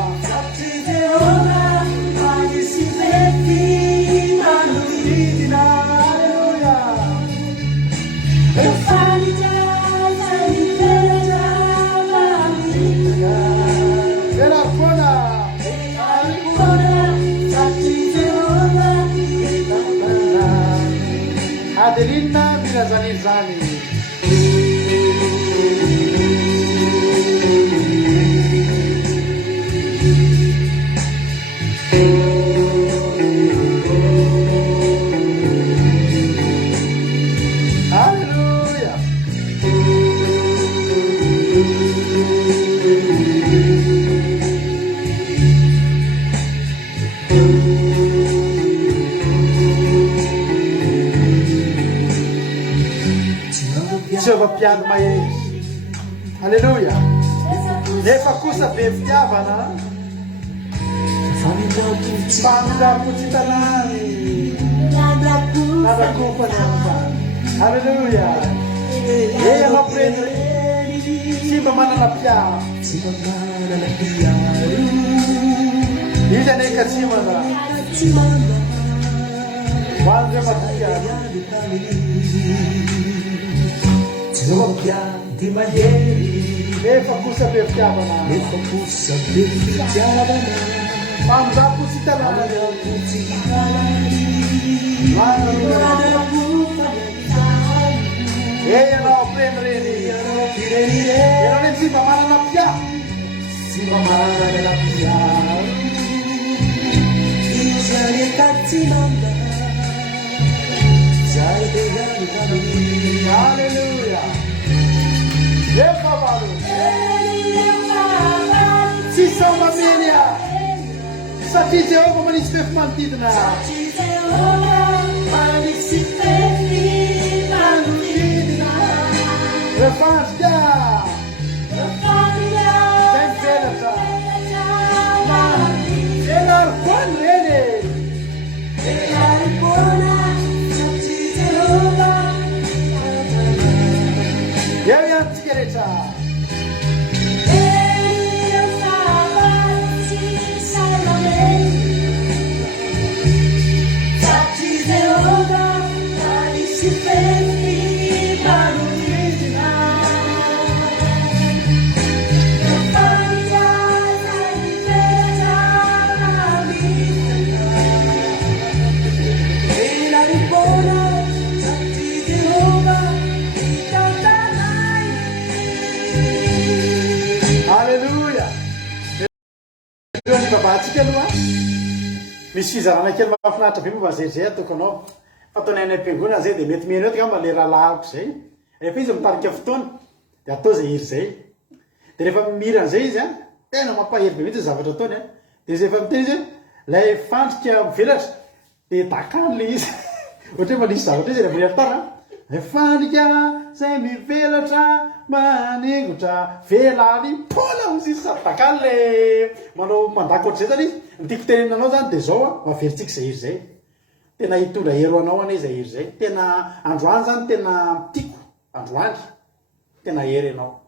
manisy mety manodidina. Alleluia. Velarkona Adelina mirazanizany Jehovah mpiady mahery. Alleluia. Nefa kosa be fitiavana famindrampo tsy tanany nadakofany amin'ny. Alleluia. Anao prendere tsy mba manana mpiaro izy aneka tsy mana hoandre matiaro efa kosa be fitiavana famzapo tsy tanana anao prendreny anao ne tsy mba manana mpiaro Alleluia. Efa valo. Tsy samamenia. Satria Jehova manisy fefy manodidina. Refandrika. Zay mivelatra. Enarikony reny. Eo ihany tsika rehetra. Babatsika aloha misy fizarana kely mahafinaritra be momba zay zay atoko anao fataonay any am-piangonana zay dia mety mihena eo tika mba le rahalahariko zay rehefa izy mitarika fotoana dia atao zay iry zay dia rehefa miran'izay izy a tena mampahery be mihitsy zavatra ataony a dia zay efa miteny izy lay fandrika mivelatra dia dakany le izy ohatra hoe manisy zavatra izy rehefa miratara fandrika zay mivelatra manegotra velany pola ozy izy sady dakany le manao mandaka ohatr'izay zany izy nytiako tenenanao zany dia zao a maveritsika zay iry zay tena hitondra hero anao ane zay iry zay tena androany zany tena tiako androany tena hery anao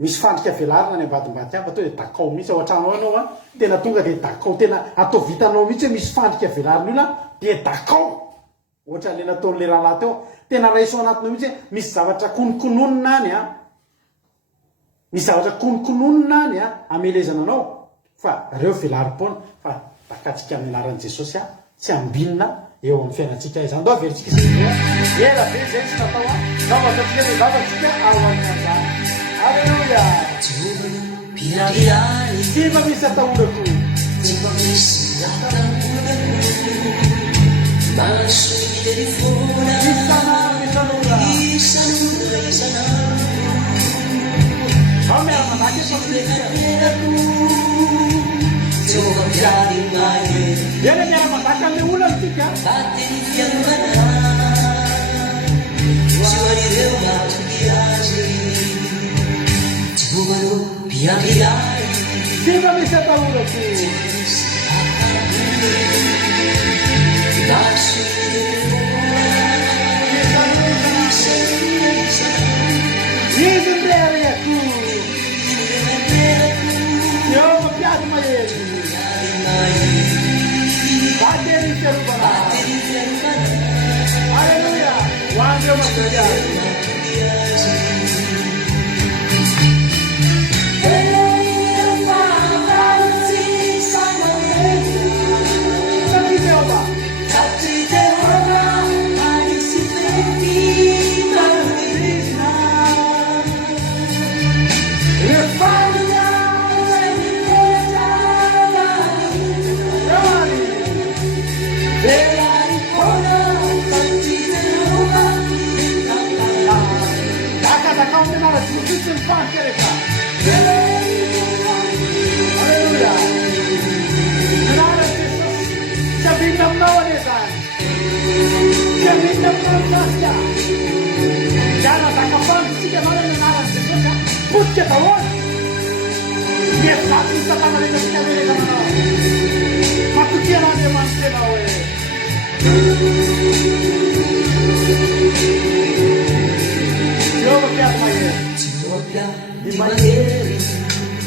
misy fandrika velarina ny ambadimbady aby atao dia dakao mihitsy ao an-trano anao a tena tonga dia dakao tena atao vitanao mihitsy hoe misy fandrika velarina io na dia dakao ohatra le nataon'le rahalahy teo tena raiso anatinao mihitsy hoe misy zavatra konokononina any a misy zavatra konokononina any a amelezana anao fa reo velaripona fa takatsika amin'ny anaran'i Jesosy a tsy ambinina eo amin'ny fiainantsika izany ndo averitsika izay ela be zay tsy natao a zavatratsika le zavatsika ao amin'izany alleluia tsy mba misy atahorako Viene miara mandaka le olana tika Sima misy atahorako izy mreriako eo mapiady mahery battery fiarobana alleluia hoandreo matoriazy Jangan takkan jika mana menarik sesuatu, put kita won. Dia satu sama dengan kita mereka mana. Matu dia ada masih bawa.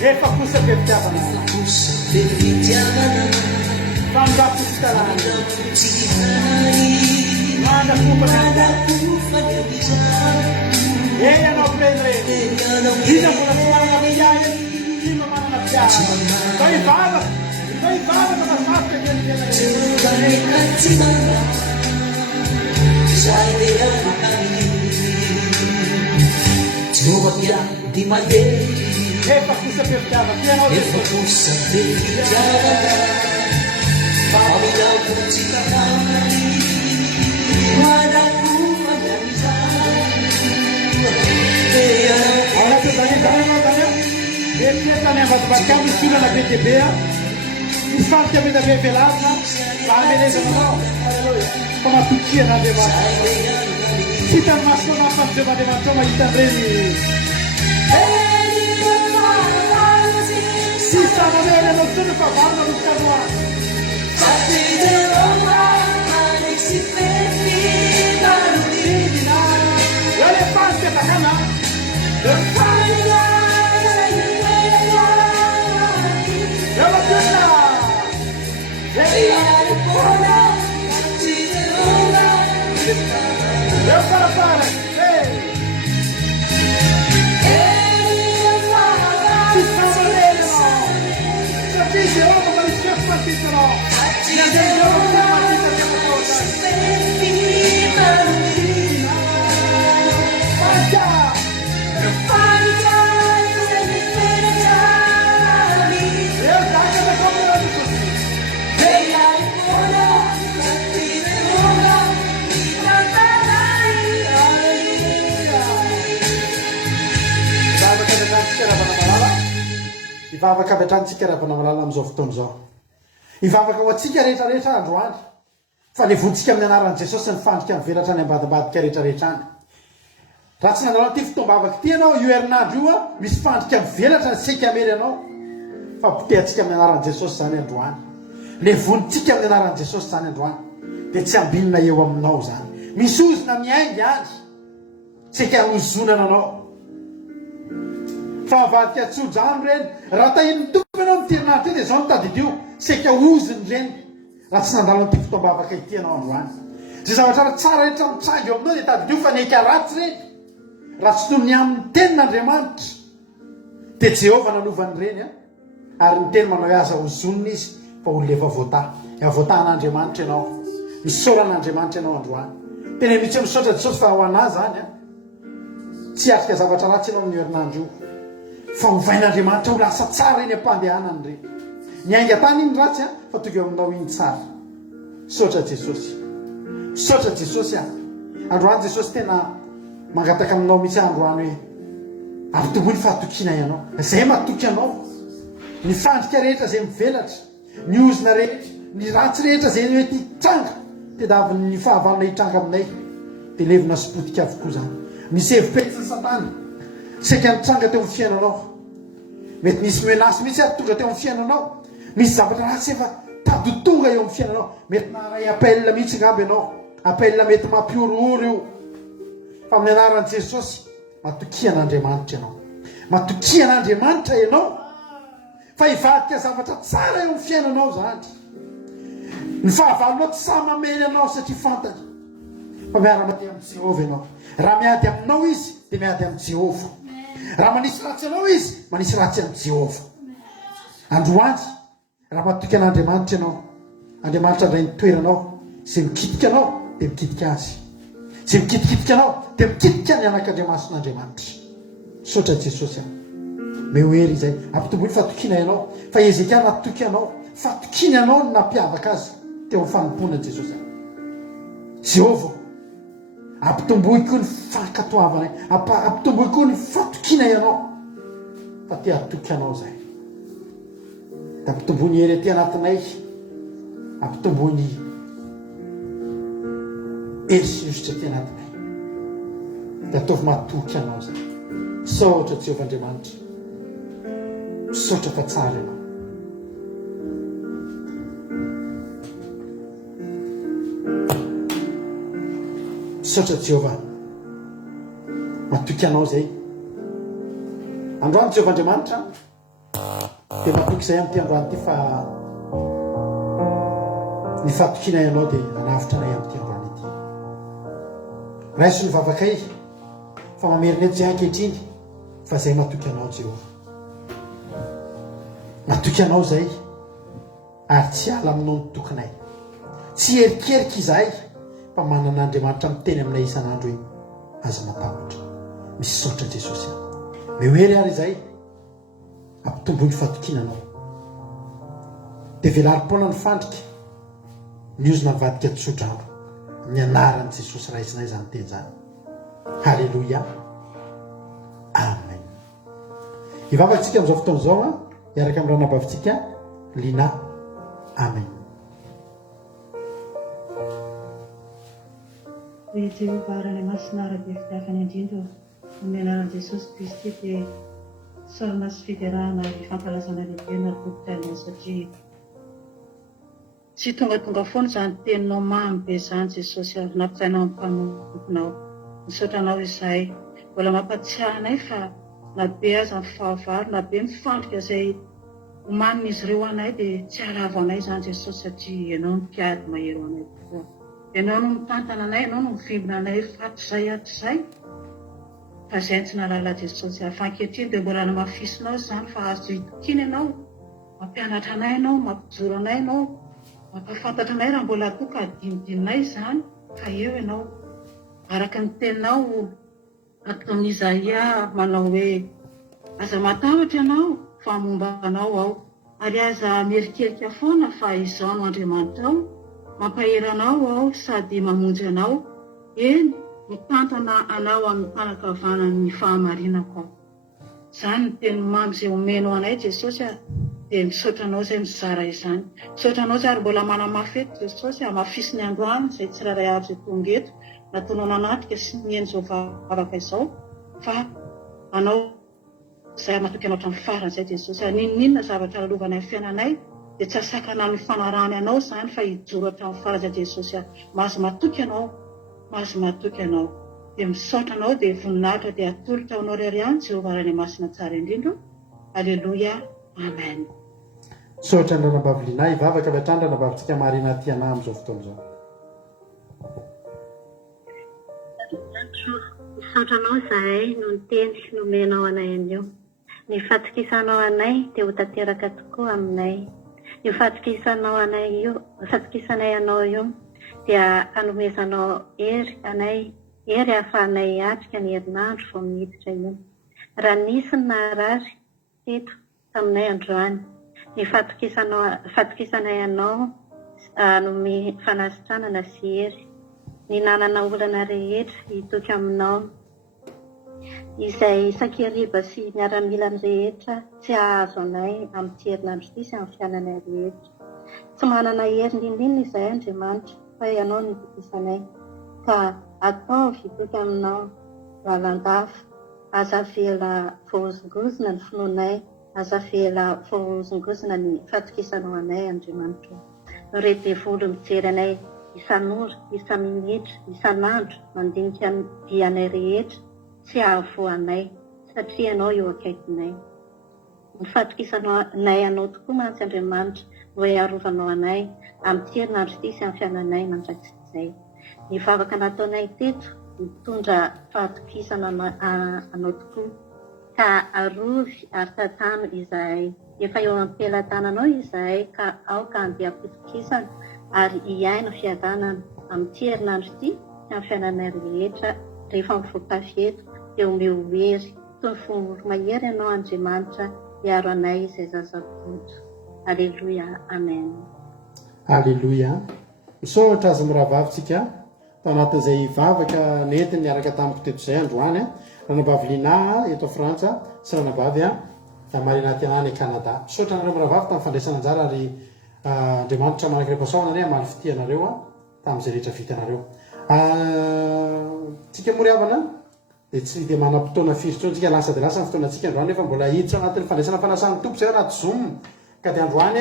efa kosa be fitiavana fangapositalana mandakofana eny anao pireny ina mbola tsy manana piahy ina manana piahy fa ivavaka masafotra kelikena efa kosa be fitiavana tianao Tany avadibadika misolana be dia be mifantika be da be velazina mba hamelezana anao fa matokian'Andriamanitra tsy hitany masona mampanjevan'Andriamanitra mahita an'ireny sy sanamely anao tsony fa varona nokanoa elefantika takana ivavaka avy hatranytsika ravana malala amin'izao fotoana izao ivavaka ho antsika rehetrarehetra androany fa le vontsika amin'ny anaran'i Jesosy ny fandrika mivelatra any ambadibadika rehetrarehetra any raha tsy nandalao ty fotoam-bavaka ty ianao io herinandro io a misy fandrika mivelatra ny seka amely ianao fa potehantsika amin'ny anaran'i Jesosy zany androany le vonitsika amin'ny anaran'i Jesosy zany androany dia tsy ambinina eo aminao zany misy ozona miaingy any seka hozonana anao fa avadika tsodrano reny raha tahin'ny tompo ianao miterinahitra dia zao notadidio seka oziny reny raha tsy nandalo ty fotoam-bavaka ity ianao androany zay zavatra tsara rehetra mitsangy eo aminao dia tadidio fa neka ratsy reny raha tsy tony amin'ny tenin'Andriamanitra dia Jehovah nanovany reny ary ny teny manao aza hozonina izy fa olona efa voatahan'Andriamanitra ianao misoran'Andriamanitra ianao androany tena mitsy misaotra Jesosy fa ho anazy zany tsy atrika zavatra ratsy ianao amin'ny herinandro io fa hovain'Andriamanitra ho lasa tsara eny ampandehanany reny ny ainga tany iny ratsy fa toga eo aminao iny tsara misaotra Jesosy androany Jesosy tena mangataka aminao mitsy androany hoe ampitombony fahatokina ianao zay mahatoky anao ny fandrika rehetra zay mivelatra ny ozona rehetra ny ratsy rehetra zay hoe ty tranga dia da avy ny fahavalona hitranga aminay dia levina sopotika avokoa zany misy hevim-petsy ny satany seka nitranga teo amin'ny fiainanao mety nisy menasy mitsy ary tonga teo amin'ny fiainanao misy zavatra ratsy efa tady tonga eo amin'ny fiainanao mety naharay appel mihitsy ngamby ianao appel mety mampiorooro io fa amin'ny anaran'i Jesosy matokian'Andriamanitra ianao fa hivadika zavatra tsara eo amin'ny fiainanao zany ny fahavalonao tsy samy mamely anao satria fantany fa miara-mady amin'ny Jehovah ianao raha miady aminao izy dia miady amin'ny Jehovah raha manisy ratsy anao izy manisy ratsy amin'ny Jehovah androany raha matoky an'Andriamanitra ianao Andriamanitra ndray nitoeranao zay mikitika anao dia mikitika azy zay mikitikitika anao dia mikitika ny anak'Andriamason'Andriamanitra misaotra Jesosy mehoery izay ampitombony fatokiana ianao fa Ezekia natoky anao fatokiana ianao ny nampiavaka azy teo amin'ny fanompoana Jesosy Jehovah ampitomboy koa ny fankatoavana ampitomboy koa ny fatokiana ianao fa te atoky anao zay da ampitombony hery aty anatinay ampitombony erisirositra aty anatinay da ataovy matoky anao zay misaotra Jehovah Andriamanitra misaotra fa tsara ianao misaotra Jehovah matoky anao zay androany Jehovah Andriamanitra dia matoky izay amin'ity androany ity fa ny fatokina ianao dia anavitra anay amin'ity androany ity. Raiso ny vavakay fa mamerina eto izay ankehitriny fa izay matoky anao Jehova, matoky anao izay ary tsy ala aminao ny tokonay, tsy erikerika izahay fa manan'Andriamanitra miteny aminay isan'andro hoe aza matahotra. Misaotra Jesosy, mehoery ary izay ampitombony fatokinanao dia velarym-poana ny fandrika miozona mivadika tsodrano amin'ny anaran'i Jesosy raisinay izany teny izany. Halleloia, amen. Hivavakantsika amin'izao fotoana izao miaraka amin'ny ranabavintsika Lina. Amen. Jehova arany masina ara-be fitiavana indrindra amin'ny anaran'i Jesosy Kristy dia sorona sy fiderahana ary fampalazana lehibe na tokotanina satria tsy tongatonga foana izany teninao mamy be izany Jesosy ary nampitainao amin'ny mpanomponao. Misaotranao izahay mbola mampatsiahy anay fa na be aza ny fahavalo na be mifandrika izay omanina izy ireo anay dia tsy haravo anay izany Jesosy satria ianao no mpiady mahero anay tokoa. Ianao no mitantana anay, ianao no mivimbina anay fatr'izay hatr'izay. Fa izay tsy nalala Jesosy afa-ankehitriny dia mbola namafisinao izany fa azo itokina ianao, mampianatra anay ianao, mampijoro anay ianao, mampafantatra anay raha mbola toa ka adinodinonay izany fa eo ianao. Araka ny teninao ato amin'ny Isaia manao hoe aza matahotra ianao fa momba anao aho, ary aza mierikerika foana fa izao no Andriamanitra ao, mampahery anao aho sady mamonjy anao, eny mitantana anao amin'ny fanakavanan'ny fahamarinako aho. Izany ny teny mamy izay omena anay Jesosy dia misaotranao izay mizara izany. Misaotranao izay ary mbola manamafy eto Jesosy mafisy ny androany izay tsiraray avy izay tonga eto nataonao nanatrika sy ny en'izao vavaka izao, fa anao izay matoky anao hatramin'ny farany izay Jesosy. Ninona zavatra lalovanay amin'ny fiainanay dia tsy asakana amin'ny fanarahany anao izany fa hijoro hatramin'ny farany izay Jesosy. Mahazo matoky anao, mahazo matoky anao. Dia misaotra anao dia voninahitra dia atolotra ao anao riariany Jehova arany masina tsara indrindra. Alleluia, amen. Misaotra ny ranam-bavilina hivavaka avy hatrany ranam-bavintsika Marina ty anahy amin'izao fotoana izao. Misaotranao izahay no niteny nomenao anay anio. Ny fatokisanao anay dia ho tanteraka tokoa aminay. Ny fatokisanay anao io dia hanomezanao hery anay, hery ahafahanay atrika ny herinandro vao miditra io. Raha nisy ny naharary teto taminay androany, ny fatokisanay anao hanome fanasitranana sy hery. Ny nanana olana rehetra hitoky aminao, izay isan-keriba sy miaramilany rehetra tsy ahazo anay amin'ny herinandro ity sy amin'ny fiainanay rehetra. Tsy manana hery ninona izay Andriamanitra fa ianao no itokisanay, ka atao hitoky aminao lalandava. Aza vela voahozongozona ny finoanay, aza vela voahozongozona ny fatokisanao anay Andriamanitra. Redevolo mijery anay isan'ora, isan-minitra, isan'andro mandinika ny dianay rehetra tsy ahavoanay satria ianao eo akaikinay. Ny fatokisanay anao tokoa mantsy Andriamanitra no hiarovanao anay amin'ny herinandro ity sy amin'ny fiainanay mandrakizay. Ny vavaka nataonay teto mitondra fahatokisana anao tokoa, ka arovy ary tantano izahay. Efa eo amin'ny pelantananao izahay ka aoka andeha ampitokisana ary hiaina fiadanana amin'ny herinandro ity sy amin'ny fiainanay rehetra. Rehefa mivoakafy eto dia omehoery toy ny fomoro mahery ianao Andriamanitra hiaro anay izay zazaboto. Alleluia, amen. Alleluia. Misaotra azy mirahavavitsika tao anatin'izay vavaka nentiny niaraka tamiko teto izay androany ranam-bavilina eto Frantsa sy ranam-bavy Marina ty anany Canada. Misaotra anareo mirahavavy tamin'ny fandraisana anjara ary Andriamanitra manankirepasaonareo amaly fitianareo tamin'izay rehetra vitanareo. Tsika mory havana dia tsy dia manam-potoana firy tsika lasa dia lasa ny fotoanantsika androany nefa mbola hiditra anatin'ny fandraisana fanasan'ny tompo zay anaty Zoom ka dia androany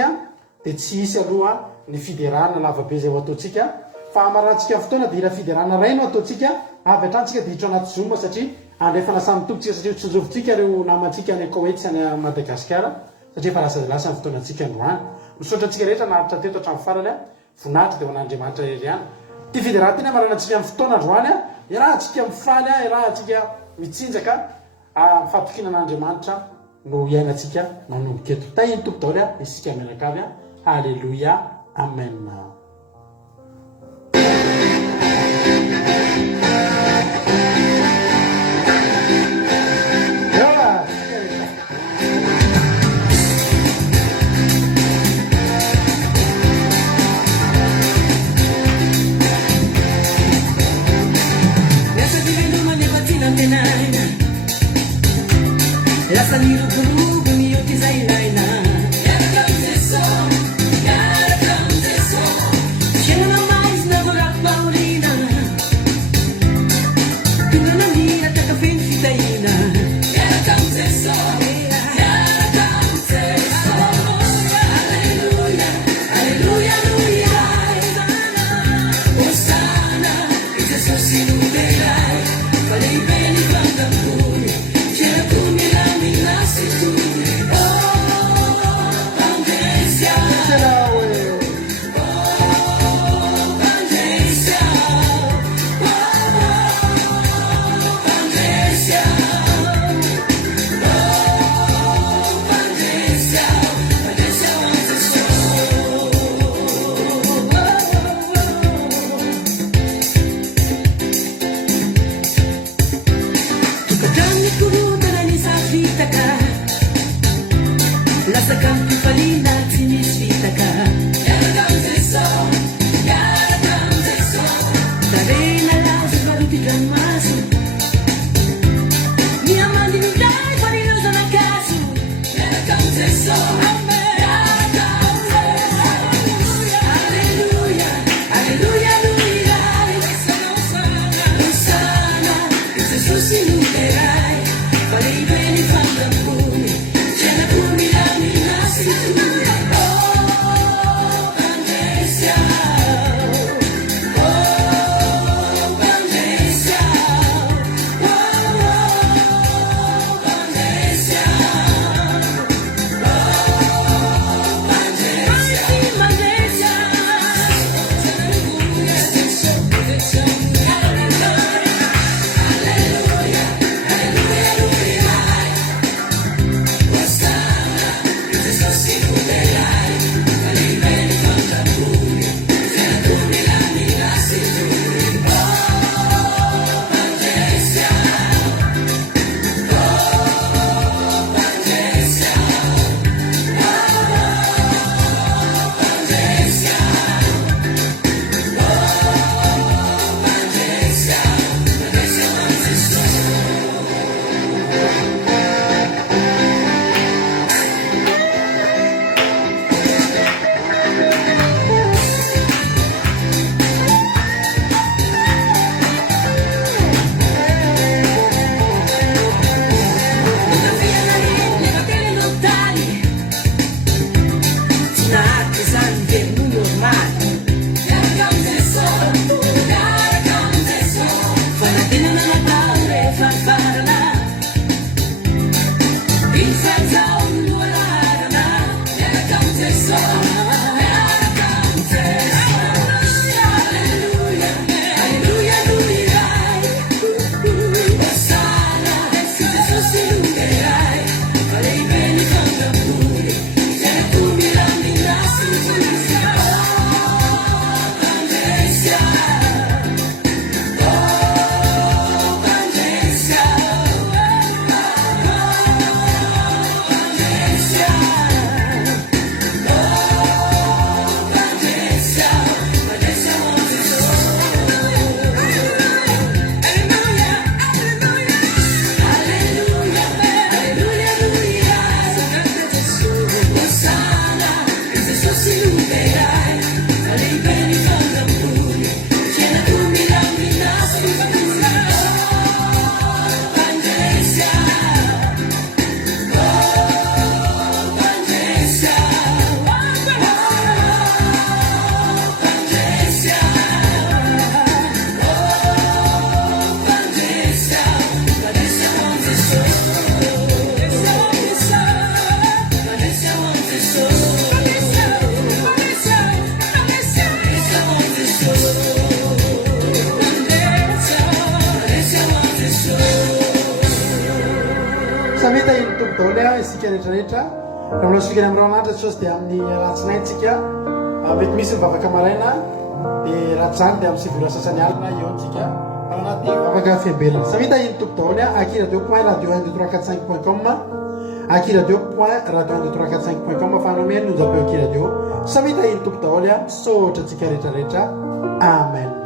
dia tsy hisy aloha ny fiderahana lavabe izay ho ataontsika fa amarantsika fotoana dia ila fiderahana ray no ataontsika avy hatrany dia hiditra anaty Zoom satria andray fanasan'ny tompo tsika satria tsy zovintsika ireo namantsika any Koweït sy any Madagasikara satria fa lasa ny fotoanantsika androany misaotra antsika rehetra naharitra teto hatramin'ny farany voninahitra dia ho an'Andriamanitra iry ihany ty fidy raha tena marana antsika amin'ny fotoana androany irahantsika mifaly irahantsika mitsinjaka fampikinan'Andriamanitra no iainantsika manomboka eto tahiny tompo daholy isika mianakavy halleloia amen. Lasa nirugurugu niyo kizainaina Chega na mais na morak paulina Pinga na mira taka fin fitaina Aleluia, aleluia, aleluia Hosanna, Jesus inumerai Falei bene vanda pure C'era come la minasitudine Oh, Pangesia Lasakan kipalina sinisvita ka Darena lausa valutikan maso Mi amandi mi dai farinosa na caso Alleluia, alleluia, alleluia Hosanna, Jesus inumerai Falei bene fanda pure C'è la pure la minasitudine Oh, Pangesia vita iny tompo daholo isika rehetrarehetra raha mbola sofika amin'ny ranandra tsosy dia amin'ny ratsinaitsika mety misy mivavaka maraina dia raha zany dia amin'ny siviro sasany alina eo antsika ao anaty vavaka fiambelana sa vita iny tompo daholo aki radio point radio 12345.com aki radio point radio 12345.com afanomeny nonjapeo aki radio sa vita iny tompo daholo sotra antsika rehetrarehetra amen.